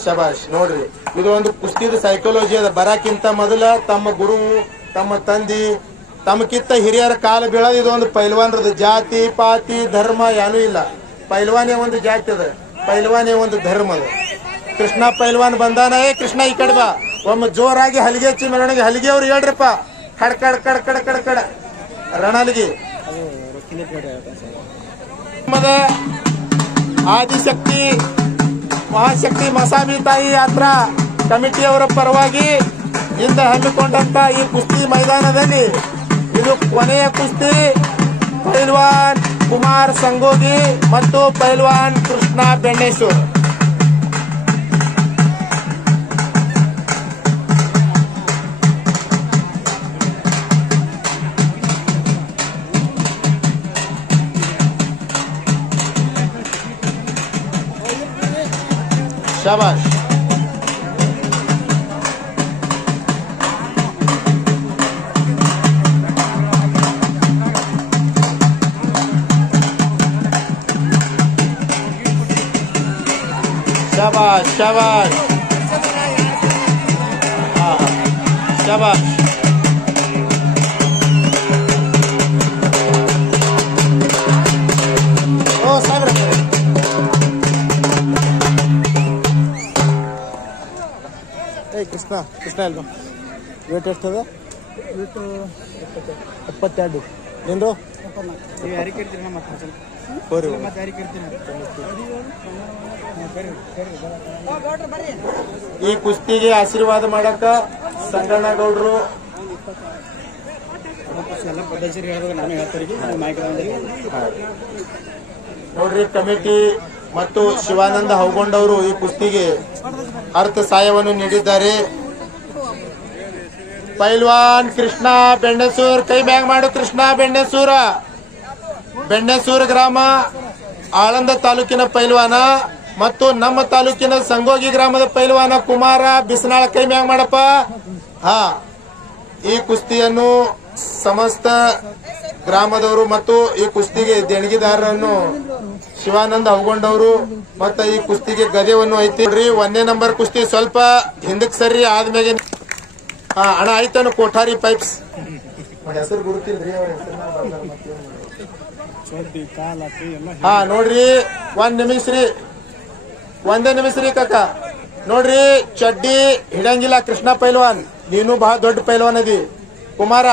ಶಬಾಷ್. ನೋಡ್ರಿ, ಇದು ಒಂದು ಕುಸ್ತಿದ ಸೈಕಾಲಜಿ ಅದ. ಬರಾಕಿಂತ ಮೊದಲ ತಮ್ಮ ಗುರು, ತಮ್ಮ ತಂದಿ, ತಮ್ಮಕ್ಕಿಂತ ಹಿರಿಯರ ಕಾಲ ಬೀಳೋದು ಇದು ಒಂದು ಪೈಲ್ವಾನ್ರದ. ಜಾತಿ ಪಾತಿ ಧರ್ಮ ಏನೂ ಇಲ್ಲ. ಪೈಲ್ವಾನೇ ಒಂದು ಜಾತಿ ಅದ, ಪೈಲ್ವಾನೇ ಒಂದು ಧರ್ಮ ಅದ. ಕೃಷ್ಣ ಪೈಲ್ವಾನ್ ಬಂದಾನ. ಕೃಷ್ಣ ಈ ಕಡೆ ಬಾ. ಒಮ್ಮೆ ಜೋರಾಗಿ ಹಲಿಗೆ ಹಚ್ಚಿ ಮೆರವಣಿಗೆ. ಹಲಿಗೆ ಅವ್ರು ಹೇಳ್ರಪ್ಪ. ಕಡ್ ಕಡ್ ಕಡ್ ಕಡ್ ಕಡ್ ಕಡ ರಣಲ್ಗಿ. ಆದಿಶಕ್ತಿ ಮಹಾಶಕ್ತಿ ಮಸಾಬಿ ತಾಯಿ ಯಾತ್ರಾ ಕಮಿಟಿಯವರ ಪರವಾಗಿ ಇಂದ ಹಮ್ಮಿಕೊಂಡಂತ ಈ ಕುಸ್ತಿ ಮೈದಾನದಲ್ಲಿ ಇದು ಕೊನೆಯ ಕುಸ್ತಿ. ಪೈಲ್ವಾನ್ ಕುಮಾರ್ ಸಂಗೋಗಿ ಮತ್ತು ಪೈಲ್ವಾನ್ ಕೃಷ್ಣ ಬೆಣ್ಣೇಶ್ವರ್. शाबाश. शाबाश शाबाश. शाबाश. ओ साहब ಕೃಷ್ಣ ಕೃಷ್ಣ ಅಲ್ವಾ? ವೇಟ್ ಎಷ್ಟದ? ವೇಟ್ 72. ನಿಂದು ಈ ಕುಸ್ತಿಗೆ ಆಶೀರ್ವಾದ ಮಾಡಕ ಸಂಗಣ್ಣ ಗೌಡ್ರು, ನೋಡ್ರಿ ಕಮಿಟಿ ಮತ್ತು ಶಿವಾನಂದ ಹೌಗೊಂಡವರು ಈ ಕುಸ್ತಿಗೆ ಅರ್ಥ ಸಹಾಯವನ್ನು ನೀಡಿದ್ದಾರೆ. ಪೈಲ್ವಾನ್ ಕೃಷ್ಣ ಬೆಣ್ಣೆಸೂರ್, ಕೈ ಬ್ಯಾಗ್ ಮಾಡು. ಕೃಷ್ಣ ಬೆಣ್ಣೆಸೂರ, ಬೆಣ್ಣೆಸೂರು ಗ್ರಾಮ ಆಳಂದ ತಾಲೂಕಿನ ಪೈಲ್ವಾನ ಮತ್ತು ನಮ್ಮ ತಾಲೂಕಿನ ಸಂಗೋಗಿ ಗ್ರಾಮದ ಪೈಲ್ವಾನ ಕುಮಾರ ಬಿಸನಾಳ, ಕೈ ಬ್ಯಾಗ್ ಮಾಡಪ್ಪ. ಈ ಕುಸ್ತಿಯನ್ನು ಸಮಸ್ತ ಗ್ರಾಮದವರು ಮತ್ತು ಈ ಕುಸ್ತಿಗೆ ದೇಣಿಗೆದಾರರನ್ನು ಶಿವಾನಂದ ಹೌಗೊಂಡವರು ಮತ್ತು ಈ ಕುಸ್ತಿಗೆ ಗದೆಯನ್ನು ಐತಿ. ನೋಡ್ರಿ, 1ನೇ ನಂಬರ್ ಕುಸ್ತಿ ಸ್ವಲ್ಪ ಹಿಂದಕ್ಕೆ ಸರ್ರಿ ಆದ್ಮೇಲೆ ಅಣ್ಣ ಆಯ್ತಾನು ಕೋಠಾರಿ ಪೈಪ್ಸ್ ಹೆಸರು ಗುರುತಿಲ್ರಿ. ನೋಡ್ರಿ, 1 ನಿಮಿಷ ರೀ, 1 ನಿಮಿಷ ರೀ ಕಾಕ. ನೋಡ್ರಿ, ಚಡ್ಡಿ ಹಿಡಂಗಿಲ್ಲ ಕೃಷ್ಣ ಪೈಲ್ವಾನ್, ನೀನು ಬಹಳ ದೊಡ್ಡ ಪೈಲ್ವಾನ್ ಅದಿ. ಕುಮಾರ,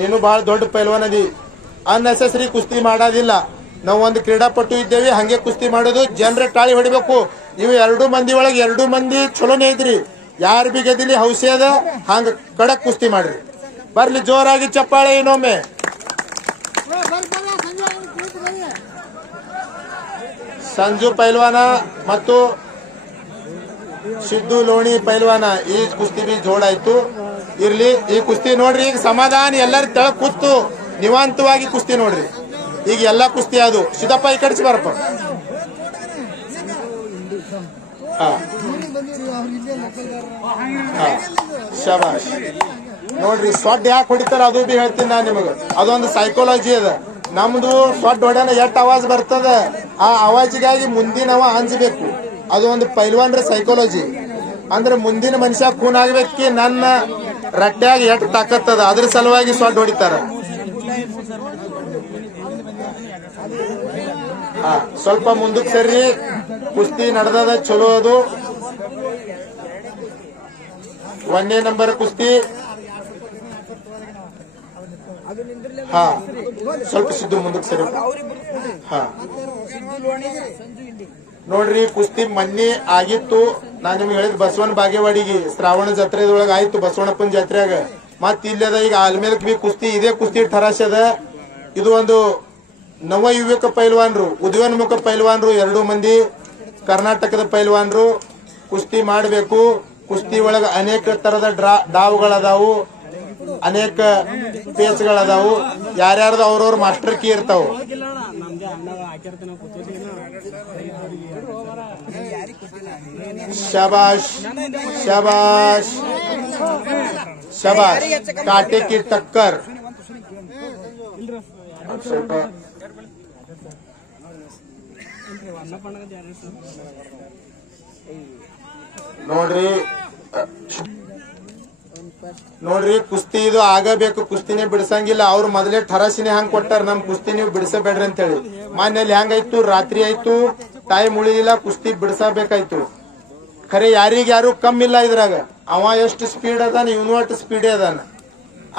ನೀನು ಬಹಳ ದೊಡ್ಡ ಪೈಲ್ವಾನ್ ಅದಿ. ಅನ್ನೆಸೆಸರಿ ಕುಸ್ತಿ ಮಾಡೋದಿಲ್ಲ. ನಾವು ಒಂದು ಕ್ರೀಡಾಪಟು ಇದ್ದೇವೆ, ಹಂಗೆ ಕುಸ್ತಿ ಮಾಡೋದು. ಜನರ ಟಾಳಿ ಹೊಡಿಬೇಕು. ನೀವು 2 ಮಂದಿ ಒಳಗೆ 2 ಮಂದಿ ಚಲೋನೇ ಇದ್ರಿ. ಯಾರು ಬಿ ಗೆದಿಲಿ ಹೌಸಿ ಅದ ಹಂಗ ಕಡಕ್ ಕುಸ್ತಿ ಮಾಡ್ರಿ. ಬರ್ಲಿ ಜೋರಾಗಿ ಚಪ್ಪಾಳೆ ಇನ್ನೊಮ್ಮೆ. ಸಂಜು ಪೈಲ್ವಾನ ಮತ್ತು ಸಿದ್ದು ಲೋಣಿ ಪೈಲ್ವಾನ ಈ ಕುಸ್ತಿ ಬಿ ಜೋಡಾಯ್ತು. ಇರ್ಲಿ, ಈ ಕುಸ್ತಿ ನೋಡ್ರಿ ಈಗ ಸಮಾಧಾನ ಎಲ್ಲರ ತೆಳ ಕೂತು ನಿವಾಂತವಾಗಿ ಕುಸ್ತಿ ನೋಡ್ರಿ. ಈಗ ಎಲ್ಲಾ ಕುಸ್ತಿ ಅದು. ಸಿದ್ದಪ್ಪ ಈ ಕಡಿಸಿ ಬರಪ್ಪ. ಶಬಾಷ್. ನೋಡ್ರಿ, ಸೊಡ್ಡ ಯಾಕೆ ಹೊಡಿತಾರ ಅದು ಬಿ ಹೇಳ್ತೀನಿ ನಾನು ನಿಮಗ. ಅದೊಂದು ಸೈಕಾಲಜಿ ಅದ. ನಮ್ದು ಸೊಡ್ಡ ಹೊಡ್ಯಾನ ಎಷ್ಟ್ ಅವಾಜ್ ಬರ್ತದ, ಆ ಅವಾಜಿಗಾಗಿ ಮುಂದಿನವ ಅಂಜಬೇಕು. ಅದು ಒಂದು ಪೈಲ್ವಾನ್ರ ಸೈಕಾಲಜಿ. ಅಂದ್ರೆ ಮುಂದಿನ ಮನುಷ್ಯ ಖೂನ್ ಆಗ್ಬೇಕಿ ನನ್ನ ರಟ್ಟ್ಯಾಗ ಎಷ್ಟ್ ತಾಕತ್ತದ, ಅದ್ರ ಸಲುವಾಗಿ ಸೊಡ್ಡ ಹೊಡಿತಾರ. ಸ್ವಲ್ಪ ಮುಂದಕ್ಕೆ ಸರ್ರಿ. ಕುಸ್ತಿ ನಡೆದದ ಚಲೋ ಅದು. 1ನೇ ನಂಬರ್ ಕುಸ್ತಿ. ಸ್ವಲ್ಪ ಸಿದ್ದು ಮುಂದಕ್ಕೆ ಸರಿ. ನೋಡ್ರಿ, ಕುಸ್ತಿ ಮೊನ್ನೆ ಆಗಿತ್ತು. ನಾನ್ ನಿಮ್ಗೆ ಹೇಳಿದ್ ಬಸವನ ಬಾಗೇವಾಡಿಗೆ ಶ್ರಾವಣ ಜಾತ್ರೆದೊಳಗ ಆಯ್ತು, ಬಸವಣ್ಣಪ್ಪನ ಜಾತ್ರೆಯಾಗ. ಮತ್ ಇಲ್ಲದ ಈಗ ಆಲ್ಮೇಲಕ್ ಬಿ ಕುಸ್ತಿ, ಇದೇ ಕುಸ್ತಿ ಠರಾಸದ. ಇದು ಒಂದು ನವ ಯುವಕ ಪೈಲ್ವಾನ್ರು, ಉದಯೋನ್ಮುಖ ಪೈಲ್ವಾನ್ರು 2 ಮಂದಿ ಕರ್ನಾಟಕದ ಪೈಲ್ವಾನ್ರು ಕುಸ್ತಿ ಮಾಡಬೇಕು. ಕುಸ್ತಿ ಒಳಗ ಅನೇಕ ತರದ ಡಾವ್ಗಳದಾವು, ಅನೇಕ ಪೇಚ್ಗಳದಾವು. ಯಾರ್ಯಾರ್ದು ಅವ್ರವ್ರ ಮಾಸ್ಟರ್ ಕೀ ಇರ್ತಾವ. शाबाश शाबाश शाबाश काटे की टक्कर ನೋಡ್ರಿ ಕುಸ್ತಿ ಇದು ಆಗಬೇಕು, ಕುಸ್ತಿನೇ ಬಿಡಿಸಂಗಿಲ್ಲ. ಅವ್ರು ಮೊದಲೇ ಠರಾಸಿನೇ ಹಂಗ್ ಕೊಟ್ಟಾರ, ನಮ್ ಕುಸ್ತಿ ನೀವು ಬಿಡಿಸಬೇಡ್ರಿ ಅಂತ ಹೇಳಿ. ಮನೇಲಿ ಹೆಂಗಾಯ್ತು, ರಾತ್ರಿ ಆಯ್ತು, ಟೈಮ್ ಉಳಿಲಿಲ್ಲ, ಕುಸ್ತಿ ಬಿಡಿಸಬೇಕಾಯ್ತು. ಖರೆ ಯಾರು ಕಮ್ಮಿಲ್ಲ ಇದ್ರಾಗ. ಅವ ಎಷ್ಟು ಸ್ಪೀಡ್ ಅದಾನ, ಇವನು ಅಷ್ಟು ಸ್ಪೀಡೇ ಅದಾನ.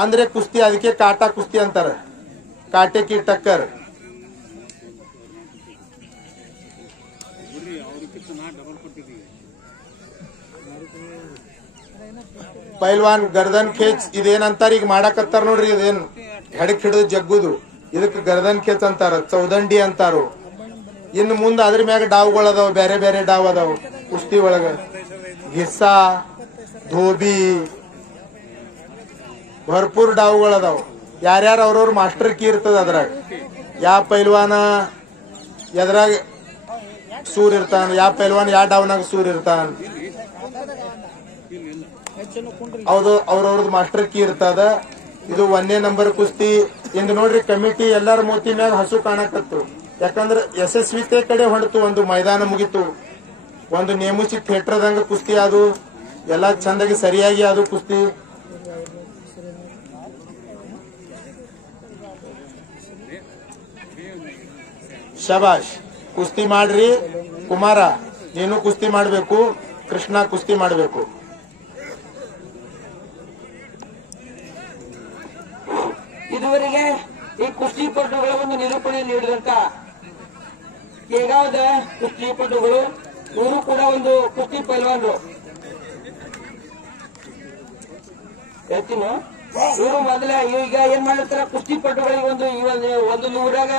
ಅಂದ್ರೆ ಕುಸ್ತಿ, ಅದಕ್ಕೆ ಕಾಟಾ ಕುಸ್ತಿ ಅಂತಾರ, ಕಾಟೆ ಕಿ ಟಕ್ಕರ್. ಪೈಲ್ವಾನ್ ಗರ್ದನ್ ಖೇಚ್ ಇದೇನಂತಾರ ಈಗ ಮಾಡಾಕತ್ತಾರ ನೋಡ್ರಿ. ಇದೇನ್ ಹೆಡಕ್ ಹಿಡಿದು ಜಗ್ಗುದು, ಇದಕ್ ಗರ್ದನ್ ಖೇಚ್ ಅಂತಾರ, ಚೌದಂಡಿ ಅಂತಾರು. ಇನ್ನು ಮುಂದೆ ಅದ್ರ ಮ್ಯಾಗ ಡಾವ್ಗಳು ಅದಾವ, ಬೇರೆ ಬೇರೆ ಡಾವ್ ಅದಾವ ಕುಸ್ತಿ ಒಳಗ. ಗಿಸ್ಸಾ, ಧೋಬಿ, ಭರ್ಪೂರ್ ಡಾವ್ಗಳು ಅದಾವ. ಯಾರ್ಯಾರ ಅವ್ರವ್ರ ಮಾಸ್ಟರ್ ಕೀ ಇರ್ತದ ಅದ್ರಾಗ. ಯಾವ ಪೈಲ್ವಾನ ಎದ್ರಾಗ ಸೂರ್ ಇರ್ತಾನ, ಯಾವ ಪೈಲ್ವಾನ್ ಯಾವ ಡಾವ್ನಾಗ ಸೂರ್ ಇರ್ತಾನ, ಹೌದು ಅವ್ರವ್ರದ್ ಮಾಸ್ಟರ್ ಕೀ ಇರ್ತದ. ಇದು 1ನೇ ನಂಬರ್ ಕುಸ್ತಿ. ಇಂದ ನೋಡ್ರಿ ಕಮಿಟಿ ಎಲ್ಲಾರ ಮೋತಿ ಮ್ಯಾಗ ಹಸು ಕಾಣಕತ್ತು. ಯಾಕಂದ್ರ ಯಶಸ್ವಿತೆ ಕಡೆ ಹೊಂಟು. ಒಂದು ಮೈದಾನ ಮುಗಿತು, ಒಂದು ನೇಮುಸಿ ಥಿಯೇಟರ್ದಂಗ ಕುಸ್ತಿ ಅದು, ಎಲ್ಲಾ ಚಂದಾಗಿ ಸರಿಯಾಗಿ ಅದು ಕುಸ್ತಿ. ಶಬಾಷ್, ಕುಸ್ತಿ ಮಾಡ್ರಿ. ಕುಮಾರ ನೀನು ಕುಸ್ತಿ ಮಾಡ್ಬೇಕು, ಕೃಷ್ಣ ಕುಸ್ತಿ ಮಾಡ್ಬೇಕು. ಇದುವರೆಗೆ ಈ ಕುಸ್ತಿಪಟುಗಳ ಒಂದು ನಿರೂಪಣೆ ನೀಡಿದಂತ ಕೇಗಾವದ ಕುಸ್ತಿಪಟುಗಳು, ಇವರು ಕೂಡ ಒಂದು ಕುಸ್ತಿ ಪೈಲ್ವಾನ್ರು. ಹೇಳ್ತೀನಿ, ಇವರು ಮೊದಲ ಈಗ ಏನ್ ಮಾಡಿರ್ತಾರ, ಕುಸ್ತಿಪಟುಗಳಿಗೆ ಒಂದು ಊರಾಗ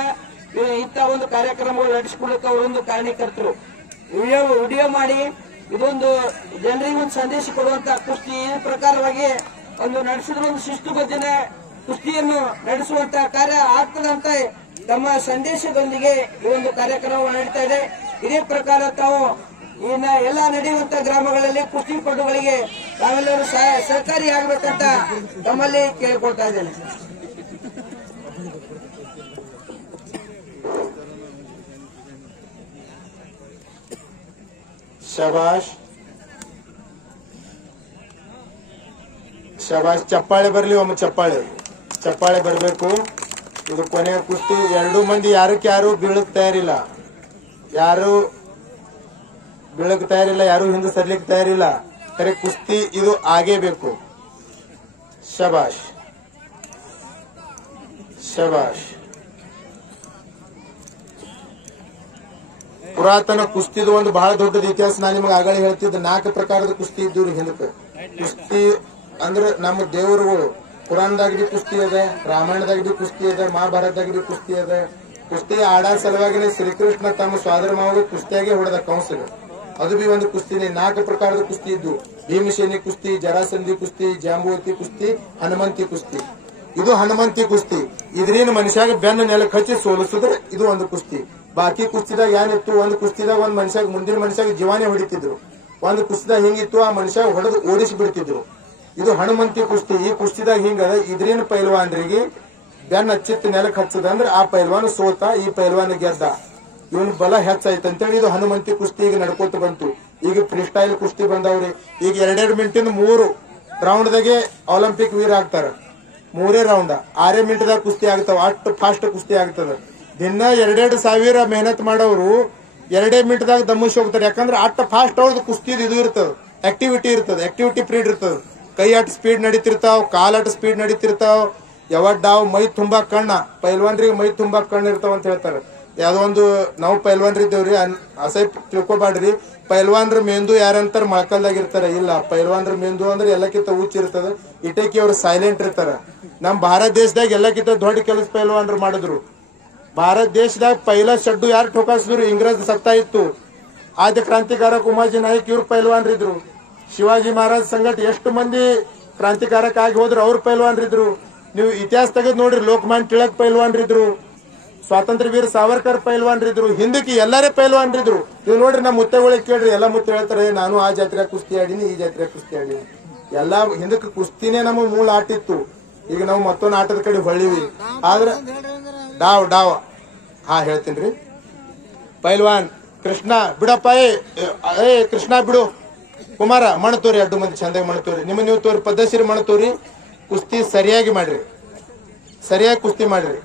ಇಂತ ಒಂದು ಕಾರ್ಯಕ್ರಮಗಳು ನಡೆಸಿಕೊಳ್ಳಕ್ಕೆ ಅವರೊಂದು ಕಾರಣೀಕರ್ತರು. ವಿಡಿಯೋ ಮಾಡಿ ಇದೊಂದು ಜನರಿಗೆ ಒಂದು ಸಂದೇಶ ಕೊಡುವಂತ ಕುಸ್ತಿ ಪ್ರಕಾರವಾಗಿ ಒಂದು ನಡೆಸಿದ ಒಂದು ಶಿಸ್ತುಬದ್ಧನೆ ಕುಸ್ತಿಯನ್ನು ನಡೆಸುವಂತ ಕಾರ್ಯ ಆಗ್ತದಂತ ತಮ್ಮ ಸಂದೇಶದೊಂದಿಗೆ ಈ ಒಂದು ಕಾರ್ಯಕ್ರಮ ನಡೀತಾ ಇದೆ. ಇದೇ ಪ್ರಕಾರ ತಾವು ಇನ್ನ ಎಲ್ಲ ನಡೆಯುವಂತ ಗ್ರಾಮಗಳಲ್ಲಿ ಕುಸ್ತಿಪಟುಗಳಿಗೆ ತಾವೆಲ್ಲರೂ ಸಹಕಾರಿಯಾಗಬೇಕಂತ ತಮ್ಮಲ್ಲಿ ಕೇಳಿಕೊಳ್ತಾ ಇದ್ದೇನೆ. ಶಬಾಷ್ ಶಬಾಷ್. ಚಪ್ಪಾಳೆ ಬರ್ಲಿ, ಒಮ್ಮೆ ಚಪ್ಪಾಳೆ ಬರಬೇಕು. ಇದು ಕೊನೆಯ ಕುಸ್ತಿ. 2 ಮಂದಿ ಯಾರು ಬೀಳಕ್ ತಯಾರಿಲ್ಲ, ಯಾರು ಹಿಂದೆ ಸರ್ಲಿಕ್ಕೆ ತಯಾರಿಲ್ಲ. ಖರೆ ಕುಸ್ತಿ ಇದು ಆಗೇಬೇಕು. ಶಬಾಷ್ ಶಬಾಷ್. ಪುರಾತನ ಕುಸ್ತಿದು ಒಂದು ಬಹಳ ದೊಡ್ಡದ ಇತಿಹಾಸ. ನಾನು ನಿಮಗೆ ಆಗಲೇ ಹೇಳ್ತಿದ್ದೆ, 4 ಪ್ರಕಾರದ ಕುಸ್ತಿ ಇದ್ದವ್ರು ಹಿಂದಕ್ಕೆ. ಕುಸ್ತಿ ಅಂದ್ರೆ ನಮ್ಮ ದೇವರುಗಳು. ಪುರಾಣದಾಗ ಬಿ ಕುಸ್ತಿ ಅದ, ರಾಮಾಯಣದಾಗ ಬಿ ಕುಸ್ತಿ ಅದ, ಮಹಾಭಾರತದಾಗ ಬಿ ಕುಸ್ತಿ ಅದ. ಕುಸ್ತಿ ಆಡೋ ಸಲುವಾಗಿನೇ ಶ್ರೀಕೃಷ್ಣ ತಮ್ಮ ಸ್ವಾದರ ಮಾವಿಗೆ ಕುಸ್ತಿಯಾಗೆ ಹೊಡೆದ ಕಂಸಗೆ. ಅದು ಬಿ ಒಂದು ಕುಸ್ತಿನೇ. 4 ಪ್ರಕಾರದ ಕುಸ್ತಿ ಇದ್ದು: ಭೀಮಸೇನಿ ಕುಸ್ತಿ, ಜರಾಸಂಧಿ ಕುಸ್ತಿ, ಜಾಂಬುವತಿ ಕುಸ್ತಿ, ಹನುಮಂತಿ ಕುಸ್ತಿ. ಇದು ಹನುಮಂತಿ ಕುಸ್ತಿ. ಇದ್ರಿಂದ ಮನುಷ್ಯಾಗ ಬೆನ್ನ ನೆಲಕ್ಕೆ ಹಚ್ಚಿ ಸೋಲಿಸಿದ್ರೆ ಇದು ಒಂದು ಕುಸ್ತಿ. ಬಾಕಿ ಕುಸ್ತಿದಾಗ ಏನಿತ್ತು, ಒಂದು ಕುಸ್ತಿದಾಗ ಒಂದ್ ಮನುಷ್ಯಾಗ ಮುಂದಿನ ಮನುಷ್ಯಾಗ ಜೀವಾನೇ ಹೊಡಿತಿದ್ರು. ಒಂದು ಕುಸ್ತಿದಾಗ ಹಿಂಗಿತ್ತು, ಆ ಮನುಷ್ಯ ಹೊಡೆದು ಓಡಿಸಿ ಬಿಡ್ತಿದ್ರು. ಇದು ಹನುಮಂತಿ ಕುಸ್ತಿ. ಈ ಕುಸ್ತಿದಾಗ ಹಿಂಗದ. ಇದ್ರಿನ ಪೈಲ್ವಾನ್ರಿಗೆ ಬೆನ್ನ ಹಚ್ಚಿತ್ತು ನೆಲಕ್ಕೆ ಹಚ್ಚದಂದ್ರೆ ಆ ಪೈಲ್ವಾನ್ ಸೋತ, ಈ ಪೈಲ್ವಾನ್ ಗೆದ್ದ. ಇವನ್ ಬಲ ಹೆಚ್ಚಾಯ್ತಂತೇಳಿ ಇದು ಹನುಮಂತಿ ಕುಸ್ತಿ ಈಗ ನಡ್ಕೋತ ಬಂತು. ಈಗ ಫ್ರೀ ಸ್ಟೈಲ್ ಕುಸ್ತಿ ಬಂದವ್ರಿ. ಈಗ 2 ಮಿನಿಟಿಂದ 3 ರೌಂಡ್ದಾಗೆ ಒಲಿಂಪಿಕ್ ವೀರ್ ಆಗ್ತಾರ. 3 ರೌಂಡ್ 6 ಮಿನಿಟ್ದಾಗ ಕುಸ್ತಿ ಆಗ್ತಾವ. ಅಷ್ಟು ಫಾಸ್ಟ್ ಕುಸ್ತಿ ಆಗ್ತದ. ದಿನ 2 ಸಾವಿರ ಮೆಹನತ್ ಮಾಡೋರು 2 ಮಿನಿಟ್ದಾಗ ದಮ್ಮಿಸಿ ಹೋಗ್ತಾರೆ. ಯಾಕಂದ್ರೆ ಅಷ್ಟು ಫಾಸ್ಟ್ ಅವ್ರದ್ದು ಕುಸ್ತಿ ಇದು ಇರ್ತದ, ಆಕ್ಟಿವಿಟಿ ಪೀರಿಯಡ್ ಇರ್ತದ. ಕೈ ಅಟ್ ಸ್ಪೀಡ್ ನಡೀತಿರ್ತಾವ, ಕಾಲ್ ಅಟ್ ಸ್ಪೀಡ್ ನಡೀತಿರ್ತಾವ. ಯಾವಡ್ಡಾವ್ ಮೈ ತುಂಬಾ ಕಣ್ಣ, ಪೈಲ್ವಾನ್ರಿಗೆ ಮೈ ತುಂಬಾ ಕಣ್ಣು ಇರ್ತಾವ ಅಂತ ಹೇಳ್ತಾರೆ. ಯಾವ್ದೋ ಒಂದು ನಾವು ಪೈಲ್ವಾನ್ರ ಇದ್ದೇವ್ರಿ, ಅಸಹ್ಯ ತಿಳ್ಕೊಬಾಡ್ರಿ. ಪೈಲ್ವಾನ್ರ ಮೆಂದು ಯಾರಂತಾರ ಮೊಳಕಲ್ದಾಗ ಇರ್ತಾರ. ಇಲ್ಲ, ಪೈಲ್ವಾನ್ರ ಮೆಂದು ಅಂದ್ರೆ ಎಲ್ಲಕ್ಕಿಂತ ಹುಚ್ಚ ಇರ್ತದ. ಇಟೇಕಿ ಅವ್ರು ಸೈಲೆಂಟ್ ಇರ್ತಾರ. ನಮ್ ಭಾರತ ದೇಶದಾಗ ಎಲ್ಲಕ್ಕಿಂತ ದೊಡ್ಡ ಕೆಲಸ ಪೈಲ್ವಾನ್ರು ಮಾಡಿದ್ರು. ಭಾರತ ದೇಶದಾಗ ಪೈಲ ಶಡ್ಡು ಯಾರು ಠೋಕಾಸಿದ್ರು? ಇಂಗ್ರಜ್ ಸತ್ತಾ ಇತ್ತು. ಆದ್ಯ ಕ್ರಾಂತಿಕಾರಕ ಉಮಾಜಿ ನಾಯಕ್ ಇವ್ರು ಪೈಲ್ವಾನ್ರಿದ್ರು. ಶಿವಾಜಿ ಮಹಾರಾಜ್ ಸಂಗಟ ಎಷ್ಟು ಮಂದಿ ಕ್ರಾಂತಿಕಾರಕ ಆಗಿ ಹೋದ್ರು, ಅವ್ರು ಪೈಲ್ವಾನ್ರಿದ್ರು. ನೀವು ಇತಿಹಾಸ ತೆಗೆದು ನೋಡ್ರಿ, ಲೋಕಮಾನ್ಯ ತಿಲಕ್ ಪೈಲ್ವಾನ್ರಿದ್ರು, ಸ್ವಾತಂತ್ರ್ಯ ವೀರ ಸಾವರ್ಕರ್ ಪೈಲ್ವಾನ್ರಿದ್ರು. ಹಿಂದಕ್ಕೆ ಎಲ್ಲರೇ ಪೈಲ್ವಾನ್ರಿದ್ರು. ನೀವು ನೋಡ್ರಿ, ನಮ್ಮ ಮುತ್ತೆಗಳಿಗೆ ಕೇಳ್ರಿ, ಎಲ್ಲ ಮುತ್ತೆ ಹೇಳ್ತಾರೆ, ನಾನು ಆ ಜಾತ್ರೆ ಕುಸ್ತಿ ಆಡೀನಿ, ಈ ಜಾತ್ರೆ ಕುಸ್ತಿ ಆಡೀನಿ. ಎಲ್ಲಾ ಹಿಂದಕ್ಕೆ ಕುಸ್ತಿನೇ ನಮ್ಮ ಮೂಲ ಆಟ ಇತ್ತು. ಈಗ ನಾವು ಮತ್ತೊಂದು ಆಟದ ಕಡೆ ಹೊಳ್ಳಿವಿ. ಆದ್ರೆ ಡಾವ್ ಹಾ ಹೇಳ್ತೀನಿ. ಪೈಲ್ವಾನ್ ಕೃಷ್ಣ ಬಿಡಪ್ಪ ಏ ಕೃಷ್ಣ ಬಿಡು. ಕುಮಾರ ಮಣ್ಣು ತೋರಿ, 2 ಮಂದಿ ಚಂದಾಗಿ ಮಣ್ಣು ತೋರಿ. ನಿಮ್ಮ ನೀವು ತೋರಿ ಪದ್ಧತಿರಿ ಮಣ್ಣು ತೋರಿ. ಕುಸ್ತಿ ಸರಿಯಾಗಿ ಮಾಡ್ರಿ, ಸರಿಯಾಗಿ ಕುಸ್ತಿ ಮಾಡ್ರಿ.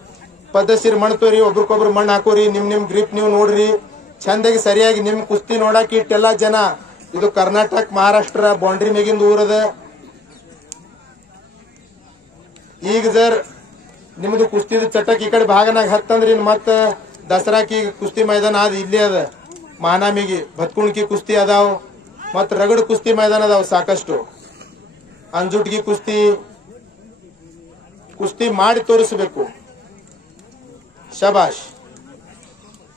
ಪದ್ಧತಿರಿ ಮಣ್ಣು ತೋರಿ, ಒಬ್ರಿಗೊಬ್ರು ಮಣ್ಣು ಹಾಕೋರಿ. ನಿಮ್ ಗ್ರಿಪ್ ನೀವು ನೋಡ್ರಿ ಚಂದಾಗಿ ಸರಿಯಾಗಿ. ನಿಮ್ ಕುಸ್ತಿ ನೋಡಾಕ ಇಟ್ಟೆಲ್ಲಾ ಜನ. ಇದು ಕರ್ನಾಟಕ ಮಹಾರಾಷ್ಟ್ರ ಬೌಂಡ್ರಿ ಮೇಗಿಂದ ಊರದ. ಈಗ ಸರ್ ನಿಮ್ದು ಕುಸ್ತಿದ ಚಟಕ್ ಈ ಕಡೆ ಭಾಗನಾಗ ಹತ್ತಂದ್ರಿ ಮತ್ತ ದಸರಾಕಿ ಕುಸ್ತಿ ಮೈದಾನ ಅದ, ಇಲ್ಲೇ ಅದ. ಮಾನಾಮಿಗಿ ಭತ್ಕುಣ್ಕಿ ಕುಸ್ತಿ ಅದಾವ, ಮತ್ ರಗಡ್ ಕುಸ್ತಿ ಮೈದಾನ ಅದಾವ ಸಾಕಷ್ಟು. ಅಂಜುಟ್ಗಿ ಕುಸ್ತಿ ಮಾಡಿ ತೋರಿಸಬೇಕು. ಶಬಾಷ್.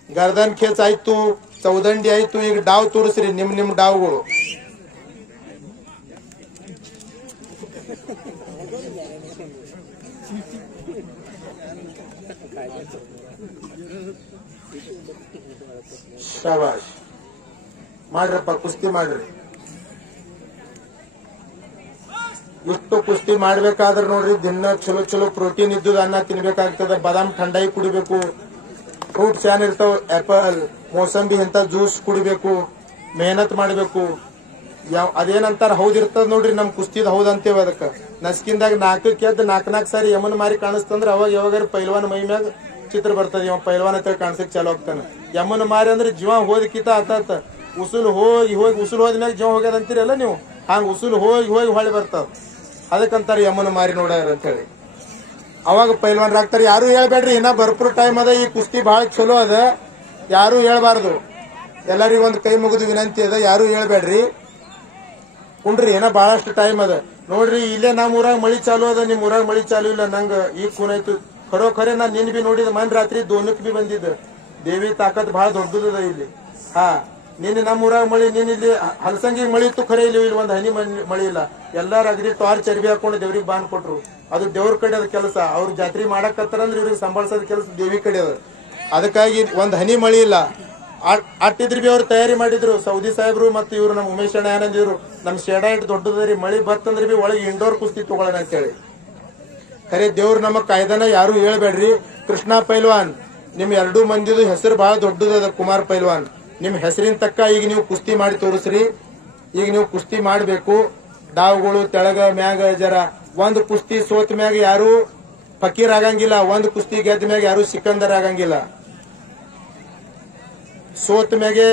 ಗರ್ದನ್ ಖೇಚ್ ಆಯ್ತು, ಚೌದಂಡಿ ಆಯ್ತು. ಈಗ ಡಾವ್ ತೋರಿಸ್ರಿ, ನಿಮ್ ಡಾವ್ಗಳು. ಶಬಾಷ್. ಮಾಡ್ರಪ್ಪ, ಕುಸ್ತಿ ಮಾಡ್ರಿ. ಇಷ್ಟು ಕುಸ್ತಿ ಮಾಡ್ಬೇಕಾದ್ರೆ ನೋಡ್ರಿ ದಿನ ಚಲೋ ಪ್ರೋಟೀನ್ ಇದ್ದುದ ಅನ್ನ ತಿನ್ಬೇಕಾಗ್ತದ. ಬಾದಾಮ್ ठंडाई ಕುಡಿಬೇಕು, ಫ್ರೂಟ್ಸ್ ಏನ್ ಇರ್ತಾವ, ಆಪಲ್, ಮೋಸಂಬಿ ಇಂತ ಜ್ಯೂಸ್ ಕುಡಿಬೇಕು, ಮೆಹನತ್ ಮಾಡ್ಬೇಕು. ಅದೇನಂತಾರ ಹೌದಿರ್ತದ ನೋಡ್ರಿ, ನಮ್ ಕುಸ್ತಿದ್ ಹೌದಂತೇವ. ಅದಕ್ಕ ನಸ್ಕಿಂದಾಗ 4 ಸಾರಿ ಯಮನ್ ಮಾರಿ ಕಾಣಿಸ್ತಂದ್ರ ಅವಾಗ ಯಾವಾಗ ಪೈಲ್ವಾನ್ ಮೈ ಮ್ಯಾಗ ಚಿತ್ರ ಬರ್ತದ. ಇವ ಪೈಲ್ವಾನ್ ಅಂತ ಕಾಣಿಸಕ್ ಚಾಲು ಆಗ್ತಾನ. ಯಮನ್ ಮಾರಿ ಅಂದ್ರೆ ಜೀವ ಹೋದಕಿತ ಆತಾತ. ಉಸುಲ್ ಹೋಗಿ ಉಸುಲ್ ಹೋದ್ಮ್ಯಾಗ ಜೀವ ಹೋಗ್ಯದಂತೀರಲ್ಲ ನೀವು, ಹಂಗ ಉಸುಲ್ ಹೋಗಿ ಹೊಳಿ ಬರ್ತಾವ. ಅದಕ್ಕಂತಾರ ಯಮನ್ ಮಾರಿ ನೋಡ್ಯಾರ ಅಂತ ಹೇಳಿ. ಅವಾಗ ಪೈಲ್ವಾನ್ರ ಆಗ್ತಾರ. ಯಾರು ಹೇಳ್ಬೇಡ್ರಿ, ಇನ್ನ ಬರ್ಪುರ್ ಟೈಮ್ ಅದ. ಈ ಕುಸ್ತಿ ಬಹಳ ಚಲೋ ಅದ, ಯಾರು ಹೇಳ್ಬಾರ್ದು. ಎಲ್ಲರಿಗೂ ಒಂದು ಕೈ ಮುಗಿದು ವಿನಂತಿ ಅದ, ಯಾರು ಹೇಳ್ಬೇಡ್ರಿ. ಕುಂಡ್ರಿ, ಏನ ಬಹಳಷ್ಟು ಟೈಮ್ ಅದ. ನೋಡ್ರಿ ಇಲ್ಲೇ ನಮ್ ಊರಾಗ ಮಳಿ ಚಾಲು ಅದ, ನಿಮ್ ಊರಾಗ ಮಳಿ ಚಾಲು ಇಲ್ಲ. ನಂಗ ಈಗ ಕೂನಾಯ್ತು ಖರೆ. ನಾ ನಿನ್ ಬಿ ನೋಡಿದ ಮನ್ ರಾತ್ರಿ 2ಕ್ಕೆ ಬಿ ಬಂದಿದ್ದ. ದೇವಿ ತಾಕತ್ ಬಹಳ ದೊಡ್ಡದದ ಇಲ್ಲಿ. ಹಾ, ನಿನ್ನೆ ನಮ್ಮ ಊರಾಗ ಮಳಿ, ನೀನ್ ಇಲ್ಲಿ ಹಲಸಂಗಿ ಮಳಿ ಇತ್ತು ಖರೆ. ಇಲ್ಲಿ ಒಂದ್ ಹನಿ ಮಳಿ ಇಲ್ಲ. ಎಲ್ಲಾರ ಅಗ್ರಿ ಟಾರ್ಚ್ ಅರ್ಬಿ ಹಾಕೊಂಡು ದೇವ್ರಿಗೆ ಬಾನ್ ಕೊಟ್ರು. ಅದು ದೇವ್ರ ಕಡೆ ಅದ ಕೆಲಸ. ಅವ್ರ ಜಾತ್ರೆ ಮಾಡಕತ್ತಾರಂದ್ರೆ ಇವ್ರಿಗೆ ಸಂಭಾಳ್ಸೋದ್ ಕೆಲಸ ದೇವಿ ಕಡೆ ಅದ. ಅದಕ್ಕಾಗಿ ಒಂದ್ ಹನಿ ಮಳಿ ಇಲ್ಲ. ಅಟ್ಟಿದ್ರಿ ಬಿ ಅವ್ರು ತಯಾರಿ ಮಾಡಿದ್ರು. ಸೌದಿ ಸಾಹೇಬ್ರು ಮತ್ತು ಇವ್ರು ನಮ್ಮ ಉಮೇಶ್ ಅಣ್ಣ ಏನಂದಿದ್ರು, ನಮ್ ಶೆಡ ಇಟ್ಟು ದೊಡ್ಡದ್ರಿ, ಮಳಿ ಬತ್ತಂದ್ರೆ ಬಿ ಒಳಗೆ ಇಂಡೋರ್ ಕುಸ್ತಿ ತಗೊಳ್ಳೋಣ ಅಂತೇಳಿ. ಖರೆ ದೇವ್ರು ನಮ್ಮ ಕಾಯ್ದಾನ ಯಾರು ಹೇಳ್ಬೇಡ್ರಿ. ಕೃಷ್ಣ ಪೈಲ್ವಾನ್, ನಿಮ್ 2 ಮಂದಿದು ಹೆಸರು ಬಹಳ ದೊಡ್ಡದದ. ಕುಮಾರ್ ಪೈಲ್ವಾನ್, ನಿಮ್ ಹೆಸರಿನ ತಕ್ಕ ಈಗ ನೀವು ಕುಸ್ತಿ ಮಾಡಿ ತೋರಿಸ್ರಿ. ಈಗ ನೀವು ಕುಸ್ತಿ ಮಾಡ್ಬೇಕು. ಡಾವ್ಗಳು ತೆಳಗ ಮ್ಯಾಗ ಜರ. ಒಂದು ಕುಸ್ತಿ ಸೋತ ಮ್ಯಾಗ ಯಾರು ಫಕೀರ್ ಆಗಂಗಿಲ್ಲ, ಒಂದು ಕುಸ್ತಿ ಗೆದ್ದ ಮ್ಯಾಗ ಯಾರು ಸಿಕಂದರ್ ಆಗಂಗಿಲ್ಲ. ಸೋತ ಮ್ಯಾಗೆ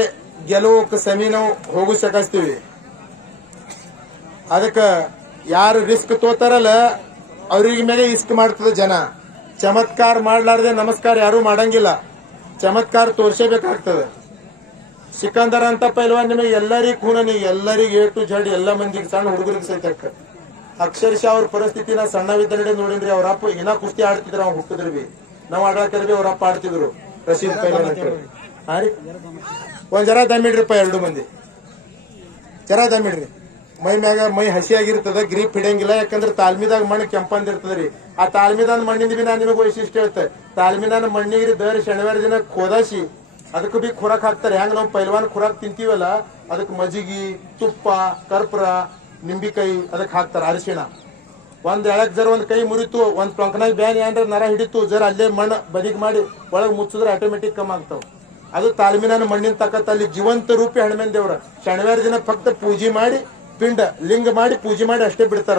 ಗೆಲುವಕ್ಕೆ ಸಮಿ ನಾವು ಹೋಗು ಸಕಿಸ್ತೀವಿ. ಅದಕ್ಕ ಯಾರು ರಿಸ್ಕ್ ತೋತಾರಲ್ಲ ಅವ್ರಿಗೆ ಮೇಲೆ ಇಸ್ಕ್ ಮಾಡ್ತದ ಜನ. ಚಮತ್ಕಾರ ಮಾಡ್ಲಾರ್ದೆ ನಮಸ್ಕಾರ ಯಾರು ಮಾಡಂಗಿಲ್ಲ. ಚಮತ್ಕಾರ ತೋರ್ಸೇಬೇಕಾಗ್ತದ. ಸಿಕಂದರ್ ಅಂತ ಪೈಲ್ವಾನ್ ನಿಮಗೆ ಎಲ್ಲರಿಗೂ ಖೂನನಿ, ಎಲ್ಲರಿಗೂ A to Z ಎಲ್ಲ ಮಂದಿಗೆ, ಸಣ್ಣ ಹುಡುಗರಿಗೆ ಸಹಿತಕ್ಕ. ಅಕ್ಷರಶಃ ಅವ್ರ ಪರಿಸ್ಥಿತಿ ನಾ ಸಣ್ಣವಿದ್ದ ನೋಡಿನ್ರಿ. ಅವ್ರಪ್ಪ ಏನ ಕುಸ್ತಿ ಆಡ್ತಿದ್ರು, ಅವ್ರು ಹುಟ್ಟಿದ್ರು ಬಿ. ನಾವ್ ಆಡಾಕರ್ ಬಿ ಅವ್ರಪ್ಪ ಆಡ್ತಿದ್ರು, ರಶೀದ್ ಪೈಲ್ವಾನ್ ಅಂತ ಹೇಳಿ. ಹಾ ರೀ, ಒಂದ್ ಜರ ದಮ್ಮಿಡ್ರಿಪ್ಪ 2 ಮಂದಿ, ಜರ ದಮ್ಮಿಡ್ರಿ. ಮೈ ಮ್ಯಾಗ ಮೈ ಹಸಿಯಾಗಿರ್ತದ, ಗ್ರೀಪ್ ಹಿಡಿಯಂಗಿಲ್ಲ. ಯಾಕಂದ್ರೆ ತಾಳ್ಮಿದಾಗ ಮಣ್ಣು ಕೆಂಪಂದಿರ್ತದ್ರಿ. ಆ ತಾಳ್ಮಿದಾನ ಮಣ್ಣಿಂದ ಬಿ ನಾನ್ ನಿಮಗೆ ವೈಶಿಷ್ಟ್ಯ ಹೇಳ್ತೆ. ತಾಳ್ಮಿದಾನ ಮಣ್ಣಿಗೆ ದರ್ ಶನಿವಾರ ದಿನ ಖೋದಾಸಿ ಅದಕ್ಕೆ ಬಿ ಖುರಾಕ್ ಹಾಕ್ತಾರೆ. ಹೆಂಗ್ ನಾವು ಪೈಲ್ವಾನ್ ಖುರಾಕ್ ತಿಂತೀವಲ್ಲ, ಅದಕ್ಕೆ ಮಜ್ಜಿಗಿ, ತುಪ್ಪ, ಕರ್ಪೂರ, ನಿಂಬಿಕಾಯಿ ಅದಕ್ಕೆ ಹಾಕ್ತಾರ. ಅರಿಶಿಣ ಒಂದ್ ಎಳಕ್ ಜರ ಒಂದ್ ಕೈ ಮುರಿತು, ಒಂದ್ ಟೊಂಕನಾಗ ಬ್ಯಾನ್ ಏನ್ರ ನರ ಹಿಡಿತು, ಜರ ಅಲ್ಲೇ ಮಣ್ಣು ಬದಿಗ್ ಮಾಡಿ ಒಳಗ್ ಮುಚ್ಚಿದ್ರೆ ಆಟೋಮೆಟಿಕ್ ಕಮ್ಮಿ ಆಗ್ತಾವ. ಅದು ತಾಳ್ಮಿನಾನ ಮಣ್ಣಿನ ತಾಕತ್. ಅಲ್ಲಿ ಜೀವಂತ ರೂಪಿ ಹಣ್ಮೇನ್ ದೇವ್ರ ಶನಿವಾರ ದಿನ ಫಕ್ತ ಪೂಜೆ ಮಾಡಿ, ಪಿಂಡ ಲಿಂಗ ಮಾಡಿ ಪೂಜೆ ಮಾಡಿ ಅಷ್ಟೇ ಬಿಡ್ತಾರ.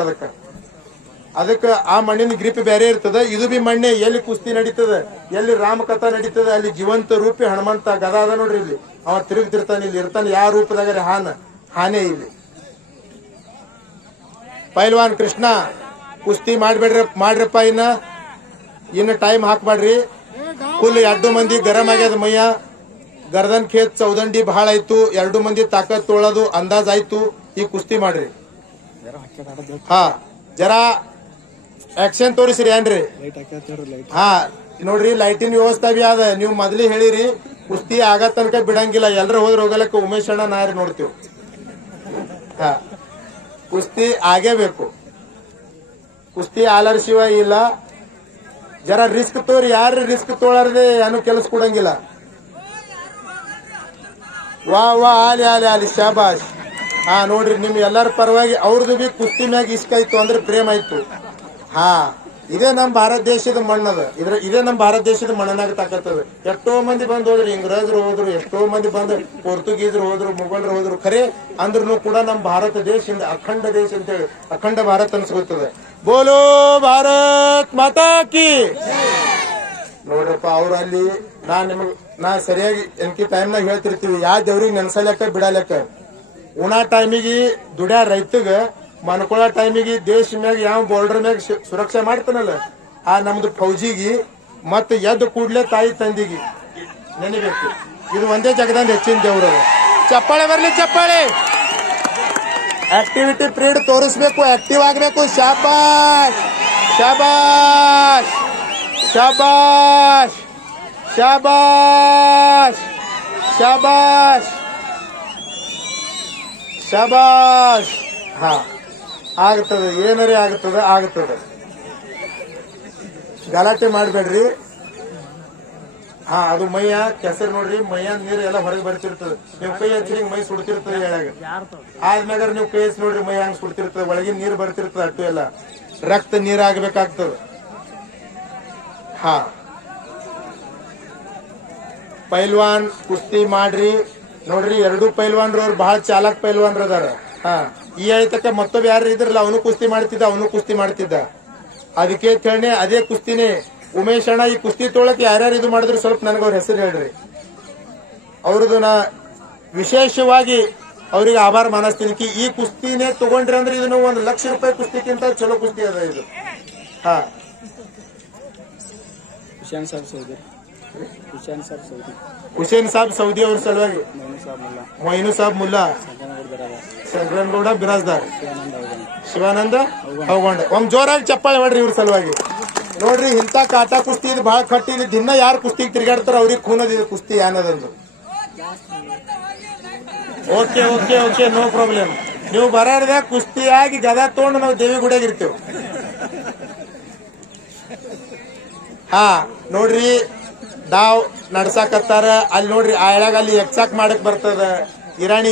ಅದಕ್ಕ ಆ ಮಣ್ಣಿನ ಗ್ರಿಪ್ ಬೇರೆ ಇರ್ತದ. ಇದು ಬಿ ಮಣ್ಣೆ. ಎಲ್ಲಿ ಕುಸ್ತಿ ನಡೀತದ, ಎಲ್ಲಿ ರಾಮಕಥಾ ನಡೀತದ, ಅಲ್ಲಿ ಜೀವಂತ ರೂಪಿ ಹನುಮಂತ ಗದ ಅದ ನೋಡ್ರಿ. ಇಲ್ಲಿ ಅವ ತಿರುಗ್ತಿರ್ತಾನೆ, ಇಲ್ಲಿ ಇರ್ತಾನೆ. ಯಾವ ರೂಪದಾಗ ಹಾನೆ ಇಲ್ಲಿ. ಪೈಲ್ವಾನ್ ಕೃಷ್ಣ, ಕುಸ್ತಿ ಮಾಡ್ರಪ್ಪ. ಇನ್ನ ಟೈಮ್ ಹಾಕ್ಬೇಡ್ರಿ. ಫುಲ್ 2 ಮಂದಿ ಗರಂ ಆಗ್ಯದ ಮೈಯ. ಗರ್ದನ್ ಖೇತ್ ಚೌದಂಡಿ ಬಹಳ ಆಯ್ತು. 2 ಮಂದಿ ತಾಕತ್ ತೊಳೋದು ಅಂದಾಜ್ ಆಯ್ತು. ಈ ಕುಸ್ತಿ ಮಾಡ್ರಿ. ಹಾ, ಜರ ಆಕ್ಷನ್ ತೋರಿಸ್ರಿ ಏನ್ರಿ. ಹಾ ನೋಡ್ರಿ, ಲೈಟಿನ ವ್ಯವಸ್ಥೆ ಬಿ ಅದ. ನೀವು ಮೊದ್ಲಿ ಹೇಳಿರಿ ಕುಸ್ತಿ ಆಗ ತನಕ ಬಿಡಂಗಿಲ್ಲ. ಎಲ್ರ ಹೋದ್ರ ಹೋಗಲಕ್ಕ ಉಮೇಶ್ ಅಣ್ಣ ನಾರಿ ನೋಡ್ತೀವಿ. ಹಾ, ಕುಸ್ತಿ ಆಗೇಬೇಕು. ಕುಸ್ತಿ ಆಲರ್ ಶಿವ ಇಲ್ಲ. ಜರ ರಿಸ್ಕ್ ತೋರಿ. ಯಾರು ರಿಸ್ಕ್ ತೋಳಾರ್ದೆ ಏನು ಕೆಲಸ ಕೊಡಂಗಿಲ್ಲ. ವಾ ಆಲಿ ಶಾಬಾಷ್. ಹಾ ನೋಡ್ರಿ, ನಿಮ್ ಎಲ್ಲರ ಪರವಾಗಿ ಅವ್ರದ್ದು ಬಿ ಕುಸ್ತಿ ಮ್ಯಾಗ ಇಷ್ಟ ಆಯ್ತು ಅಂದ್ರೆ ಪ್ರೇಮ ಆಯ್ತು. ಹಾ, ಇದೇ ನಮ್ಮ ಭಾರತ ದೇಶದ ಮಣ್ಣದ ಇದೇ ನಮ್ಮ ಭಾರತ ದೇಶದ ಮಣ್ಣನಾಗ ತಾಕತ್ತದ. ಎಷ್ಟೋ ಮಂದಿ ಬಂದು ಹೋದ್ರು, ಇಂಗ್ರೇಜರು ಹೋದ್ರು, ಎಷ್ಟೋ ಮಂದಿ ಬಂದು ಪೋರ್ಚುಗೀಸರು ಹೋದ್ರು, ಮುಘಲರು ಹೋದ್ರು, ಖರೆ ಅಂದ್ರೂ ಕೂಡ ನಮ್ಮ ಭಾರತ ದೇಶ ಅಖಂಡ ದೇಶ ಅಂತೇಳಿ ಅಖಂಡ ಭಾರತ ಅನ್ಸ್ಕೊತದ. ಬೋಲೋ ಭಾರತ್ ಮಾತಾ ಕಿ. ನೋಡ್ರಪ್ಪ, ಅವ್ರು ಅಲ್ಲಿ ನಾ ಸರಿಯಾಗಿ ಎನ್ಕಿ ಟೈಮ್ನಾಗ ಹೇಳ್ತಿರ್ತೀವಿ, ಯಾವ ದೇವ್ರಿಗೆ ನೆನ್ಸಲೆಕ್ಕ ಬಿಡಲೆಕ್ಕ. ಉಣಾ ಟೈಮಿಗೆ ದುಡ್ಯಾ ರೈತಗ, ಮನ್ಕೊಳ ಟೈಮಿಗೆ ದೇಶ ಮ್ಯಾಗ ಯಾವ ಬಾರ್ಡರ್ ಮ್ಯಾಗ ಸುರಕ್ಷಾ ಮಾಡ್ತಾನಲ್ಲ ಆ ನಮ್ದು ಫೌಜಿಗೆ ಮತ್ತೆ ಎದ್ದು ಕೂಡ್ಲೆ ತಾಯಿ ತಂದಿಗೆ ನೆನಬೇಕು. ಇದು ಒಂದೇ ಜಗದಂದ ಹೆಚ್ಚಿನ ದೇವ್ರ. ಚಪ್ಪಾಳೆ ಬರ್ಲಿ, ಚಪ್ಪಾಳೆ. ಆಕ್ಟಿವಿಟಿ ಪೀರಿಯಡ್ ತೋರಿಸ್ಬೇಕು, ಆಕ್ಟಿವ್ ಆಗ್ಬೇಕು. ಶಾಬಾಷ್ ಶಾಬಾಷ್ ಶಾಬಾಷ್ ಶಾಬಾಷ್ ಶಾಬಾಷ್ ಶಾಬಾಷ್. ಹಾ, ಆಗ್ತದೆ, ಏನರೇ ಆಗ್ತದೆ. ಗಲಾಟೆ ಮಾಡಬೇಡ್ರಿ. ಹಾ, ಅದು ಮೈಯ ಕೆಸರು ನೋಡ್ರಿ, ಮೈಯ ನೀರು ಎಲ್ಲ ಹೊರಗೆ ಬರ್ತಿರ್ತದೆ. ನೀವು ಕೈ ಹಚ್ಚಿರಿ ಮೈ ಸುಡ್ತಿರ್ತದೆ ಎಳಗ. ಆದ್ಮ್ಯಾಗ ನೀವು ಕೈ ಹಚ್ಚಿ ನೋಡ್ರಿ, ಮೈ ಹಂಗ್ ಸುಡ್ತಿರ್ತದೆ, ಒಳಗಿನ ನೀರು ಬರ್ತಿರ್ತದೆ. ಅಟ್ಟು ಎಲ್ಲ ರಕ್ತ ನೀರಾಗಬೇಕಾಗ್ತದೆ. ಹಾ, ಪೈಲ್ವಾನ್ ಕುಸ್ತಿ ಮಾಡ್ರಿ. ನೋಡ್ರಿ, ಎರಡು ಪೈಲ್ವಾನ್ರವ್ರು ಬಹಳ ಚಾಲಕ್ ಪೈಲ್ವಾನ್ರ ಅದಾರ. ಹಾ, ಈ ಐತಕ್ಕ ಮತ್ತೊಬ್ಬ ಯಾರು ಇದ್ರಲ್ಲ, ಅವನು ಕುಸ್ತಿ ಮಾಡ್ತಿದ್ದ. ಅದಕ್ಕೆ ಹೇಳಿ ಅದೇ ಕುಸ್ತಿನೇ. ಉಮೇಶ್ ಅಣ್ಣ ಈ ಕುಸ್ತಿ ತೊಳಕ್ ಯಾರ್ಯಾರು ಇದು ಮಾಡಿದ್ರು ಸ್ವಲ್ಪ ನನಗೆ ಅವ್ರ ಹೆಸರು ಹೇಳ್ರಿ. ಅವ್ರದ್ದು ನಾ ವಿಶೇಷವಾಗಿ ಅವ್ರಿಗೆ ಆಭಾರ ಮಾನಿಸ್ತೀನಿ. ಈ ಕುಸ್ತಿನೇ ತಗೊಂಡ್ರಿ ಅಂದ್ರೆ ಇದನ್ನು ₹1,00,000 ಕುಸ್ತಿಗಿಂತ ಚಲೋ ಕುಸ್ತಿ ಅದ ಇದು. ಹಾ, ಹುಸೇನ್ ಸಾಬ್ ಸೌದಿ ಅವ್ರ ಸಲುವಾಗಿ, ಮೊಯ್ನು ಸಾಬ್ ಮುಲ್ಲಾ, ಶಂಕರಗೌಡ ಬಿರಾಜ್ದಾರ್, ಶಿವಾನಂದ ಹೌಗೊಂಡ. ಜೋರಾಗಿ ಚಪ್ಪಾಳೆ ಮಾಡ್ರಿ ಇವ್ರ ಸಲುವಾಗಿ. ನೋಡ್ರಿ, ಇಂಥ ಕಾಟ ಕುಸ್ತಿ ಇದು ಬಹಳ ಕಟ್ಟಿದ್. ದಿನ ಯಾರು ಕುಸ್ತಿಗೆ ತಿರ್ಗಾಡ್ತಾರ ಅವ್ರಿಗೆ ಖೂನದ ಕುಸ್ತಿ ಏನದಂದು. Okay okay okay, no problem. ನೀವು ಬರಾಡ್ದ ಕುಸ್ತಿ ಆಗಿ ಗದಾ ತಗೊಂಡು ನಾವು ದೇವಿ ಗುಡಿಯಾಗ ಇರ್ತೇವೆ. ಹಾ, ನೋಡ್ರಿ, ಡಾವ್ ನಡ್ಸಾಕತ್ತಾರ. ಅಲ್ಲಿ ನೋಡ್ರಿ, ಆಳಾಗ ಅಲ್ಲಿ ಎಕ್ಸಾಕ್ ಮಾಡಕ್ ಬರ್ತದ. ಇರಾಣಿ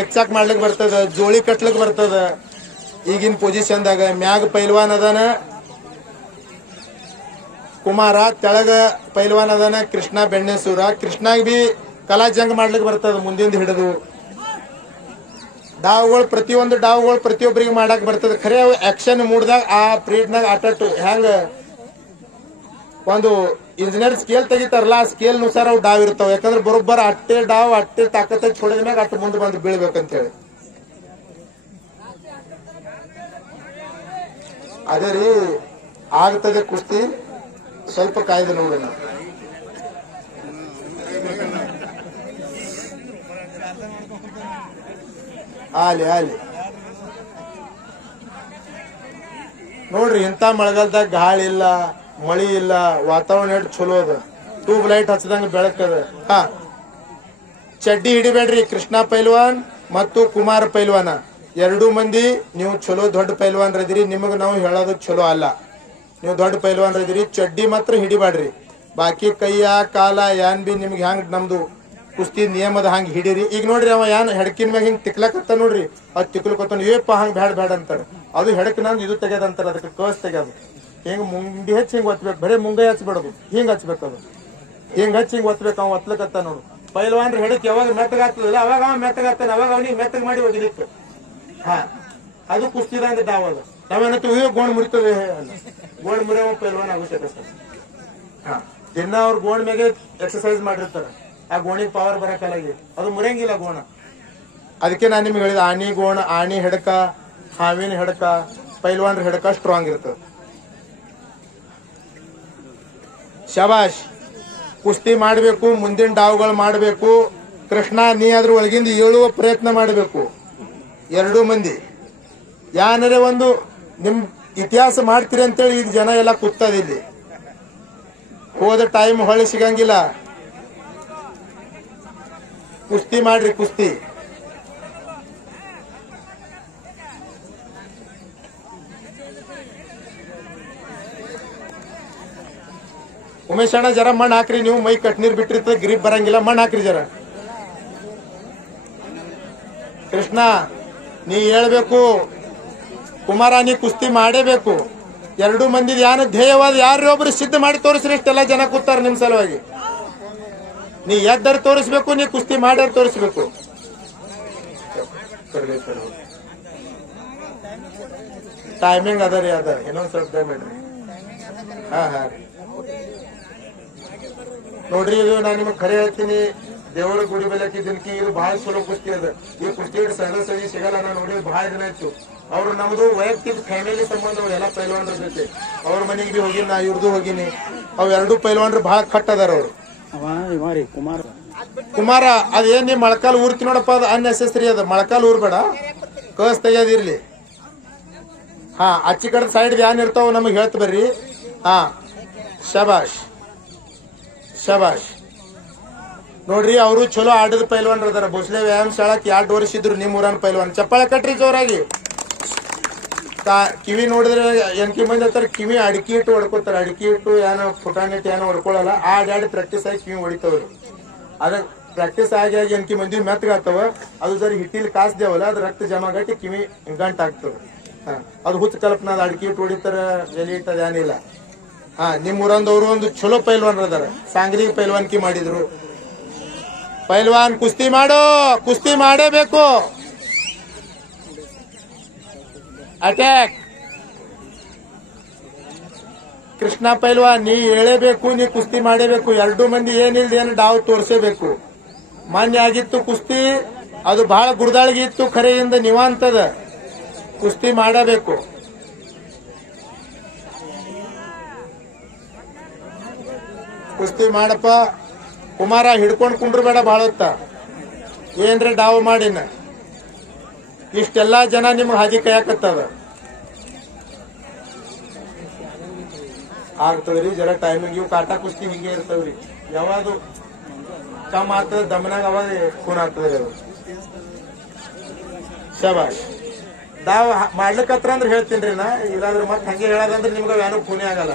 ಎಕ್ಸಾಕ್ ಮಾಡ್ಲಿಕ್ ಬರ್ತದ, ಜೋಳಿ ಕಟ್ಲಿಕ್ ಬರ್ತದ. ಈಗಿನ ಪೊಸಿಷನ್ದಾಗ ಮ್ಯಾಗ ಪೈಲ್ವಾನ್ ಅದಾನ ಕುಮಾರ, ತೆಳಗ ಪೈಲ್ವಾನ್ ಅದಾನ ಕೃಷ್ಣ ಬೆಣ್ಣೆಸೂರ. ಕೃಷ್ಣಾಗ ಬಿ ಕಲಾ ಜಂಗ್ ಮಾಡ್ಲಿಕ್ಕೆ ಬರ್ತದ ಮುಂದಿಂದ ಹಿಡಿದು. ಡಾವ್ಗಳು ಪ್ರತಿಯೊಬ್ಬರಿಗೆ ಮಾಡಕ್ ಬರ್ತದ. ಖರೆ ಆಕ್ಷನ್ ಮೂಡ್ದಾಗ ಆ ಪೀರಿಯಡ್ನಾಗ ಆಟಟ್ಟು ಹೆಂಗ ಒಂದು ಇಂಜಿನಿಯರ್ ಸ್ಕೇಲ್ ತೆಗಿತಾರಲ್ಲ, ಆ ಸ್ಕೇಲ್ ನುಸಾರ ಅವು ಡಾವ್ ಇರ್ತಾವ. ಯಾಕಂದ್ರೆ ಬರೋಬ್ಬರ ಅಟ್ಟೆ ತಾಕತ್ತ ಹೊಡೆದ ಮ್ಯಾಗ ಅಟ್ಟು ಮುಂದೆ ಬಂದು ಬೀಳ್ಬೇಕಂತ ಹೇಳಿ. ಅದೇ ರೀ ಆಗ್ತದೆ ಕುಸ್ತಿ. ಸ್ವಲ್ಪ ಕಾಯ್ದೆ ನೋಡೋಣ. ಆಲಿ ನೋಡ್ರಿ, ಇಂಥ ಮಳೆಗಾಲದಾಗ ಗಾಳಿ ಇಲ್ಲ, ಮಳಿ ಇಲ್ಲ, ವಾತಾವರಣ ಎಷ್ಟು ಚಲೋ ಅದ. ಟ್ಯೂಬ್ ಲೈಟ್ ಹಚ್ಚದಂಗ ಬೆಳಕದ. ಹಾ, ಚಡ್ಡಿ ಹಿಡಿಬೇಡ್ರಿ. ಕೃಷ್ಣ ಪೈಲ್ವಾನ್ ಮತ್ತು ಕುಮಾರ ಪೈಲ್ವಾನ ಎರಡೂ ಮಂದಿ ನೀವು ಚಲೋ ದೊಡ್ಡ ಪೈಲ್ವಾನ್ ಇದಿರಿ. ನಿಮಗ ನಾವು ಹೇಳೋದು ಚಲೋ ಅಲ್ಲ. ನೀವು ದೊಡ್ಡ ಪೈಲ್ವಾನ್ ಇದಿರಿ, ಚಡ್ಡಿ ಮಾತ್ರ ಹಿಡಿಬೇಡ್ರಿ. ಬಾಕಿ ಕೈಯ ಕಾಲ ಯಾನ್ ಬಿ ನಿಮ್ಗೆ ಹ್ಯಾಂಗ್ ನಮ್ದು ಕುಸ್ತಿ ನಿಯಮದ ಹಂಗ ಹಿಡೀರಿ. ಈಗ ನೋಡ್ರಿ, ಅವ ಯಾನ್ ಹೆಡಕಿನ ಮ್ಯಾಗ ಹಿಂಗ್ ತಿಕ್ಲಕತ್ತ ನೋಡ್ರಿ, ಅದ್ ತಿಕ್ಲಕತ್ತ ಏಪ್ಪ ಹಂಗ್ ಬ್ಯಾಡ್ ಅಂತಾರ. ಅದು ಹೆಡಕ್ ನಂದು ಇದು ತೆಗ್ಯದಂತಾರ, ಅದಕ್ಕೆ ಕಸ್ ತೆಗ್ಯದು. ಹಿಂಗ್ ಮುಂಡಿ ಹಚ್ಚಿ ಹಿಂಗ್ ಒತ್ಬೇಕು, ಬರೇ ಮುಂಗೈ ಹಚ್ಬಿಡೋದು, ಹಿಂಗ್ ಹಚ್ಬೇಕದು. ಹಿಂಗ್ ಹಚ್ಚಿ ಹಿಂಗ್ ಒತ್ಬೇಕು. ಅವ ಒತ್ಲಕತ್ತ ನೋಡು. ಪೈಲ್ವಾನ್ರ ಹೆಡಕ್ ಯಾವಾಗ ಮೆತ್ತಗಾಗ್ತದಲ್ಲ ಅವಾಗ ಅವ ಮೆತ್ತಗಾಗ್ತಾನೆ, ಅವಾಗ ಅವನಿಗೆ ಮೆತ್ತಗ್ ಮಾಡಿ ಒಗಿಲಿಕ್ಕೆ. ಹಾ, ಅದು ಕುಸ್ತಿದಂಗ ಡಾವ್ ಅದು. ನಾವೇನಂತೀವಿ ಗೋಣ್ ಮುರಿತದೆ, ಗೋಣ್ ಮುರಿಯೋ ಪೈಲ್ವಾನ್ ಆಗುತ್ತೆ ಸರ್. ಹಾ, ದಿನ ಅವ್ರ ಗೋಣ್ ಮ್ಯಾಗೆ ಎಕ್ಸರ್ಸೈಸ್ ಮಾಡಿರ್ತಾರ. ಆ ಗೋಣಿಗೆ ಪವರ್ ಬರಕಲಾಗಿ ಅದು ಮುರಿಯಂಗಿಲ್ಲ ಗೋಣ. ಅದಕ್ಕೆ ನಾನು ನಿಮ್ಗೆ ಹೇಳಿದ, ಆಣಿ ಹೆಡಕ, ಹಾವಿನ ಹೆಡಕ, ಪೈಲ್ವಾನ್ರ ಹೆಡಕ ಸ್ಟ್ರಾಂಗ್ ಇರ್ತದೆ. ಶಬಾಷ್. ಕುಸ್ತಿ ಮಾಡಬೇಕು, ಮುಂದಿನ ಡಾವ್ಗಳು ಮಾಡಬೇಕು. ಕೃಷ್ಣ, ನೀ ಅದ್ರ ಒಳಗಿಂದ ಏಳುವ ಪ್ರಯತ್ನ ಮಾಡಬೇಕು. ಎರಡೂ ಮಂದಿ ಯಾನರೇ ಒಂದು ನಿಮ್ ಇತಿಹಾಸ ಮಾಡ್ತೀರಿ ಅಂತೇಳಿ ಈಗ ಜನ ಎಲ್ಲ ಕೂತದ. ಇಲ್ಲಿ ಹೋದ ಟೈಮ್ ಹೊಳೆ ಸಿಗಂಗಿಲ್ಲ. ಕುಸ್ತಿ ಮಾಡ್ರಿ, ಕುಸ್ತಿ. ಉಮೇಶ್ ಅಣ್ಣ ಜರ ಮಣ್ಣು ಹಾಕ್ರಿ. ನೀವು ಮೈ ಕಟ್ನೀರ್ ಬಿಟ್ಟಿರ್ತದೆ, ಗ್ರಿಪ್ ಬರಂಗಿಲ್ಲ. ಮಣ್ಣು ಹಾಕ್ರಿ ಜರ. ಕೃಷ್ಣ, ನೀ ಹೇಳ್ಬೇಕು. ಕುಮಾರ, ನೀ ಕುಸ್ತಿ ಮಾಡೇಬೇಕು. ಎರಡು ಮಂದಿದ ಯಾನ ಧ್ಯೇಯವಾದ ಯಾರು ಒಬ್ರು ಸಿದ್ಧ ಮಾಡಿ ತೋರಿಸ್ರಿ. ಇಷ್ಟೆಲ್ಲ ಜನ ಕೂತಾರ ನಿಮ್ ಸಲುವಾಗಿ. ನೀ ಎದ್ದರ್ ತೋರಿಸ್ಬೇಕು, ನೀ ಕುಸ್ತಿ ಮಾಡ್ಯಾರ ತೋರಿಸ್ಬೇಕು. ಟೈಮಿಂಗ್ ಅದ ರೀ, ಅದ ಇನ್ನೊಂದ್ ಸ್ವಲ್ಪ ಮಾಡ್ರಿ. ಹಾ ನೋಡ್ರಿ, ಇದು ನಾನು ನಿಮಗ್ ಖರೆ ಹೇಳ್ತೀನಿ, ದೇವರ ಗುಡಿ ಬೆಲೆ ಹಾಕಿದ್ದಕ್ಕೆ ಇದು ಬಹಳ ಚಲೋ ಕುಸ್ತಿ ಅದ. ಈ ಕುಸ್ತಿ ಸಣ್ಣ ಸರಿ ಸಿಗಲ್ಲ. ನಾನು ನೋಡಿ ಬಹಳ ದಿನ ಆಯ್ತು. ಅವ್ರು ನಮ್ದು ವೈಯಕ್ತಿಕ ಫ್ಯಾಮಿಲಿ ಸಂಬಂಧ ಎಲ್ಲ ಪೈಲ್ವಾನ್ರ ಜೊತೆ ಅವ್ರ ಮನೆಗೆ ಬಿ ಹೋಗಿನಿ, ನಾ ಇವ್ರದ್ದು ಹೋಗಿನಿ. ಅವ್ ಎರಡು ಪೈಲ್ವಾನ್ರು ಬಹಳ ಕಟ್ ಅದಾರ. ಅವ್ರು ಕುಮಾರ ಅದೇನ್ ನೀ ಮೊಳಕಾಲ್ ಊರ್ತಿ ನೋಡಪ್ಪ, ಅದು ಅನ್ನೆಸೆಸರಿ ಅದ. ಮೊಳಕಾಲ್ ಊರ್ ಬೇಡ, ಕಸ್ ತೆಗಿಯೋದಿರ್ಲಿ. ಹಾ, ಅಚ್ಚಿ ಕಡೆ ಸೈಡ್ ಏನ್ ಇರ್ತಾವ ನಮಗ್ ಹೇಳ್ತ ಬರ್ರಿ. ಹಾ, ಶಬಾಷ್ ಶಬಾಷ್. ನೋಡ್ರಿ, ಅವರು ಚಲೋ ಆಡದ ಪೈಲ್ವಾನ್ರ ಅದಾರ. ಭೋಸ್ಲೆ ವ್ಯಾಯಾಮ ಶಾಲಾಕ್ 2 ವರ್ಷ ಇದ್ರು ನಿಮ್ ಊರನ್ ಪೈಲ್ವಾನ್. ಚಪ್ಪಾಳೆ ಕಟ್ರಿ ಜೋರಾಗಿ. ಕಿವಿ ನೋಡಿದ್ರೆ ಎನ್ಕಿ ಮಂದಿ ಹತ್ತಾರ ಕಿವಿ ಅಡಿಕೆ ಇಟ್ಟು ಹೊಡ್ಕೋತಾರ. ಅಡಿಕೆ ಇಟ್ಟು ಏನೋ ಫುಟಾನಿಟ್ಟು ಏನೋ ಹೊಡ್ಕೊಳಲ್ಲ. ಆಡಿ ಪ್ರಾಕ್ಟೀಸ್ ಆಗಿ ಕಿವಿ ಹೊಡಿತಾವ್ರಿ. ಅದ ಪ್ರಾಕ್ಟೀಸ್ ಆಗಿ ಎನ್ಕಿ ಮಂದಿ ಮೆತ್ತಗಾಗ್ತಾವ. ಅದು ಜರಿ ಹಿಟ್ಟಿಲಿ ಕಾಸ್ದೇವಲ್ಲ, ಅದು ರಕ್ತ ಜಮಾ ಗಟ್ಟಿ ಕಿವಿ ಗಂಟ ಆಗ್ತದ. ಅದು ಹುಚ್ಚ ಕಲ್ಪನಾ. ಅದು ಅಡಿಕೆ ಇಟ್ಟು ಹೊಡಿತಾರ, ಎಲೆ ಇಟ್ಟದ ಏನಿಲ್ಲ. ಹಾ, ನಿಮ್ ಊರಂದವ್ರು ಒಂದು ಚಲೋ ಪೈಲ್ವಾನ್ ಅದಾರ. ಸಾಂಗ್ರಿ ಪೈಲ್ವಾನ್ಕಿ ಮಾಡಿದ್ರು. ಪೈಲ್ವಾನ್ ಕುಸ್ತಿ ಮಾಡು, ಕುಸ್ತಿ ಮಾಡೇಬೇಕು. ಅಟ್ಯಾಕ್. ಕೃಷ್ಣ ಪೈಲ್ವಾನ್, ನೀ ಹೇಳೇಬೇಕು, ನೀ ಕುಸ್ತಿ ಮಾಡೇಬೇಕು. 2 ಮಂದಿ ಏನಿಲ್ದ ಏನು ಡಾವ್ ತೋರ್ಸೇಬೇಕು. ಮಾನ್ಯ ಆಗಿತ್ತು ಕುಸ್ತಿ, ಅದು ಬಹಳ ಗುರ್ದಾಳಿಗೆ ಇತ್ತು. ಖರೆಯಿಂದ ನಿವಾಂತದ ಕುಸ್ತಿ ಮಾಡಬೇಕು. ಕುಸ್ತಿ ಮಾಡಪ್ಪ. ಕುಮಾರ ಹಿಡ್ಕೊಂಡ್ ಕುಂಡ್ರು ಬೇಡ ಬಹಳ ಹೊತ್ತ. ಏನ್ರಿ ಡಾವ್ ಮಾಡಿನ ಇಷ್ಟೆಲ್ಲಾ ಜನ ನಿಮ್ಗೆ ಹಾದಿ ಕೈಯಾಕತ್ತದ. ಆಗ್ತದ್ರಿ ಜರ ಟೈಮಿಂಗ್. ಇವು ಕಾಟ ಕುಸ್ತಿ ಹಿಂಗೆ ಇರ್ತವ್ರಿ. ಯಾವಾಗ ಕಮ್ ಆಗ್ತದ ದಮನಾಗ ಅವಾಗ ಖೂನ್ ಆಗ್ತದ್ರಿ. ಅದು ಶಬಾಷ್. ಡಾವ್ ಮಾಡ್ಲಿಕ್ಕತ್ರ ಅಂದ್ರೆ ಹೇಳ್ತೀನ್ರಿ ನಾ. ಇಲ್ಲಾಂದ್ರೆ ಮತ್ತೆ ಹಂಗೆ ಹೇಳೋದಂದ್ರೆ ನಿಮ್ಗೆ ಏನೂ ಖೂನೇ ಆಗಲ್ಲ.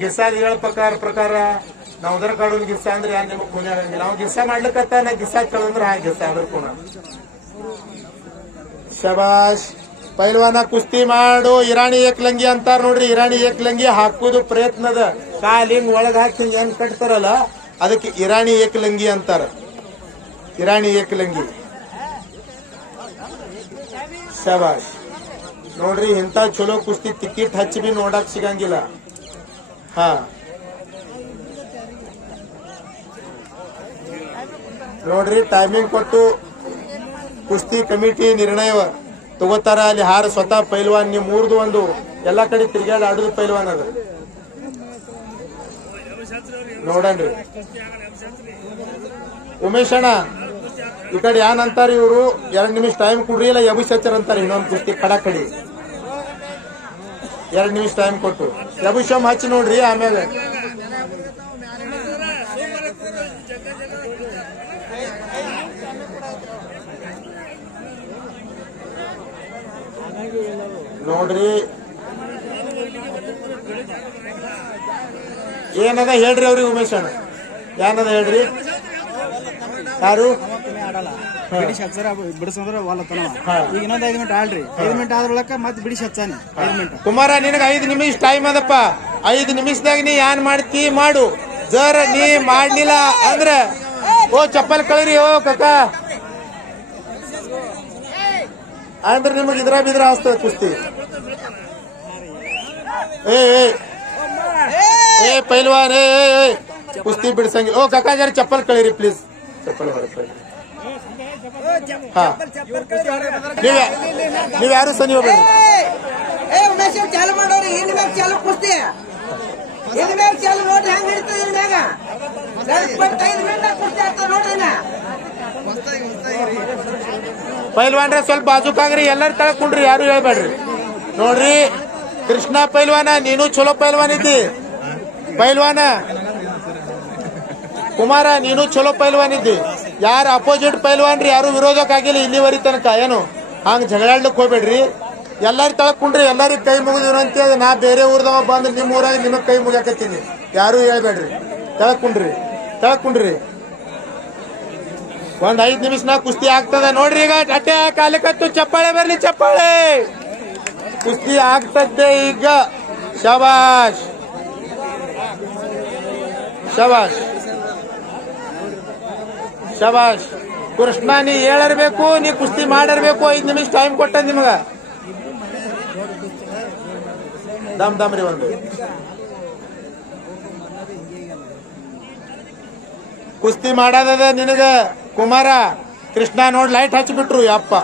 ಗಿಸ್ಸಾದ ಹೇಳ ಪ್ರಕಾರ ನಾವ್ ಉದರ ಕಾಡೋನ್ ಗಿಸ್ಸಾ ಅಂದ್ರೆ ಯಾರು ನಿಮಗ್ ಖೂನೇ ಆಗಂಗಿಲ್ಲ. ಅವ್ ಗಿಸ್ಸಾ ಮಾಡ್ಲಿಕ್ಕತ್ತ, ನಾ ಗಿಸ್ಸಾ ಕೇಳಂದ್ರೆ ಹಾ ಗಿಸ್ಸಾ ಅಂದ್ರೆ ಖೂನ. ಶಬಾಷ್. ಪೈಲ್ವಾನ ಕುಸ್ತಿ ಮಾಡು. ಇರಾಣಿ ಏಕ್ಲಂಗಿ ಅಂತಾರ ನೋಡ್ರಿ. ಇರಾಣಿ ಏಕ್ಲಂಗಿ ಹಾಕುದು ಪ್ರಯತ್ನದ. ಕಾಲಿಂಗ್ ಒಳಗ ಹಾಕಿ ಏನ್ ಕಟ್ತಾರಲ್ಲ ಅದಕ್ಕೆ ಇರಾಣಿ ಏಕ್ಲಂಗಿ ಅಂತಾರ. ಇರಾಣಿ ಏಕ್ಲಂಗಿ. ಶಬಾಷ್. ನೋಡ್ರಿ, ಇಂತ ಚಲೋ ಕುಸ್ತಿ ಟಿಕೆಟ್ ಹಚ್ಚಿ ಬಿ ನೋಡಕ್ ಸಿಗಂಗಿಲ್ಲ. ಹಾ, ನೋಡ್ರಿ, ಟೈಮಿಂಗ್ ಕೊಟ್ಟು ಕುಸ್ತಿ ಕಮಿಟಿ ನಿರ್ಣಯ ತಗೋತಾರ. ಅಲ್ಲಿ ಹಾರ ಸ್ವತಃ ಪೈಲ್ವಾನ್. ನಿಮ್ ಊರ್ದು ಒಂದು ಎಲ್ಲಾ ಕಡೆ ತಿರ್ಗಾಡಿ ಆಡುದು ಪೈಲ್ವಾನ್ ಅದ. ನೋಡನ್ರಿ ಉಮೇಶ್ ಅಣ್ಣ, ಈ ಕಡೆ ಏನ್ ಅಂತಾರ ಇವ್ರು, 2 ನಿಮಿಷ ಟೈಮ್ ಕೊಡ್ರಿ, ಇಲ್ಲ ಅಭಿಷೇಚರ್ ಅಂತಾರ. ಇನ್ನೊಂದು ಕುಸ್ತಿ ಕಡಾಕಡಿ 2 ನಿಮಿಷ ಟೈಮ್ ಕೊಟ್ಟು ಅಭಿಷೇಮ್ ಹಚ್ಚಿ ನೋಡ್ರಿ. ಆಮೇಲೆ ನೋಡ್ರಿ ಏನದ ಹೇಳ್ರಿ ಅವ್ರಿಗೆ. ಉಮೇಶ್ ಅಣ್ಣ ಏನದ ಹೇಳ್ರಿ. ಯಾರು ಬಿಡಿಸಿ ಹಚ್ಚಾರ ಬಿಡಿಸಂದ್ರ ಈಗ ಇನ್ನೊಂದು 5 ಮಿನಿಟ್ ಆಡ್ರಿ. 5 ಮಿನಿಟ್ ಆದ್ರೊಳಕ ಮತ್ತೆ ಬಿಡಿಸಿ ಹಚ್ಚಾನೆ 5 ಮಿನಿಟ್. ಕುಮಾರ, ನಿನಗ 5 ನಿಮಿಷ ಟೈಮ್ ಅದಪ್ಪ. 5 ನಿಮಿಷದಾಗ ನೀ ಏನ್ ಮಾಡ್ತಿ ಮಾಡು. ಜರ ನೀ ಮಾಡ್ಲಿಲ್ಲ ಅಂದ್ರೆ ಓ ಚಪ್ಪಲ್ ಕಳೀರಿ. ಓ ಕಕ್ಕ ಅಂದ್ರೆ ನಿಮಗ್ ಇದ್ರ ಬಿದ್ರ ಹಸ್ತದ ಕುಸ್ತಿ. ಏ ಪೈಲ್ವಾನ್, ಕುಸ್ತಿ ಬಿಡ್ಸಂಗಿಲ್ಲ. ಓ ಕಕ್ಕ ಜರ ಚಪ್ಪಲ್ ಕಳೀರಿ ಪ್ಲೀಸ್. ಚಪ್ಪಲ್ ಹೊರಗೆ. ಹಾ, ನೀವ್ ಯಾರು ಸನಿ ಹೋಗ್ಬೇಡಿ. ಉಮೇಶ್ ಚಾಲು ಮಾಡೋರಿ. ಇನ್ ಮ್ಯಾಗ ಚಾಲು ಕುಸ್ತಿ. ಇನ್ ಮ್ಯಾಗ ಚಾಲು ನೋಡ್ರಿ ಹೆಂಗ್ ಹಿಡಿತದ. ಇನ್ ಮ್ಯಾಗ 5 ಮಿನಿಟ್ ಕುಸ್ತಿ ಆಗ್ತದ ನೋಡ್ರಿ. ಪೈಲ್ವಾನ್ರೆ ಸ್ವಲ್ಪ ಬಾಜುಕಾಗ್ರಿ. ಎಲ್ಲರೂ ತಳಕೊಂಡ್ರಿ, ಯಾರು ಹೇಳ್ಬೇಡ್ರಿ. ನೋಡ್ರಿ, ಕೃಷ್ಣ ಪೈಲ್ವಾನ, ನೀನು ಚಲೋ ಪೈಲ್ವಾನ್ ಇದ್ದಿ. ಪೈಲ್ವಾನ ಕುಮಾರ, ನೀನು ಚಲೋ ಪೈಲ್ವಾನ್ ಇದ್ದಿ. ಯಾರು ಅಪೋಸಿಟ್ ಪೈಲ್ವಾನ್ರಿ ಯಾರು ವಿರೋಧಕ್ಕಾಗಿಲ್ಲ ಇಲ್ಲಿವರಿ ತನಕ. ಏನು ಹಂಗ ಜಗಳಾಡ್ಲಿಕ್ ಹೋಗ್ಬೇಡ್ರಿ. ಎಲ್ಲಾರು ತಳಕೊಂಡ್ರಿ, ಎಲ್ಲರಿಗೂ ಕೈ ಮುಗಿದಿರಂತೆ. ನಾ ಬೇರೆ ಊರ್ದವ ಬಂದ್ ನಿಮ್ ಊರಾಗ ನಿಮಗ್ ಕೈ ಮುಗಿಯಾಕತ್ತೀನಿ. ಯಾರು ಹೇಳ್ಬೇಡ್ರಿ. ತಳಕೊಂಡ್ರಿ. ಒಂದ್ 5 ನಿಮಿಷ ಕುಸ್ತಿ ಆಗ್ತದ ನೋಡ್ರಿ. ಈಗ ಅಟ್ಟೆ ಕಾಲಿಕತ್ತು ಚಪ್ಪಾಳೆ ಬರ್ಲಿ, ಚಪ್ಪಾಳೆ. ಕುಸ್ತಿ ಆಗ್ತದೆ ಈಗ. ಶಬಾಷ್ ಶಬಾಷ್ ಶಬಾಷ್. ಕೃಷ್ಣ ನೀ ಹೇಳಿರ್ಬೇಕು, ನೀ ಕುಸ್ತಿ ಮಾಡಿರ್ಬೇಕು. 5 ನಿಮಿಷ ಟೈಮ್ ಕೊಟ್ಟ ನಿಮಗ. ದಮ್ ದಮ್ ರೀ ಒಂದು ಕುಸ್ತಿ ಮಾಡದ ನಿನಗ ಕುಮಾರ. ಕೃಷ್ಣ ನೋಡ್ ಲೈಟ್ ಹಚ್ಚಿಬಿಟ್ರು ಯಪ್ಪ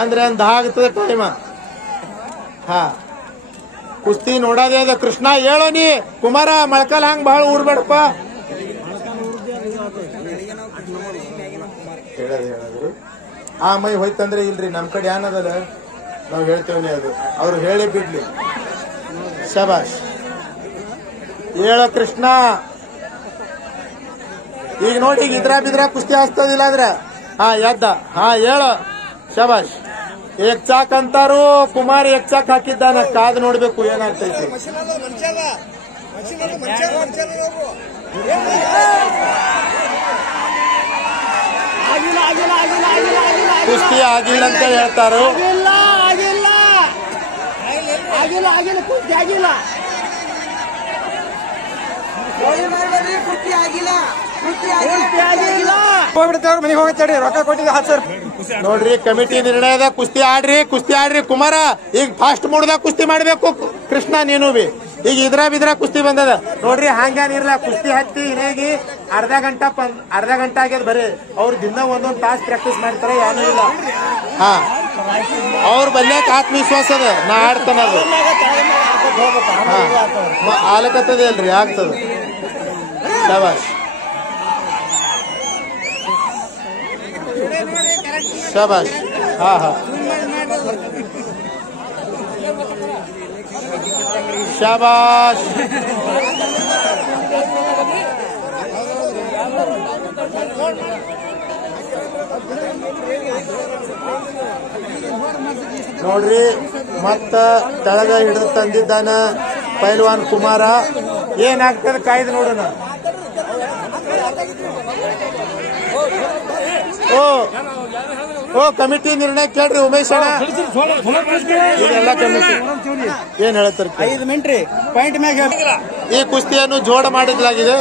ಅಂದ್ರೆ ಅಂದ ಆಗ್ತದೆ ಟೈಮ್. ಹಾ ಕುಸ್ತಿ ನೋಡೋದೇ ಅದ. ಕೃಷ್ಣ ಹೇಳೋ ನೀ ಕುಮಾರ ಮಳ್ಕಲ್ ಹಂಗ್ ಬಹಳ ಊರ್ಬೇಡಪ್ಪ. ಹೇಳದ್ರಿ ಆ ಮೈ ಹೋಯ್ತಂದ್ರೆ ಇಲ್ರಿ ನಮ್ ಕಡೆ ಏನದಲ್ಲ ನಾವ್ ಹೇಳ್ತೇವನಿ. ಅದು ಅವ್ರು ಹೇಳಿ ಬಿಡ್ಲಿ. ಶಬಾಷ್ ಹೇಳೋ ಕೃಷ್ಣ. ಈಗ ನೋಡಿ ಈಗ ಇದ್ರ ಬಿದ್ರ ಕುಸ್ತಿ ಹಸ್ತದಿಲ್ಲ ಅಂದ್ರೆ ಹಾ ಎದ್ದ. ಹಾ ಹೇಳೋ ಶಬಾಷ್. ಏಕ್ ಚಾಕ್ ಅಂತಾರು ಕುಮಾರ್ ಏಕ್ ಚಾಕ್ ಹಾಕಿದ್ದಾನ. ಕಾದು ನೋಡ್ಬೇಕು ಏನಾಗ್ತೈತಿ. ಕುಸ್ತಿ ಆಗಿಲ್ಲ ಅಂತ ಹೇಳ್ತಾರು. ಹೋಗ್ಬಿಡ್ತೇವ್ರ ಮನೆಗೆ ಹೋಗ್ತೇಳಿ ರೊಕ್ಕ ಕೊಟ್ಟಿದ್ದೆ 10 ಸಾವಿರ. ನೋಡ್ರಿ ಕಮಿಟಿ ನಿರ್ಣಯದ ಕುಸ್ತಿ ಆಡ್ರಿ ಕುಮಾರ. ಈಗ ಫಾಸ್ಟ್ ಮೂಡ್ದಾಗ ಕುಸ್ತಿ ಮಾಡ್ಬೇಕು ಕೃಷ್ಣ ನೀನು ಬಿ. ಈಗ ಇದ್ರ ಬಿದ್ರ ಕುಸ್ತಿ ಬಂದದ ನೋಡ್ರಿ. ಹಂಗೇನಿರ್ಲ ಕುಸ್ತಿ ಹತ್ತಿ ಇನೇಗಿ ಅರ್ಧ ಗಂಟೆ ಆಗ್ಯದ ಬರೀ. ಅವ್ರು ದಿನ ಒಂದೊಂದ್ ತಾಸು ಪ್ರಾಕ್ಟೀಸ್ ಮಾಡ್ತಾರೆ. ಏನೂ ಇಲ್ಲ. ಹಾ ಅವ್ರ ಬಲ್ಯಾಕ ಆತ್ಮವಿಶ್ವಾಸ ಅದ. ನಾ ಆಡ್ತಾನ ಅದು. ಹಾ ಆಲಕತ್ತದ ಅಲ್ರಿ ಆಗ್ತದ. ಶಬಾಷ್ ಶಬಾಷ್. ಹಾ ಹಾ ಶಬಾಷ್. ನೋಡ್ರಿ ಮತ್ತ ತೆಳಗ ಹಿಡಿದು ತಂದಿದ್ದಾನ ಪೈಲ್ವಾನ್ ಕುಮಾರ. ಏನಾಗ್ತದೆ ಕಾಯ್ದು ನೋಡೋಣ. ಓ ಕಮಿಟಿ ನಿರ್ಣಯ ಕೇಳ್ರಿ ಉಮೇಶ್ ಅಣ್ಣ. ಇದೆಲ್ಲ ಕಮಿಟಿ ಏನ್ ಹೇಳ್ತಾರೆ. 5 ಮಿನಿಟ್ ರೀ ಪಾಯಿಂಟ್ ಮ್ಯಾಗ ಈ ಕುಸ್ತಿಯನ್ನು ಜೋಡ ಮಾಡಿಸಲಾಗಿದೆ.